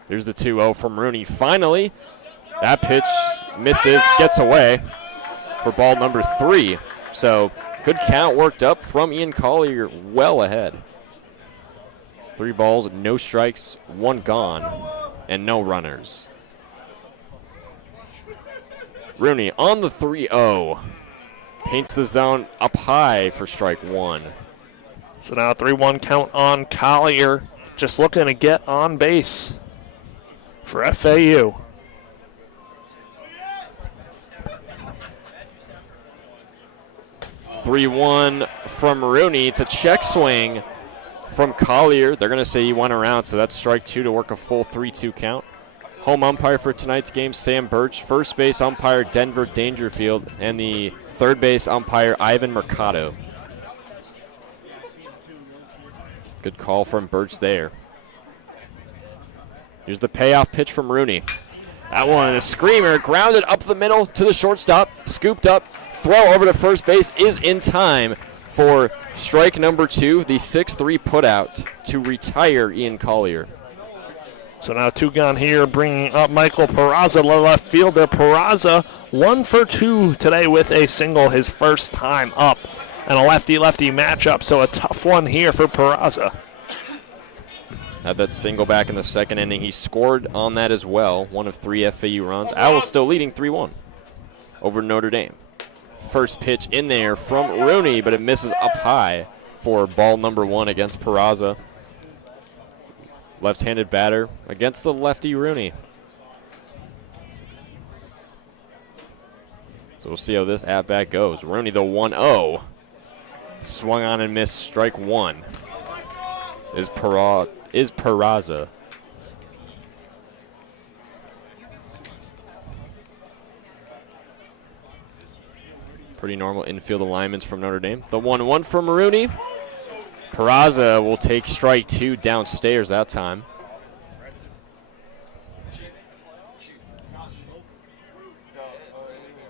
Here's the 2-0 from Rooney. Finally, that pitch misses, gets away for ball number 3. So good count worked up from Ian Collier, well ahead. 3 balls, no strikes, 1 gone, and no runners. Rooney on the 3-0. Paints the zone up high for strike 1. So now 3-1 count on Collier. Just looking to get on base for FAU. (3-1) from Rooney. It's a check swing from Collier. They're going to say he went around, so that's strike 2 to work a full 3-2 count. Home umpire for tonight's game, Sam Birch. First base umpire, Denver Dangerfield. And the third base umpire, Ivan Mercado. Good call from Birch there. Here's the payoff pitch from Rooney. That one, a screamer, grounded up the middle to the shortstop, scooped up, throw over to first base is in time for strike number 2, the 6-3 putout to retire Ian Collier. So now two-gun here, bringing up Michael Peraza, left fielder. Peraza 1 for 2 today with a single, his first time up. And a lefty-lefty matchup, so a tough one here for Peraza. Had that single back in the second inning. He scored on that as well, one of 3 FAU runs. Owls still leading 3-1 over Notre Dame. First pitch in there from Rooney, but it misses up high for ball number 1 against Peraza. Left-handed batter against the lefty Rooney. So we'll see how this at-bat goes. Rooney, the 1-0. Swung on and missed. Strike 1 is Peraza. Pretty normal infield alignments from Notre Dame. The 1-1 from Rooney. Peraza will take strike 2 downstairs that time.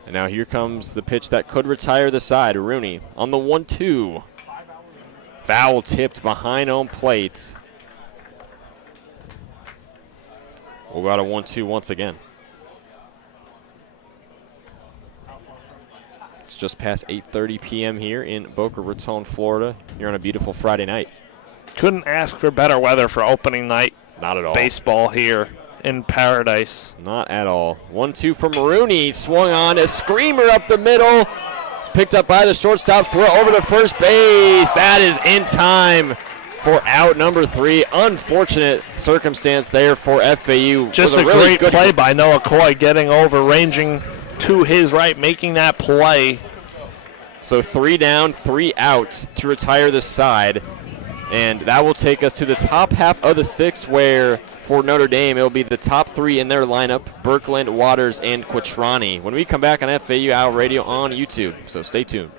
And now here comes the pitch that could retire the side. Rooney on the 1-2. Foul tipped behind home plate. We'll go to 1-2 once again. It's just past 8:30 p.m. here in Boca Raton, Florida. You're on a beautiful Friday night. Couldn't ask for better weather for opening night. Not at all. Baseball here in paradise. Not at all. 1-2 from Rooney. Swung on. A screamer up the middle. It's picked up by the shortstop. Throw over to first base. That is in time for out number 3. Unfortunate circumstance there for FAU. Just a really great play by Noah Coy, getting over, ranging to his right, making that play. So 3 down, 3 out to retire the side. And that will take us to the top half of the 6th, where for Notre Dame, it will be the top 3 in their lineup: Birkland, Waters, and Quattrani. When we come back on FAU Owl Radio on YouTube, so stay tuned.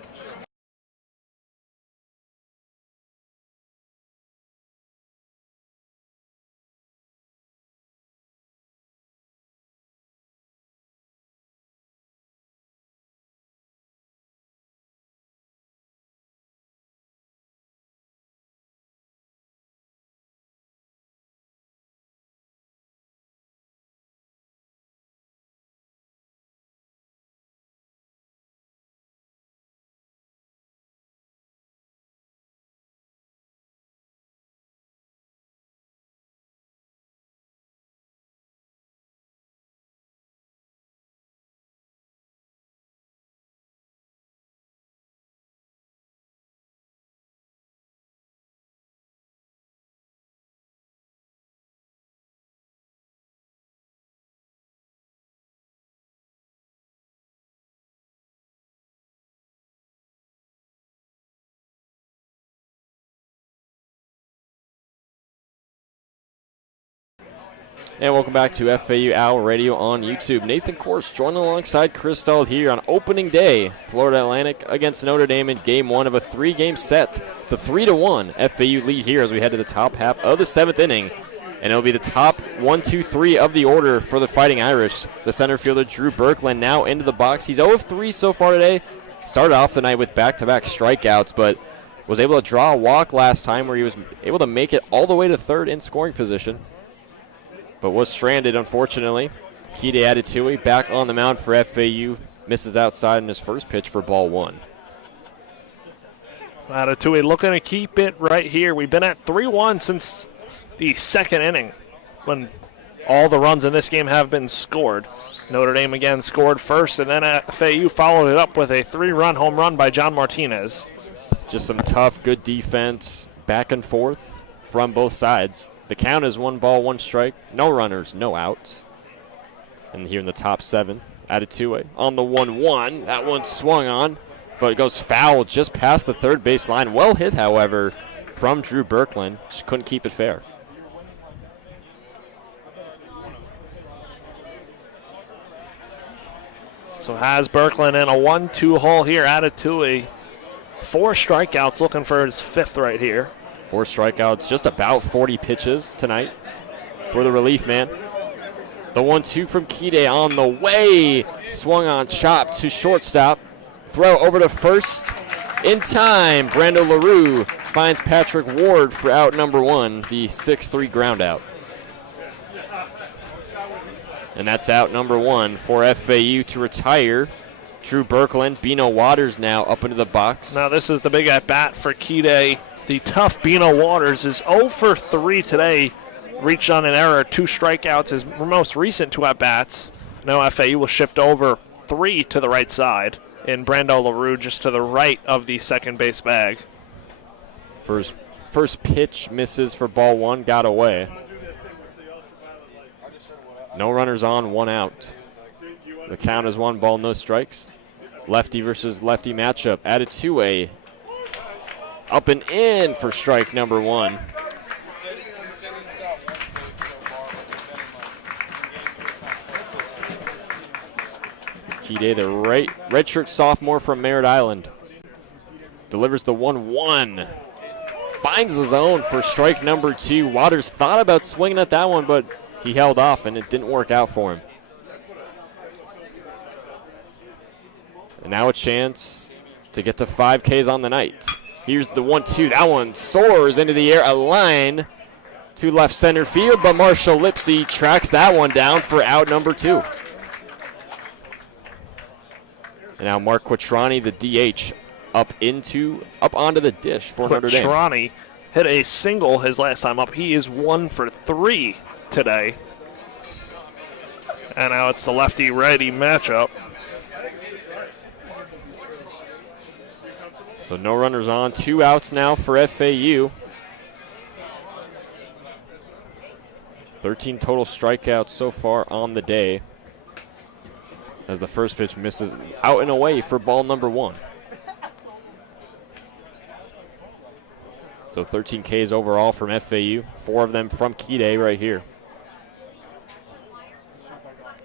And welcome back to FAU Owl Radio on YouTube. Nathan Korst joining alongside Chris Talt here on opening day. Florida Atlantic against Notre Dame in Game 1 of a 3-game set. It's a 3-1 FAU lead here as we head to the top half of the 7th inning. And it'll be the top 1, 2, 3 of the order for the Fighting Irish. The center fielder, Drew Birkland, now into the box. He's 0 of 3 so far today. Started off the night with back-to-back strikeouts, but was able to draw a walk last time where he was able to make it all the way to third in scoring position, but was stranded, unfortunately. Kide Adetui back on the mound for FAU. Misses outside in his first pitch for ball 1. So Adetui looking to keep it right here. We've been at 3-1 since the second inning, when all the runs in this game have been scored. Notre Dame again scored first, and then FAU followed it up with a 3-run home run by John Martinez. Just some tough, good defense, back and forth from both sides. The count is 1 ball, 1 strike. No runners, no outs. And here in the top 7, Adetui on the 1-1. That one swung on, but it goes foul just past the third base line. Well hit, however, from Drew Birkland. Just couldn't keep it fair. So has Birkland in a 1-2 hole here. Adetui, 4 strikeouts, looking for his 5th right here. 4 strikeouts, just about 40 pitches tonight for the relief man. The 1-2 from Kide on the way. Swung on, chopped to shortstop. throw over to first. In time, Brando LaRue finds Patrick Ward for out number 1, the 6-3 ground out. And that's out number 1 for FAU to retire. Drew Birkeland, Bino Waters now up into the box. Now this is the big at-bat for Kide. The tough Bino Waters is 0 for 3 today. Reached on an error, 2 strikeouts, his most recent 2 at-bats. Now FAU will shift over 3 to the right side. And Brando LaRue just to the right of the second base bag. First pitch misses for ball 1, got away. No runners on, 1 out. The count is 1 ball, no strikes. Lefty versus lefty matchup. Added to a up and in for strike number 1. Kide, the redshirt sophomore from Merritt Island, delivers the 1-1. Finds the zone for strike number 2. Waters thought about swinging at that one, but he held off, and it didn't work out for him. And now a chance to get to 5 Ks on the night. Here's the 1-2. That one soars into the air, a line to left center field, but Marshall Lipsy tracks that one down for out number 2. And now Mark Quattrani, the DH, up onto the dish for Notre Dame. Quattrani hit a single his last time up. He is 1 for 3 today. And now it's the lefty-righty matchup. So no runners on, 2 outs now for FAU. 13 total strikeouts so far on the day, as the first pitch misses out and away for ball number 1. So 13 Ks overall from FAU, 4 of them from Kide right here.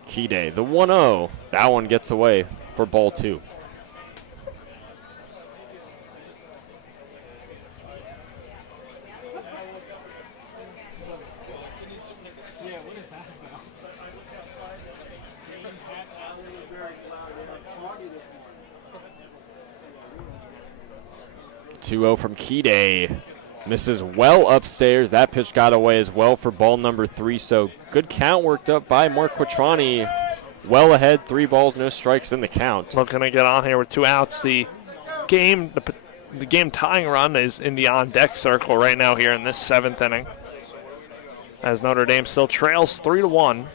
Kide, the 1-0. That one gets away for ball 2. From Kide. Misses well upstairs. That pitch got away as well for ball number 3. So good count worked up by Mark Quattrani. Well ahead, 3 balls, no strikes in the count. Looking to get on here with 2 outs. The game tying run is in the on-deck circle right now here in this 7th inning, as Notre Dame still trails 3-1.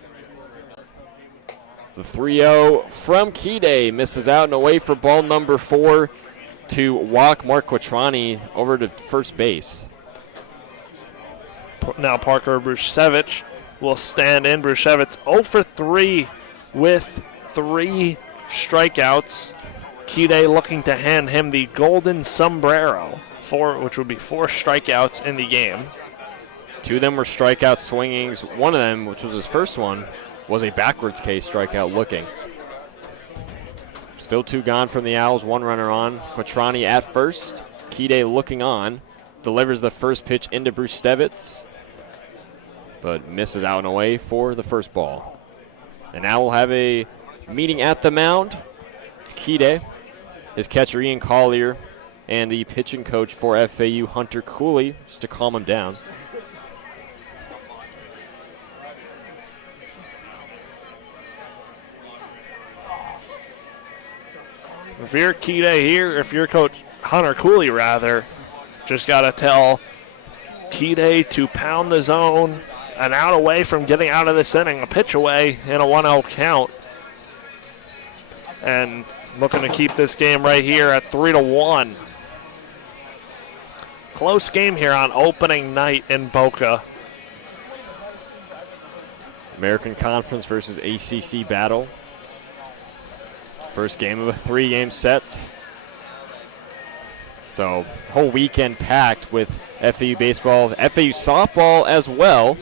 The 3-0 from Kide misses out and away for ball number 4 to walk Mark Quattrani over to first base. Now Parker Brushevich will stand in. Brushevich 0 for 3 with 3 strikeouts. Kide looking to hand him the golden sombrero, which would be 4 strikeouts in the game. 2 of them were strikeout swingings. One of them, which was his first one, was a backwards case strikeout looking. Still 2 gone from the Owls, 1 runner on. Quattrani at first. Kide looking on. Delivers the first pitch into Brushevich, but misses out and away for the first ball. And now we'll have a meeting at the mound. It's Kide, his catcher Ian Collier, and the pitching coach for FAU, Hunter Cooley, just to calm him down. If you're Kide here, if you're Coach Hunter Cooley, rather, just got to tell Kide to pound the zone, an out away from getting out of this inning, a pitch away in a 1-0 count. And looking to keep this game right here at 3-1. Close game here on opening night in Boca. American Conference versus ACC battle. First game of a 3-game set. So whole weekend packed with FAU baseball, FAU softball as well.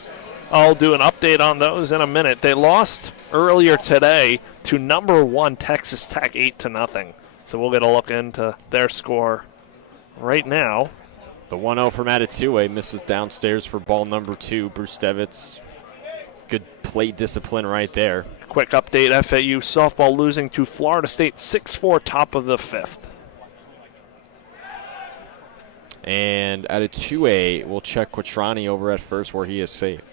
I'll do an update on those in a minute. They lost earlier today to number 1 Texas Tech 8-0. So we'll get a look into their score right now. The 1-0 from Atatue misses downstairs for ball number 2. Brushevich, good plate discipline right there. quick update, FAU softball losing to Florida State 6-4, top of the 5th. And at a 2A, we'll check Quattrani over at first where he is safe.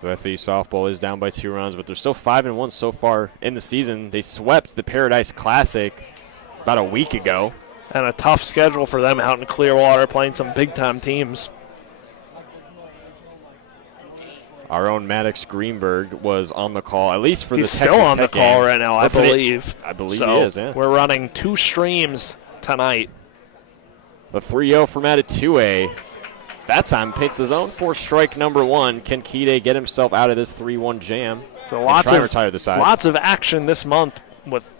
So FAU softball is down by 2 runs, but they're still 5-1 so far in the season. They swept the Paradise Classic about a week ago. And a tough schedule for them out in Clearwater, playing some big-time teams. Our own Maddox Greenberg was on the call, at least for He's the Texas still on Tech the call game. right now, I believe. I believe so he is, yeah. We're running 2 streams tonight. The 3-0 from at a 2A. That time paints the zone for strike number 1. Can Kide get himself out of this 3-1 jam? So lots of action this month with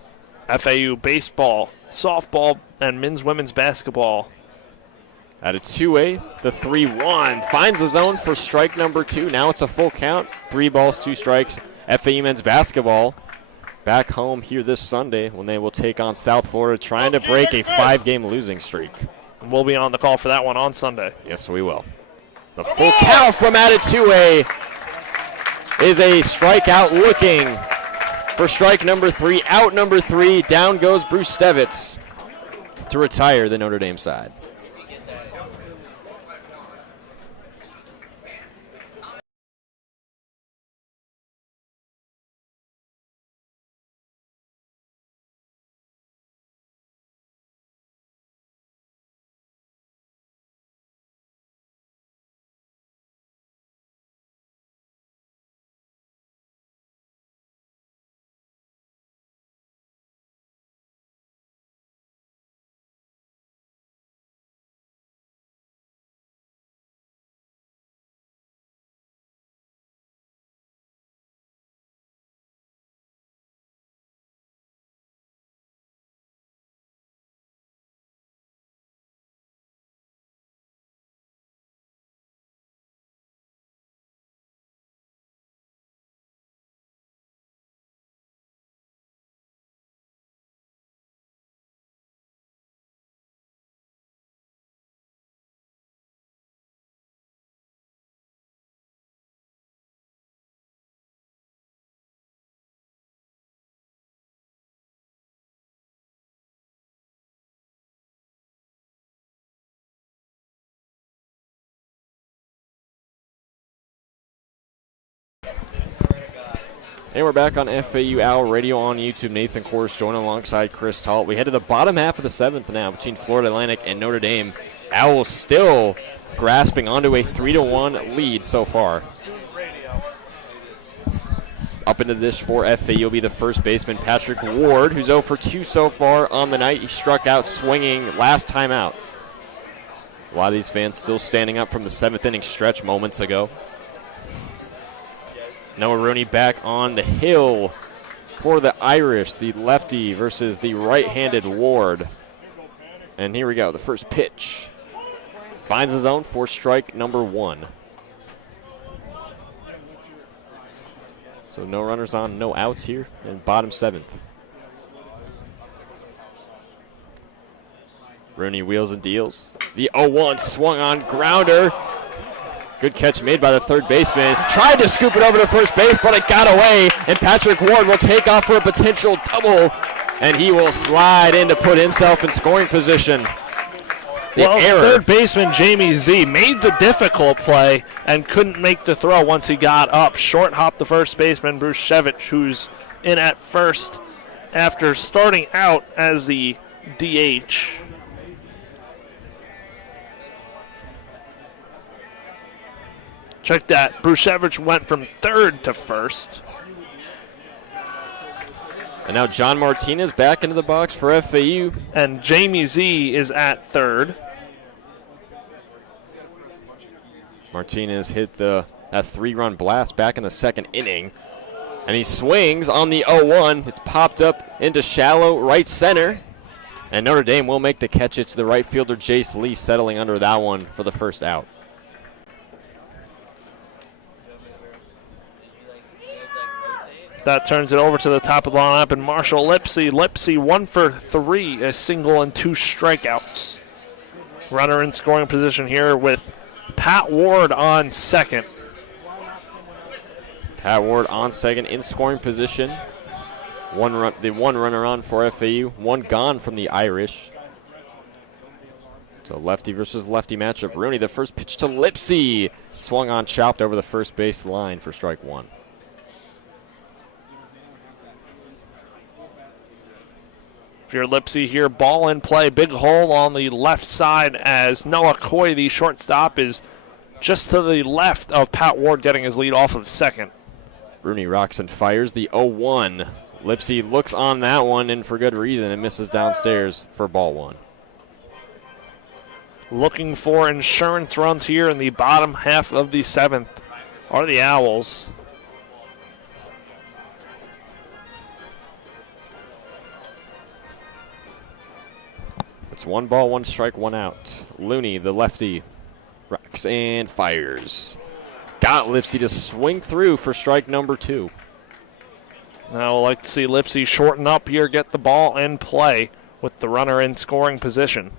FAU baseball, softball, and women's basketball. At a 2A, the 3-1 finds the zone for strike number 2. Now it's a full count. 3 balls, 2 strikes. FAU men's basketball back home here this Sunday when they will take on South Florida, trying to break a 5-game losing streak. We'll be on the call for that one on Sunday. Yes, we will. The full count from at a 2A is a strikeout looking for strike number 3. Out number 3. Down goes Bruce Stevitz to retire the Notre Dame side. And we're back on FAU Owl Radio on YouTube. Nathan Korst joined alongside Chris Talt. We head to the bottom half of the 7th now between Florida Atlantic and Notre Dame. Owls still grasping onto a 3-1 lead so far. Up into this for FAU will be the first baseman, Patrick Ward, who's 0 for 2 so far on the night. He struck out swinging last time out. A lot of these fans still standing up from the 7th inning stretch moments ago. Noah Rooney back on the hill for the Irish, the lefty versus the right-handed Ward. And here we go, the first pitch. Finds the zone for strike number 1. So no runners on, no outs here in bottom 7th. Rooney wheels and deals. The 0-1 swung on, grounder. Good catch made by the third baseman. Tried to scoop it over to first base, but it got away. And Patrick Ward will take off for a potential double. And he will slide in to put himself in scoring position. Third baseman Jamie Z made the difficult play and couldn't make the throw once he got up. Short hopped the first baseman, Bruce Shevich, who's in at first after starting out as the DH. Check that. Brushevich went from third to first. And now John Martinez back into the box for FAU. And Jamie Z is at third. Martinez hit that 3-run blast back in the 2nd inning. And he swings on the 0-1. It's popped up into shallow right center. And Notre Dame will make the catch. It's the right fielder Jace Lee settling under that one for the first out. That turns it over to the top of the lineup, and Marshall Lipsy. Lipsy 1 for 3, a single and 2 strikeouts. Runner in scoring position here with Pat Ward on second. Pat Ward on second in scoring position. The one runner on for FAU, one gone from the Irish. So lefty versus lefty matchup. Rooney, the first pitch to Lipsy. Swung on, chopped over the first base line for strike one. If you're Lipsy here, ball in play. Big hole on the left side as Noah Coy, the shortstop, is just to the left of Pat Ward getting his lead off of second. Rooney rocks and fires the 0-1. Lipsy looks on that one, and for good reason, and misses downstairs for ball one. Looking for insurance runs here in the bottom half of the seventh are the Owls. It's 1 ball, 1 strike, 1 out. Looney, the lefty, rocks and fires. Got Lipsy to swing through for strike number 2. Now I'd like to see Lipsy shorten up here, get the ball in play with the runner in scoring position.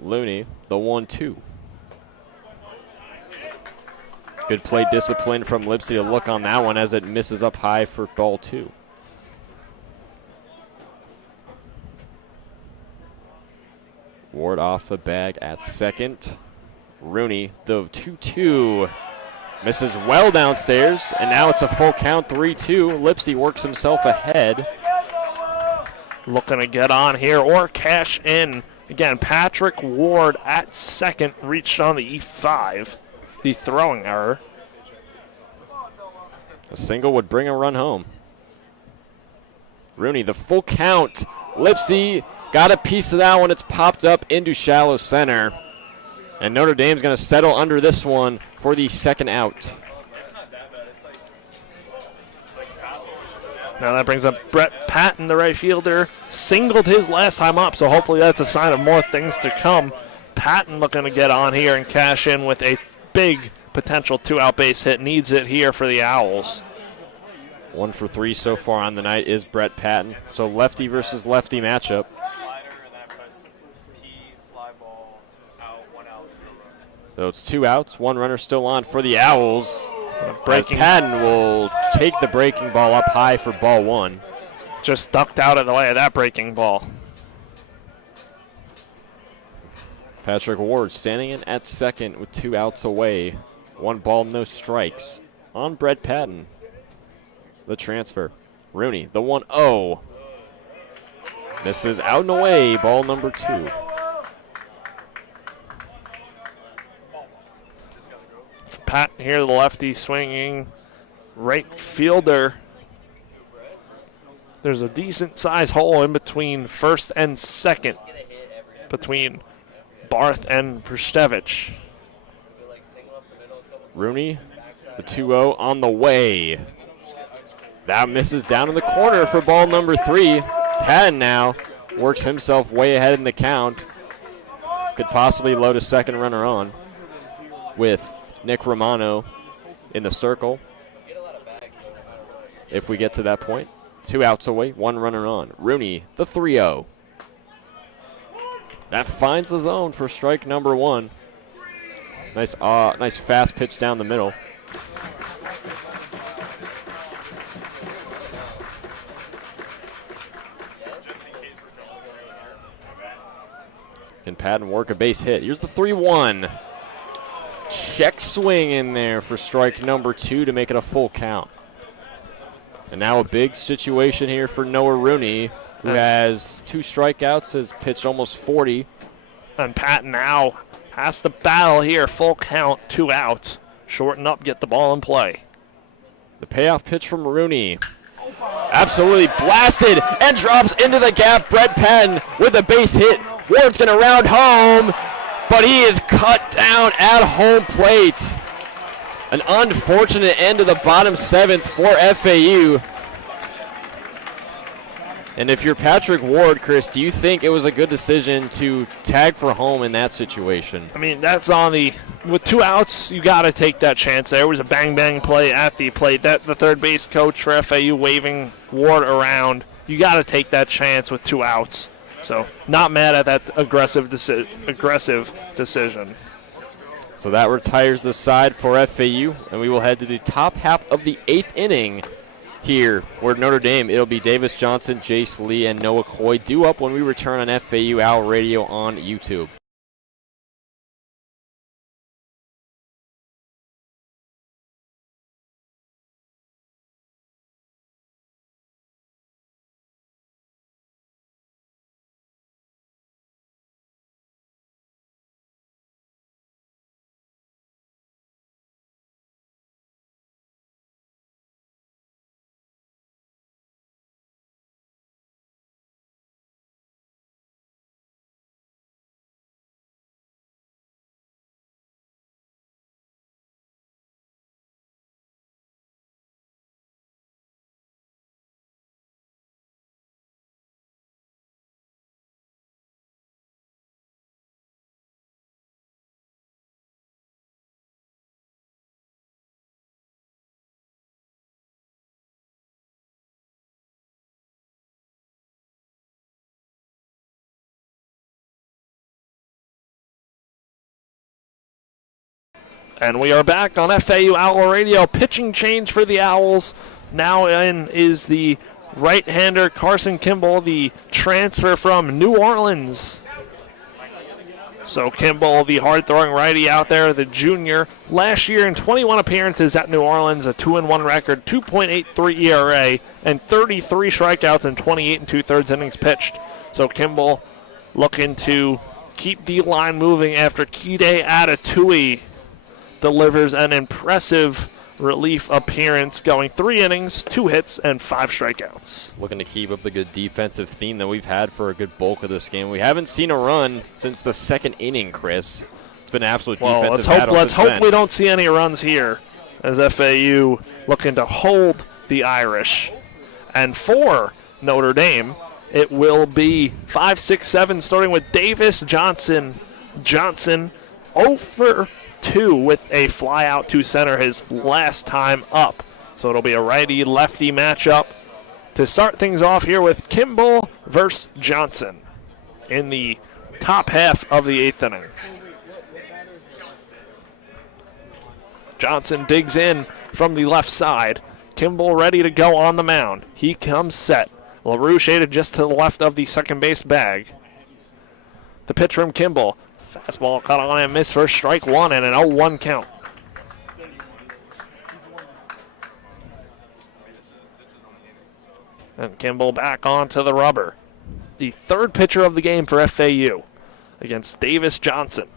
Looney, the 1-2. Good play discipline from Lipsy to look on that one as it misses up high for ball 2. Ward off the bag at second. Rooney, the 2-2. Misses well downstairs, and now it's a full count, 3-2. Lipsy works himself ahead. Looking to get on here or cash in. Again, Patrick Ward at second reached on the E5. The throwing error. A single would bring a run home. Rooney, the full count. Lipsy got a piece of that one. It's popped up into shallow center. And Notre Dame's going to settle under this one for the second out. Now that brings up Brett Patton, the right fielder. Singled his last time up, so hopefully that's a sign of more things to come. Patton looking to get on here and cash in with a big potential 2-out base hit. Needs it here for the Owls. 1 for 3 so far on the night is Brett Patton. So lefty versus lefty matchup. So it's 2 outs, 1 runner still on for the Owls. Patton will take the breaking ball up high for ball 1. Just ducked out of the way of that breaking ball. Patrick Ward standing in at second with 2 outs away. 1 ball, no strikes on Brett Patton. The transfer. Rooney, the 1-0. This is out and away, ball number 2. Patton here, the lefty swinging right fielder. There's a decent sized hole in between first and second between Barth and Prstevich. Rooney, the 2-0 on the way. That misses down in the corner for ball number 3. Patton now works himself way ahead in the count. Could possibly load a second runner on with Nick Romano in the circle if we get to that point. 2 outs away, 1 runner on. Rooney, the 3-0. That finds the zone for strike number 1. Nice fast pitch down the middle. Can Patton work a base hit? Here's the 3-1. Check swing in there for strike number 2 to make it a full count. And now a big situation here for Noah Rooney, who has 2 strikeouts, has pitched almost 40. And Patton now has to battle here, full count, 2 outs. Shorten up, get the ball in play. The payoff pitch from Rooney. Absolutely blasted and drops into the gap. Brett Patton with a base hit. Ward's going to round home, but he is cut down at home plate. An unfortunate end to the bottom 7th for FAU. And if you're Patrick Ward, Chris, do you think it was a good decision to tag for home in that situation? I mean, that's on the, with 2 outs, you got to take that chance. There was a bang-bang play at the plate. That the third base coach for FAU waving Ward around. You got to take that chance with 2 outs. So not mad at that aggressive decision. So that retires the side for FAU, and we will head to the top half of the 8th inning here, where Notre Dame, it'll be Davis Johnson, Jace Lee, and Noah Coy due up when we return on FAU Owl Radio on YouTube. And we are back on FAU Owl Radio. Pitching change for the Owls. Now in is the right-hander Carson Kimball, the transfer from New Orleans. So Kimball, the hard-throwing righty out there, the junior. Last year in 21 appearances at New Orleans, a 2-1 record, 2.83 ERA, and 33 strikeouts in 28 2/3 innings pitched. So Kimball looking to keep the line moving after Kide Atatui delivers an impressive relief appearance, going 3 innings, 2 hits, and 5 strikeouts. Looking to keep up the good defensive theme that we've had for a good bulk of this game. We haven't seen a run since the 2nd inning, Chris. It's been an absolute defensive battle. Let's hope we don't see any runs here, as FAU looking to hold the Irish. And for Notre Dame, it will be 5, 6, 7, starting with Davis Johnson. Johnson 0 for 2 with a fly out to center his last time up. So it'll be a righty-lefty matchup to start things off here with Kimball versus Johnson in the top half of the 8th inning. Johnson digs in from the left side. Kimball ready to go on the mound. He comes set. LaRue shaded just to the left of the second base bag. The pitch from Kimball. Fastball caught on and missed for strike 1 and an 0-1 count. And Kimball back onto the rubber. The 3rd pitcher of the game for FAU against Davis Johnson.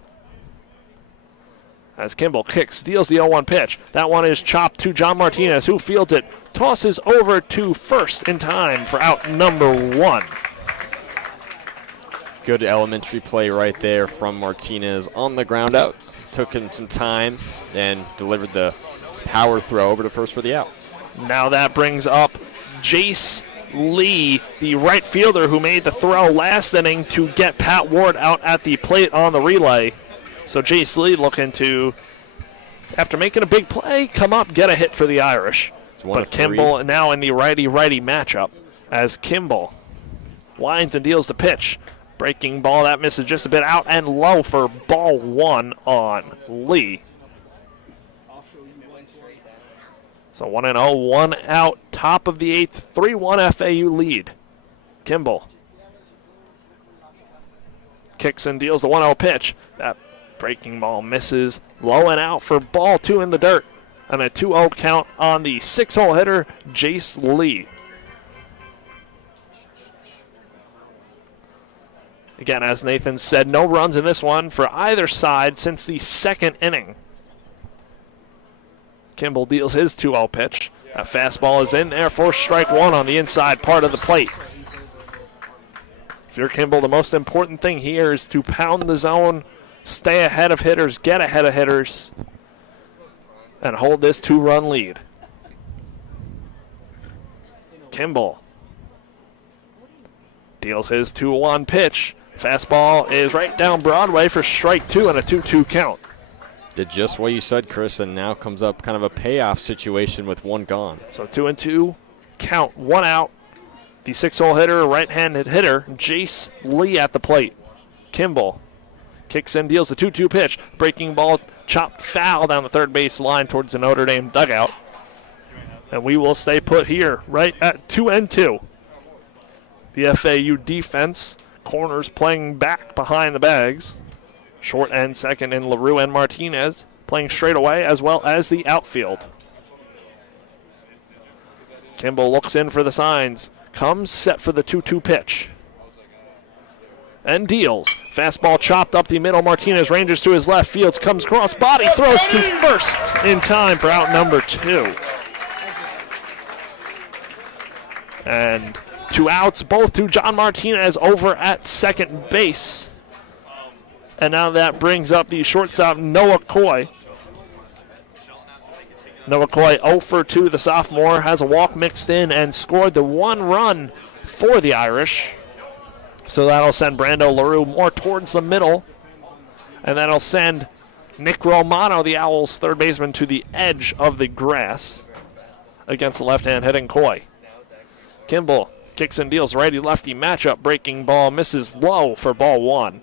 As Kimball kicks, steals the 0-1 pitch. That one is chopped to John Martinez, who fields it, tosses over to first in time for out number 1. Good elementary play right there from Martinez on the ground out. Took him some time and delivered the power throw over to first for the out. Now that brings up Jace Lee, the right fielder who made the throw last inning to get Pat Ward out at the plate on the relay. So Jace Lee looking to, after making a big play, come up, get a hit for the Irish. But Kimball now in the righty-righty matchup as Kimball winds and deals the pitch. Breaking ball, that misses just a bit out and low for ball 1 on Lee. So 1-0, 1 out, top of the 8th, 3-1 FAU lead. Kimball kicks and deals the 1-0 pitch. That breaking ball misses low and out for ball 2 in the dirt. And a 2-0 count on the 6-hole hitter, Jace Lee. Again, as Nathan said, no runs in this one for either side since the 2nd inning. Kimball deals his 2-0 pitch. That fastball is in there for strike 1 on the inside part of the plate. If you're Kimball, the most important thing here is to pound the zone, stay ahead of hitters, get ahead of hitters, and hold this 2-run lead. Kimball deals his 2-1 pitch. Fastball is right down Broadway for strike 2 and a 2-2 count. Did just what you said, Chris, and now comes up kind of a payoff situation with 1 gone. So 2-2 count, 1 out. The 6-hole hitter, right-handed hitter, Jace Lee at the plate. Kimball kicks in, deals the 2-2 pitch. Breaking ball chopped foul down the third base line towards the Notre Dame dugout. And we will stay put here right at 2-2. The FAU defense, corners playing back behind the bags. Short end second in LaRue and Martinez playing straight away, as well as the outfield. Kimball looks in for the signs. Comes set for the 2-2 pitch. And deals. Fastball chopped up the middle. Martinez ranges to his left. Fields comes cross body, throws to first in time for out number 2. And 2 outs, both to John Martinez over at second base. And now that brings up the shortstop, Noah Coy. Noah Coy 0 for 2, the sophomore, has a walk mixed in and scored the 1 run for the Irish. So that'll send Brando LaRue more towards the middle. And that'll send Nick Romano, the Owls' third baseman, to the edge of the grass against the left-hand hitting Coy. Kimball kicks and deals righty-lefty matchup. Breaking ball misses low for ball 1.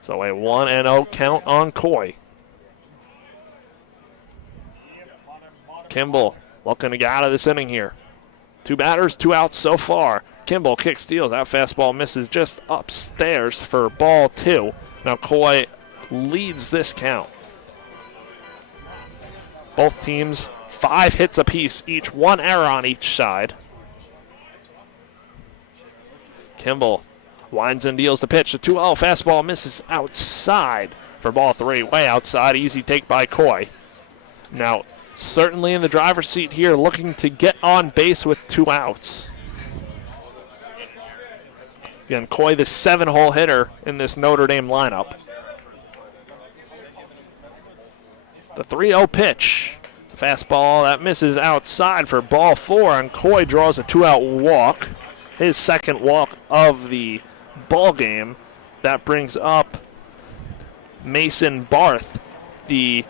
So a 1-0 count on Coy. Kimball looking to get out of this inning here. 2 batters, 2 outs so far. Kimball kicks, steals. That fastball misses just upstairs for ball 2. Now Coy leads this count. Both teams 5 hits apiece, each 1 error on each side. Kimball winds and deals the pitch. The 2-0 fastball misses outside for ball 3. Way outside. Easy take by Coy. Now, certainly in the driver's seat here, looking to get on base with 2 outs. Again, Coy, the 7-hole hitter in this Notre Dame lineup. The 3-0 pitch. The fastball that misses outside for ball 4, and Coy draws a 2-out walk. His second walk of the ball game. That brings up Mason Barth, the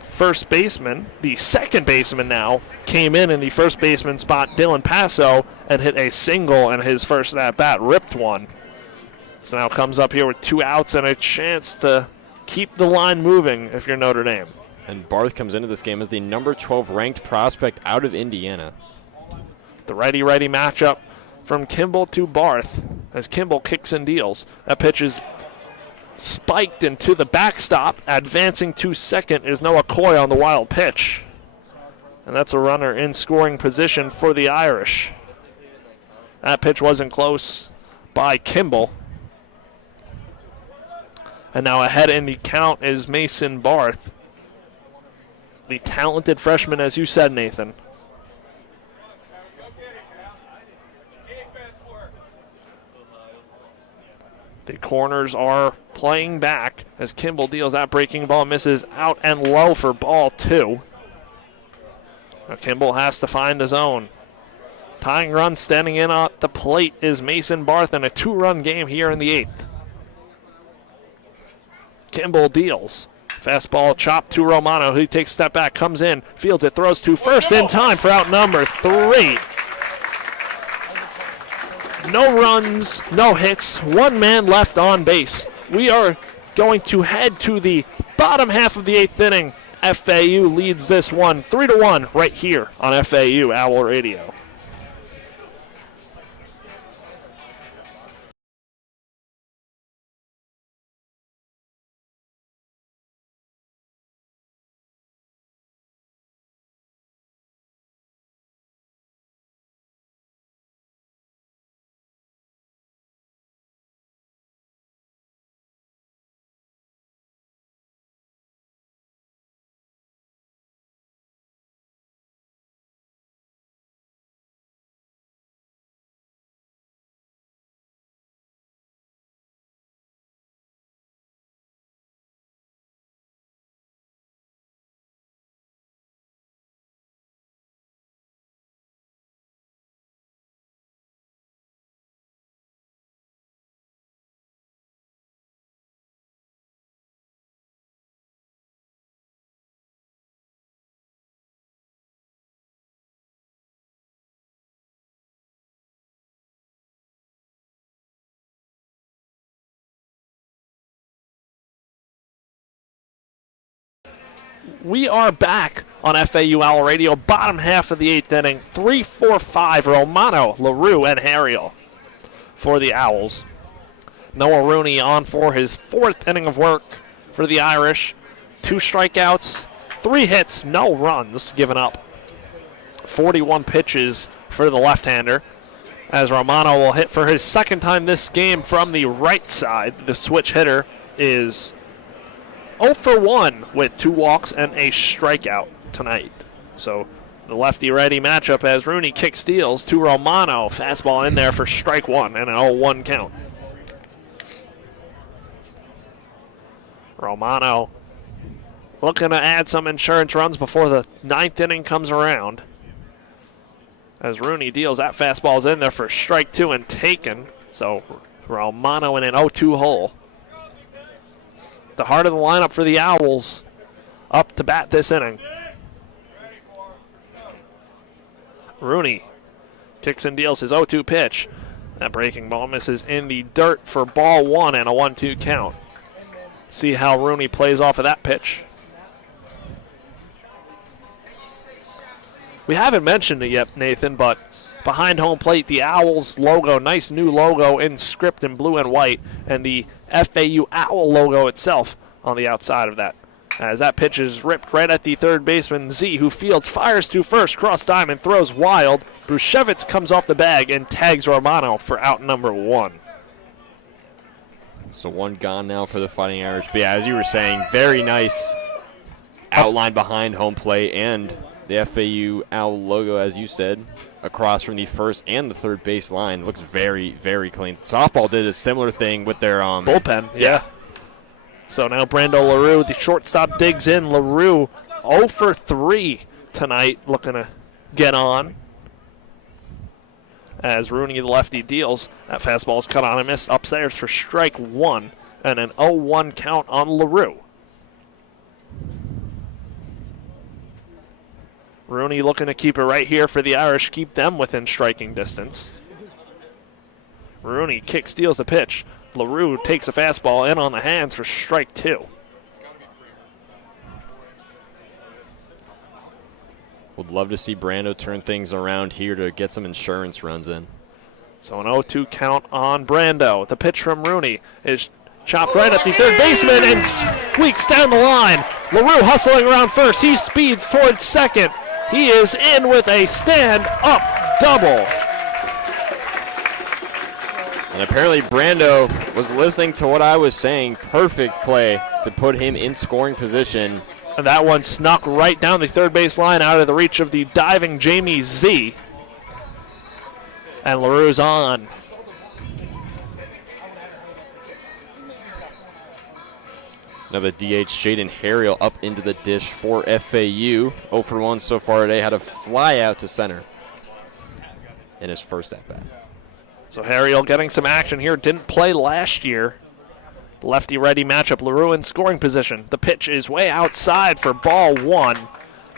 first baseman. The second baseman now came in the first baseman spot. Dylan Passo, and hit a single in his first at bat, ripped one. So now comes up here with 2 outs and a chance to keep the line moving if you're Notre Dame. And Barth comes into this game as the number 12 ranked prospect out of Indiana. The righty-righty matchup from Kimball to Barth as Kimball kicks and deals. That pitch is spiked into the backstop. Advancing to second is Noah Coy on the wild pitch. And that's a runner in scoring position for the Irish. That pitch wasn't close by Kimball. And now ahead in the count is Mason Barth, the talented freshman, as you said, Nathan. The corners are playing back as Kimball deals that breaking ball, misses out and low for ball 2. Now Kimball has to find the zone. Tying run standing in at the plate is Mason Barth in a 2-run game here in the 8th. Kimball deals. Fastball chopped to Romano. He takes a step back, comes in, fields it, throws to first in time for out number 3. No runs, no hits, 1 man left on base. We are going to head to the bottom half of the 8th inning. FAU leads this one 3-1 right here on FAU Owl Radio. we are back on FAU Owl Radio, bottom half of the 8th inning. 3-4-5, Romano, LaRue, and Harriel for the Owls. Noah Rooney on for his 4th inning of work for the Irish. 2 strikeouts, 3 hits, no runs given up. 41 pitches for the left-hander, as Romano will hit for his 2nd time this game from the right side. The switch hitter is 0 for 1 with 2 walks and a strikeout tonight. So the lefty-righty matchup as Rooney kick steals to Romano. Fastball in there for strike 1 and an 0-1 count. Romano looking to add some insurance runs before the 9th inning comes around. As Rooney deals, that fastball's in there for strike 2 and taken. So Romano in an 0-2 hole. The heart of the lineup for the Owls up to bat this inning. Rooney kicks and deals his 0-2 pitch. That breaking ball misses in the dirt for ball 1 and a 1-2 count. See how Rooney plays off of that pitch. We haven't mentioned it yet, Nathan, but behind home plate, the Owls logo, nice new logo in script in blue and white, and the FAU Owl logo itself on the outside of that. As that pitch is ripped right at the third baseman, Z, who fields, fires to first, cross diamond, throws wild. Brushevitz comes off the bag and tags Romano for out number 1. So 1 gone now for the Fighting Irish. But yeah, as you were saying, very nice outline behind home plate and the FAU Owl logo, as you said, across from the first and the third base line. Looks very, very clean. Softball did a similar thing with their bullpen. Yeah. So now Brando LaRue, the shortstop, digs in. LaRue 0 for 3 tonight, looking to get on. As Rooney, the lefty, deals. That fastball is cut on and missed upstairs for strike 1 and an 0-1 count on LaRue. Rooney looking to keep it right here for the Irish, keep them within striking distance. Rooney kick steals the pitch. LaRue takes a fastball in on the hands for strike 2. Would love to see Brando turn things around here to get some insurance runs in. So an 0-2 count on Brando. The pitch from Rooney is chopped right at the third baseman and squeaks down the line. LaRue hustling around first. He speeds towards second. He is in with a stand-up double. And apparently Brando was listening to what I was saying. Perfect play to put him in scoring position. And that one snuck right down the third base line out of the reach of the diving Jamie Z. And LaRue's on. Another DH, Jaden Harriel up into the dish for FAU. 0 for 1 so far today. Had a fly out to center in his first at-bat. So Harriel getting some action here. Didn't play last year. Lefty-righty matchup. LaRue in scoring position. The pitch is way outside for ball 1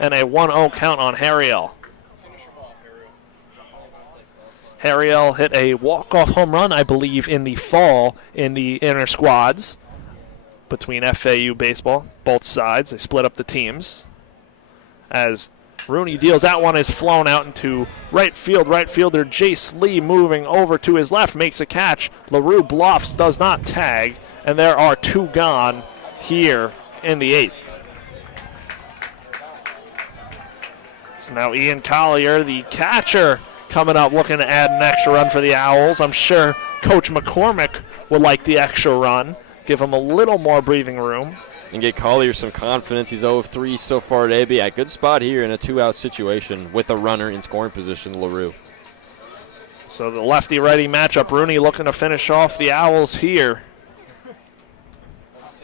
and a 1-0 count on Harriel. Harriel hit a walk-off home run, I believe, in the fall in the inner squads between FAU baseball, both sides. They split up the teams. As Rooney deals, that one is flown out into right field. Right fielder Jace Lee moving over to his left, makes a catch. LaRue bluffs, does not tag, and there are 2 gone here in the 8th. So now Ian Collier, the catcher, coming up looking to add an extra run for the Owls. I'm sure Coach McCormick would like the extra run. Give him a little more breathing room. And get Collier some confidence. He's 0-3 so far today. But yeah, good spot here in a 2-out situation with a runner in scoring position, LaRue. So the lefty-righty matchup, Rooney looking to finish off the Owls here.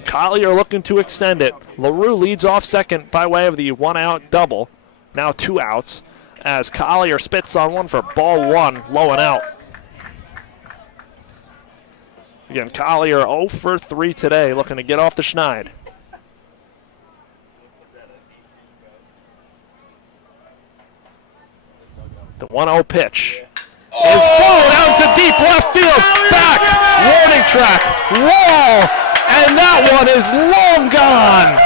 Collier looking to extend it. LaRue leads off second by way of the 1-out double. Now 2 outs as Collier spits on one for ball 1, low and out. Again, Collier 0 for 3 today, looking to get off the schneid. The 1-0 pitch is flown out to deep left field. Back, warning track, wall, and that one is long gone.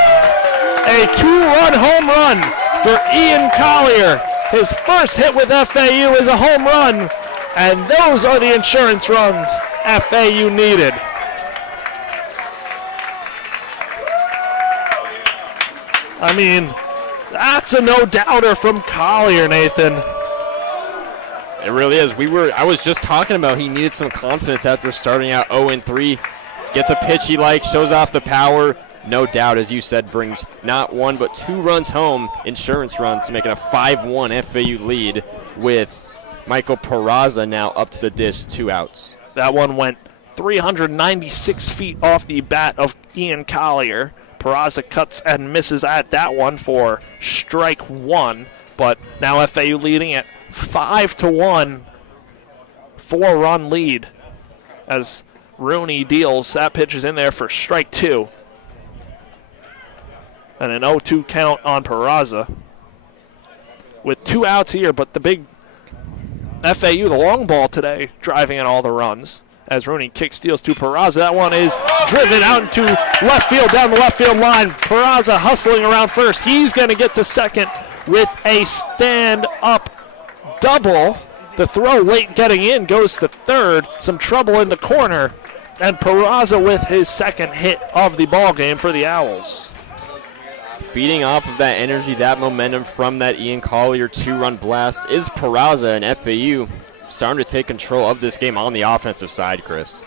A 2-run home run for Ian Collier. His first hit with FAU is a home run, and those are the insurance runs FAU needed. I mean, that's a no-doubter from Collier, Nathan. It really is. I was just talking about he needed some confidence after starting out 0-3. Gets a pitch he likes, shows off the power. No doubt, as you said, brings not 1 but 2 runs home, insurance runs, making a 5-1 FAU lead with Michael Peraza now up to the dish, 2 outs. That one went 396 feet off the bat of Ian Collier. Peraza cuts and misses at that one for strike 1, but now FAU leading at 5-1, 4-run lead as Rooney deals. That pitch is in there for strike 2. And an 0-2 count on Peraza. With 2 outs here, but the big FAU, the long ball today, driving in all the runs. As Rooney kick steals to Peraza. That one is driven out into left field, down the left field line. Peraza hustling around first. He's going to get to second with a stand-up double. The throw late getting in goes to third. Some trouble in the corner. And Peraza with his second hit of the ball game for the Owls. Feeding off of that energy, that momentum from that Ian Collier 2-run blast is Peraza, and FAU starting to take control of this game on the offensive side, Chris.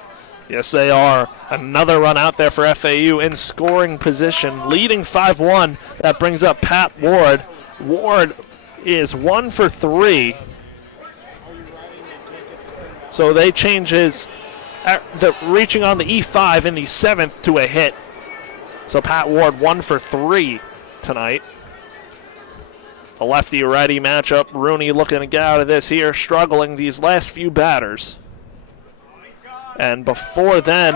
Yes, they are. Another run out there for FAU in scoring position, leading 5-1. That brings up Pat Ward. Ward is 1 for 3. So they change his reaching on the E5 in the 7th to a hit. So Pat Ward 1 for 3 tonight. A lefty-righty matchup. Rooney looking to get out of this here, struggling these last few batters. And before then,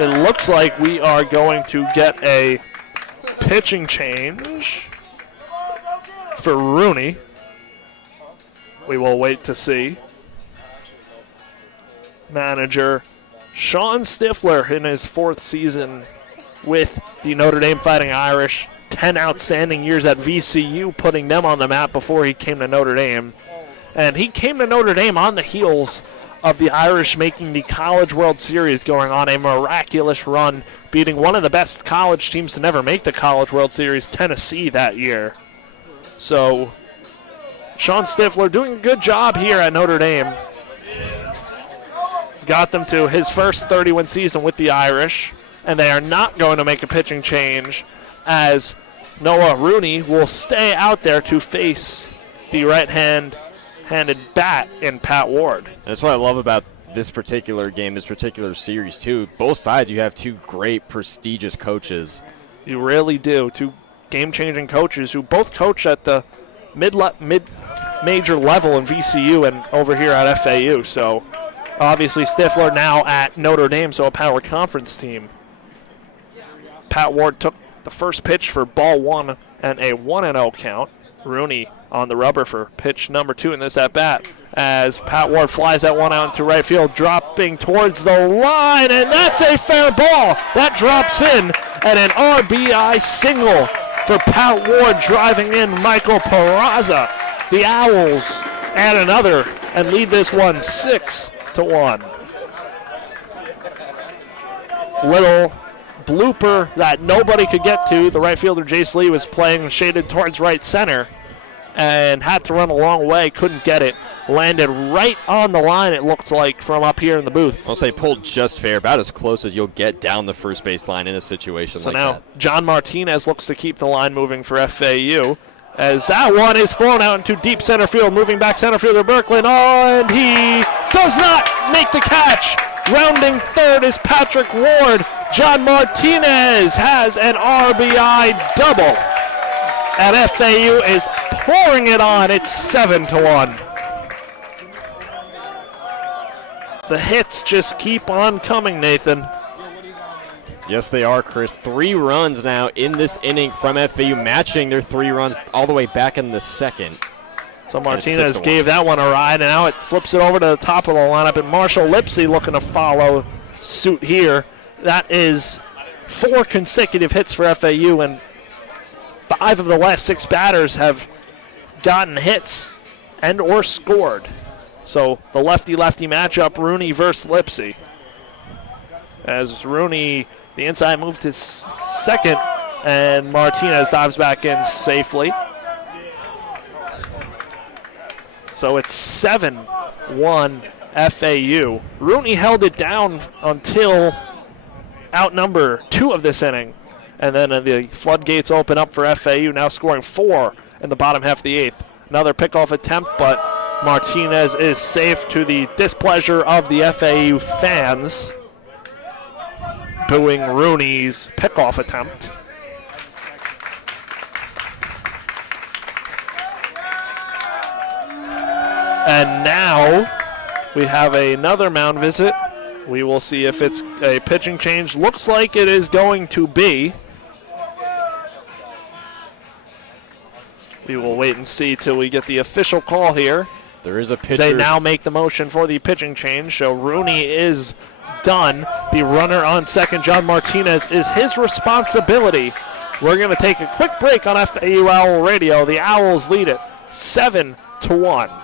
it looks like we are going to get a pitching change for Rooney. We will wait to see. Manager Sean Stifler in his 4th season with the Notre Dame Fighting Irish. 10 outstanding years at VCU, putting them on the map before he came to Notre Dame. And he came to Notre Dame on the heels of the Irish making the College World Series, going on a miraculous run, beating one of the best college teams to never make the College World Series, Tennessee, that year. So, Sean Stifler doing a good job here at Notre Dame. Got them to his first 30-win season with the Irish, and they are not going to make a pitching change as Noah Rooney will stay out there to face the right-handed bat in Pat Ward. That's what I love about this particular game, this particular series, too. Both sides, you have 2 great, prestigious coaches. You really do. 2 game-changing coaches who both coach at the mid-major level in VCU and over here at FAU. So, obviously, Stifler now at Notre Dame, so a Power Conference team. Pat Ward took the first pitch for ball 1 and a 1-0 count. Rooney on the rubber for pitch number 2 in this at-bat as Pat Ward flies that one out into right field, dropping towards the line, and that's a fair ball. That drops in, and an RBI single for Pat Ward, driving in Michael Peraza. The Owls add another and lead this one 6-1. Little blooper that nobody could get to. The right fielder, Jace Lee, was playing shaded towards right center and had to run a long way, couldn't get it. Landed right on the line, it looks like, from up here in the booth. I'll say pulled just fair, about as close as you'll get down the first base line in a situation like that. So now John Martinez looks to keep the line moving for FAU, as that one is flown out into deep center field. Moving back center fielder Berkland, and he does not make the catch. Rounding third is Patrick Ward. John Martinez has an RBI double. And FAU is pouring it on. It's 7-1. The hits just keep on coming, Nathan. Yes, they are, Chris. 3 runs now in this inning from FAU, matching their 3 runs all the way back in the second. So Martinez gave that one a ride, and now it flips it over to the top of the lineup, and Marshall Lipsy looking to follow suit here. That is 4 consecutive hits for FAU, and 5 of the last 6 batters have gotten hits and or scored. So the lefty-lefty matchup, Rooney versus Lipsy. As Rooney, the inside move to second, and Martinez dives back in safely. So it's 7-1 FAU. Rooney held it down until out number 2 of this inning. And then the floodgates open up for FAU, now scoring 4 in the bottom half of the 8th. Another pickoff attempt, but Martinez is safe to the displeasure of the FAU fans, booing Rooney's pickoff attempt. And now we have another mound visit. We will see if it's a pitching change. Looks like it is going to be. We will wait and see till we get the official call here. There is a pitcher. They now make the motion for the pitching change. So Rooney is done. The runner on second, John Martinez, is his responsibility. We're going to take a quick break on FAU Owl Radio. The Owls lead it 7-1.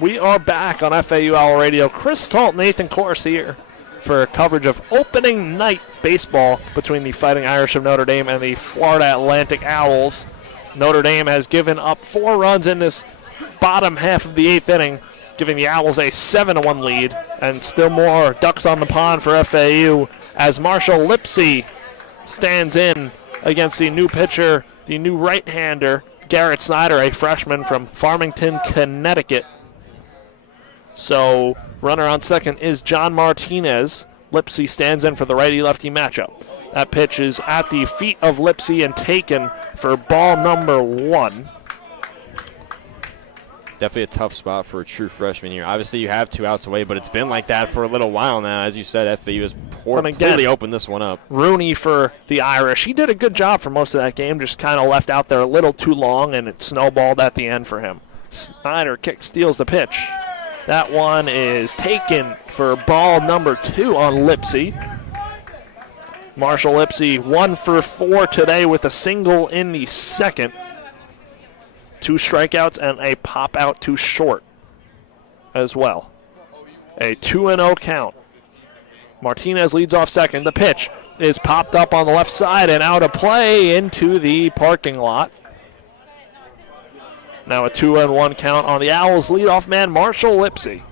We are back on FAU Owl Radio. Chris Talt, Nathan Korst here for coverage of opening night baseball between the Fighting Irish of Notre Dame and the Florida Atlantic Owls. Notre Dame has given up 4 runs in this bottom half of the 8th inning, giving the Owls a 7-1 lead, and still more ducks on the pond for FAU as Marshall Lipsy stands in against the new pitcher, the new right-hander, Garrett Snyder, a freshman from Farmington, Connecticut. So runner on second is John Martinez. Lipsy stands in for the righty-lefty matchup. That pitch is at the feet of Lipsy and taken for ball number 1. Definitely a tough spot for a true freshman here. Obviously, you have 2 outs away, but it's been like that for a little while now. As you said, FAU has poorly opened this one up. Rooney for the Irish. He did a good job for most of that game, just kind of left out there a little too long, and it snowballed at the end for him. Snyder steals the pitch. That one is taken for ball number 2 on Lipsy. Marshall Lipsy 1 for 4 today with a single in the second. 2 strikeouts and a pop out to short as well. A 2-0 count. Martinez leads off second. The pitch is popped up on the left side and out of play into the parking lot. Now a 2-1 count on the Owls' leadoff man, Marshall Lipsy.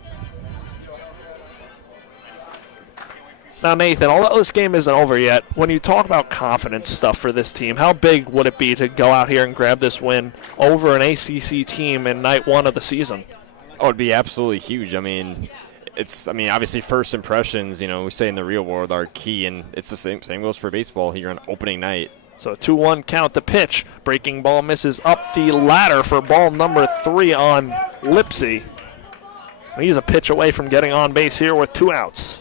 Now, Nathan, although this game isn't over yet, when you talk about confidence stuff for this team, how big would it be to go out here and grab this win over an ACC team in night 1 of the season? Oh, it'd be absolutely huge. I mean, it's, I mean, obviously first impressions, we say in the real world are key, and it's the same goes for baseball here on opening night. So 2-1 count the pitch. Breaking ball misses up the ladder for ball number 3 on Lipsy. He's a pitch away from getting on base here with 2 outs.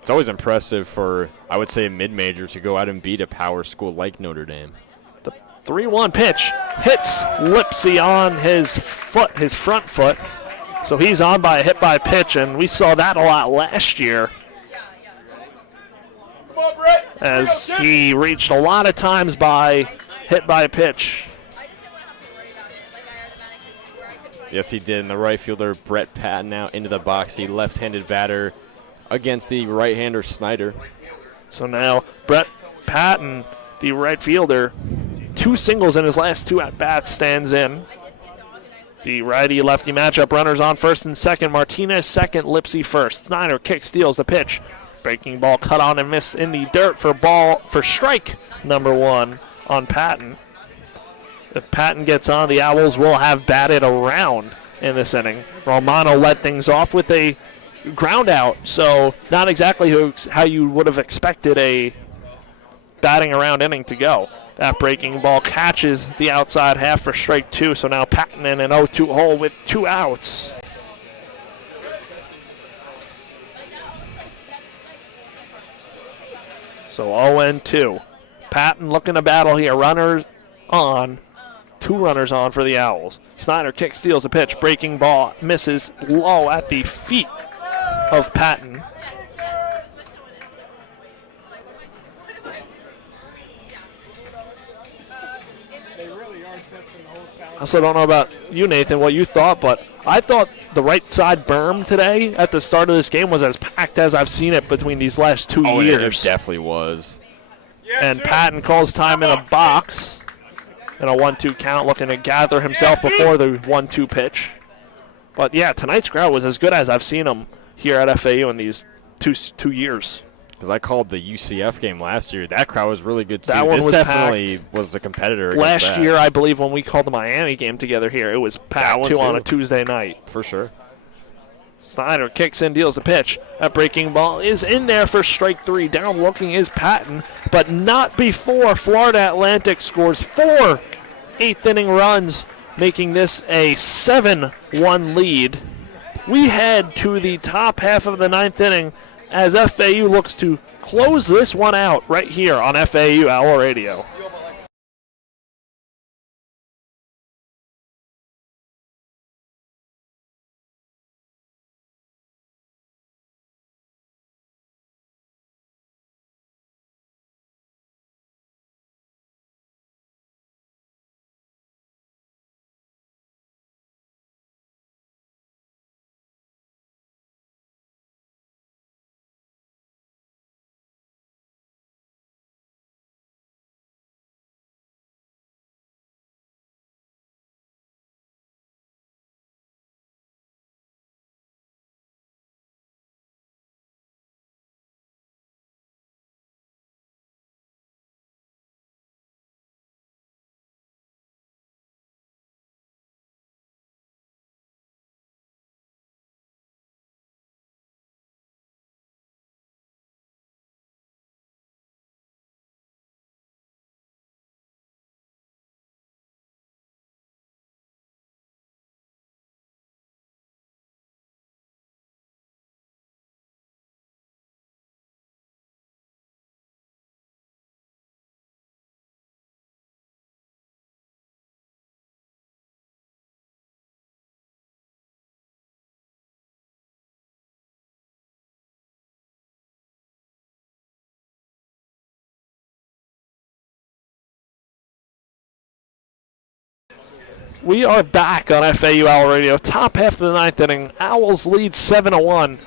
It's always impressive for, I would say, a mid-major to go out and beat a power school like Notre Dame. The 3-1 pitch hits Lipsy on his front foot. So he's on by a hit by pitch, and we saw that a lot last year as he reached a lot of times by hit by pitch. Yes, he did. And the right fielder, Brett Patton, now into the box. The left-handed batter against the right-hander, Snyder. So now Brett Patton, the right fielder, 2 singles in his last 2 at-bats, stands in. The righty-lefty matchup, runners on first and second. Martinez second, Lipsy first. Snyder kicks, steals the pitch. Breaking ball cut on and missed in the dirt for strike number 1 on Patton. If Patton gets on, the Owls will have batted around in this inning. Romano led things off with a ground out, so not exactly how you would have expected a batting around inning to go. That breaking ball catches the outside half for strike 2, so now Patton in an 0-2 hole with 2 outs. So 0-2. Patton looking to battle here. Runners on. 2 runners on for the Owls. Snyder kicks, steals a pitch. Breaking ball misses low at the feet of Patton. I also don't know about you, Nathan, what you thought, but I thought the right side berm today at the start of this game was as packed as I've seen it between these last 2 years. It definitely was. And Patton calls time in a box in a 1-2 count, looking to gather himself before the 1-2 pitch. But yeah, tonight's crowd was as good as I've seen them here at FAU in these two years. Because I called the UCF game last year. That crowd was really good, too. That one this was definitely packed. was a competitor. Last year, I believe, when we called the Miami game together here, it was packed, too, on a Tuesday night. For sure. Snyder kicks in, deals the pitch. That breaking ball is in there for strike 3. Down looking is Patton, but not before Florida Atlantic scores 4 eighth-inning runs, making this a 7-1 lead. We head to the top half of the 9th inning as FAU looks to close this one out right here on FAU Owl Radio. We are back on FAU Owl Radio. Top half of the 9th inning. Owls lead 7-1.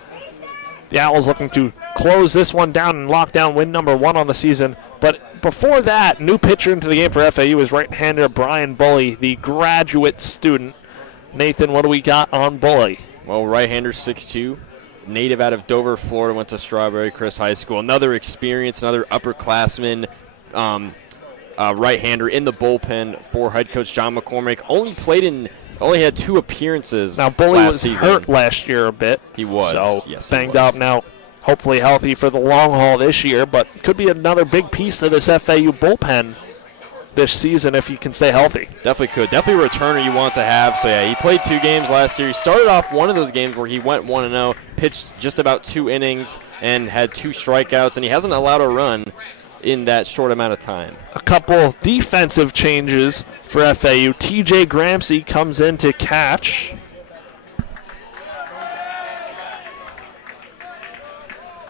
The Owls looking to close this one down and lock down win number 1 on the season. But before that, new pitcher into the game for FAU is right-hander Brian Bully, the graduate student. Nathan, what do we got on Bully? Well, right-hander 6'2", native out of Dover, Florida, went to Strawberry Crest High School. Another experience, another upperclassman. Right-hander in the bullpen for head coach John McCormick. Only played in Only had 2 appearances Now, Bully last was season. hurt last year a bit. He was. So, Yes, he banged was. up now. Hopefully healthy for the long haul this year, but could be another big piece to this FAU bullpen this season if he can stay healthy. Definitely could. Definitely a returner you want to have. So, yeah, he played 2 games last year. He started off one of those games where he went 1-0, pitched just about 2 innings, and had 2 strikeouts, and he hasn't allowed a run in that short amount of time. A couple defensive changes for FAU. TJ Gramsci comes in to catch.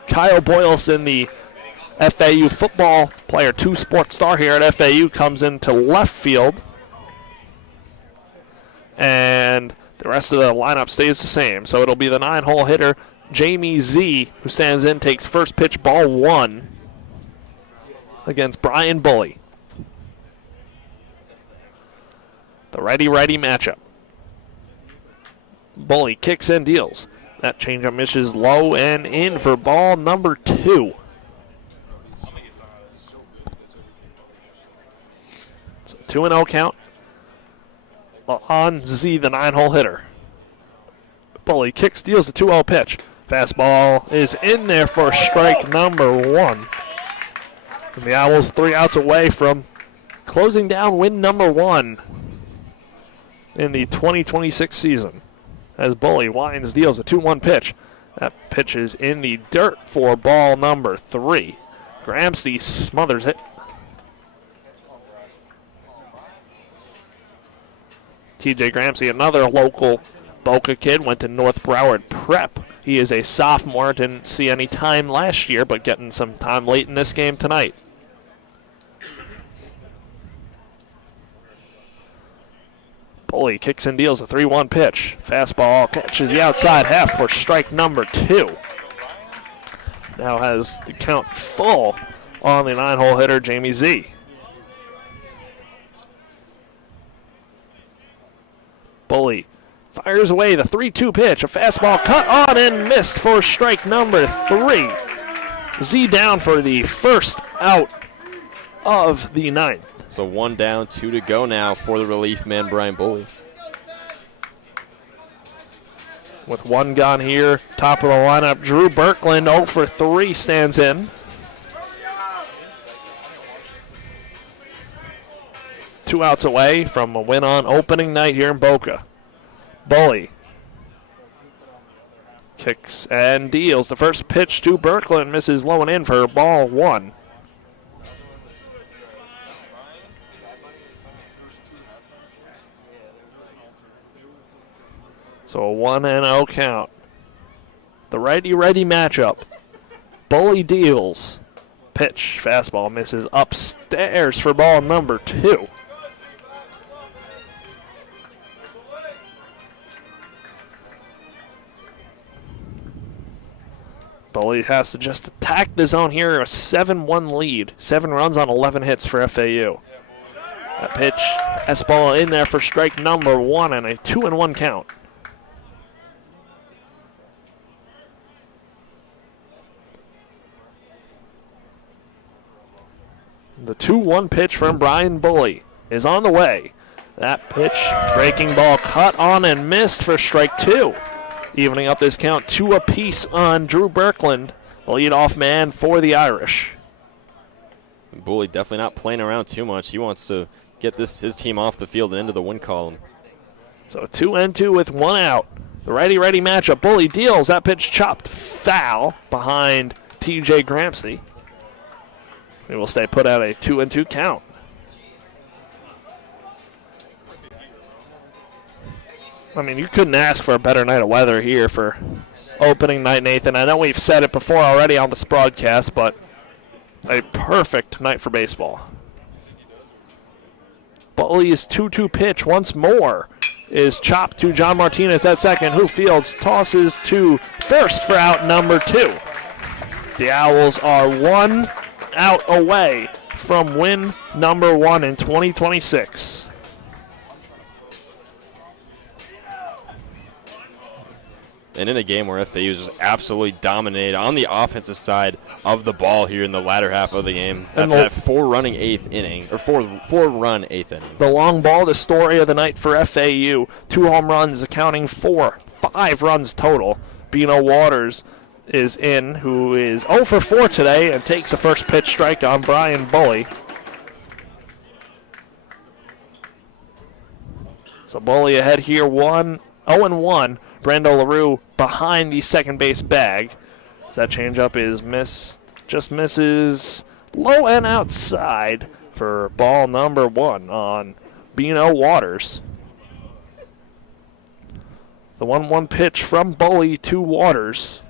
Kyle Boylston, the FAU football player, 2 sports star here at FAU, comes into left field. And the rest of the lineup stays the same. So it'll be the 9-hole hitter, Jamie Z, who stands in, takes first pitch, ball 1 against Brian Bully. The righty-righty matchup. Bully kicks and deals. That changeup misses low and in for ball number 2. So 2-0 count on Z, the 9-hole hitter. Bully kicks, deals the 2-0 pitch. Fastball is in there for strike number 1. And the Owls 3 outs away from closing down win number 1 in the 2026 season. As Bully winds, deals a 2-1 pitch. That pitch is in the dirt for ball number 3. Gramsci smothers it. TJ Gramsci, another local Boca kid, went to North Broward Prep. He is a sophomore, didn't see any time last year, but getting some time late in this game tonight. Bully kicks and deals a 3-1 pitch. Fastball catches the outside half for strike number 2. Now has the count full on the 9-hole hitter, Jamie Z. Bully fires away the 3-2 pitch. A fastball cut on and missed for strike number 3. Z down for the first out of the 9th. So 1 down, 2 to go now for the relief man, Brian Bully. With 1 gone here, top of the lineup, Drew Birkland, 0 for 3, stands in. 2 outs away from a win on opening night here in Boca. Bully kicks and deals. The first pitch to Birkland misses low and in for ball 1. So a 1-0 count. The righty-righty matchup. Bully deals. Pitch, fastball misses upstairs for ball number 2. Bully has to just attack the zone here. A 7-1 lead. 7 runs on 11 hits for FAU. That pitch, fastball in there for strike number 1 and a 2-1 count. The 2-1 pitch from Brian Bully is on the way. That pitch, breaking ball cut on and missed for strike 2. Evening up this count, 2 apiece on Drew Birkland, the leadoff man for the Irish. Bully definitely not playing around too much. He wants to get his team off the field and into the win column. So 2-2 with 1 out. The righty-righty matchup. Bully deals. That pitch chopped foul behind TJ Gramsci. We will stay put at a 2-2 count. I mean, you couldn't ask for a better night of weather here for opening night, Nathan. I know we've said it before already on this broadcast, but a perfect night for baseball. Bully's 2-2 pitch once more is chopped to John Martinez at second, who fields, tosses to first for out number 2. The Owls are 1 out away from win number 1 in 2026. and in a game where FAU is just absolutely dominated on the offensive side of the ball here in the latter half of the game. And After that four-run eighth inning. The long ball, the story of the night for FAU. 2 home runs accounting for 5 runs total. Bino Waters is in, who is 0 for 4 today and takes a first pitch strike on Brian Bully. So Bully ahead here, 0-1. Brando LaRue behind the second base bag. So that changeup is just misses low and outside for ball number 1 on Bino Waters. The 1-1 pitch from Bully to Waters.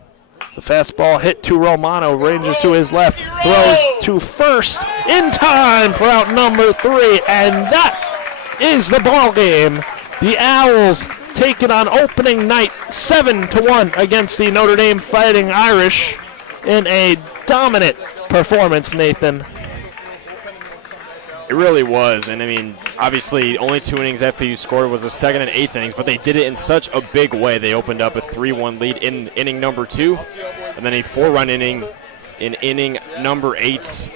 The fastball hit to Romano, ranges to his left, throws to first in time for out number 3, and that is the ball game. The Owls taking on opening night 7-1 against the Notre Dame Fighting Irish in a dominant performance, Nathan. It really was, and I mean, obviously, only 2 innings FAU scored was the 2nd and 8th innings, but they did it in such a big way. They opened up a 3-1 lead in inning number 2, and then a 4-run inning in inning number 8.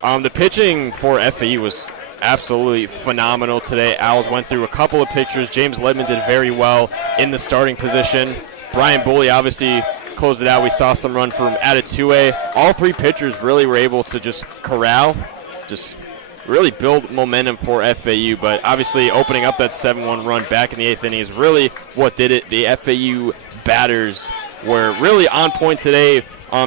The pitching for FAU was absolutely phenomenal today. Owls went through a couple of pitchers. James Ledman did very well in the starting position. Brian Bully obviously closed it out. We saw some run from Adetuwe. All 3 pitchers really were able to just corral, just really build momentum for FAU, but obviously opening up that 7-1 run back in the 8th inning is really what did it. The FAU batters were really on point today.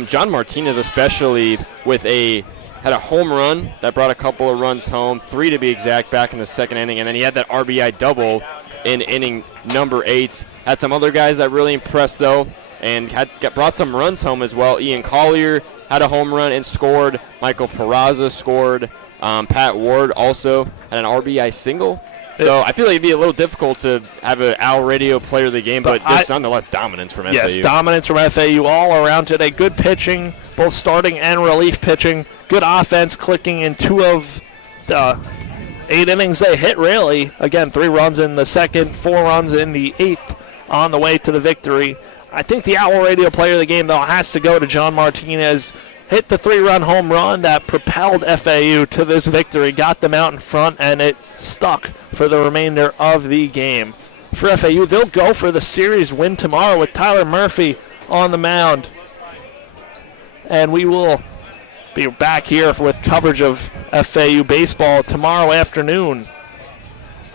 John Martinez especially had a home run that brought a couple of runs home, 3 to be exact, back in the 2nd inning, and then he had that RBI double in inning number 8. Had some other guys that really impressed, though, and brought some runs home as well. Ian Collier had a home run and scored. Michael Peraza scored. Pat Ward also had an RBI single. So I feel like it'd be a little difficult to have an Owl Radio player of the game, but just nonetheless dominance from FAU. Yes, dominance from FAU all around today. Good pitching, both starting and relief pitching. Good offense clicking in 2 of the 8 innings they hit, really. Again, 3 runs in the 2nd, 4 runs in the 8th on the way to the victory. I think the Owl Radio player of the game, though, has to go to John Martinez. Hit the 3-run home run that propelled FAU to this victory, got them out in front, and it stuck for the remainder of the game. For FAU, they'll go for the series win tomorrow with Tyler Murphy on the mound. And we will be back here with coverage of FAU baseball tomorrow afternoon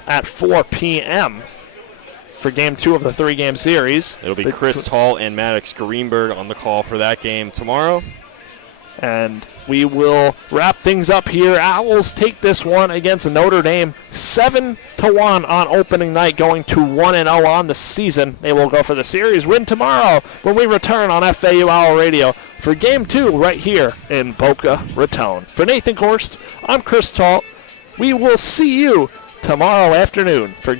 at 4 p.m. for Game 2 of the 3-game series. It'll be Chris Talt and Maddox Greenberg on the call for that game tomorrow. And we will wrap things up here. Owls take this one against Notre Dame 7-1 on opening night, going to 1-0 on the season. They will go for the series win tomorrow when we return on FAU Owl Radio for Game 2 right here in Boca Raton. For Nathan Korst, I'm Chris Talt. We will see you tomorrow afternoon for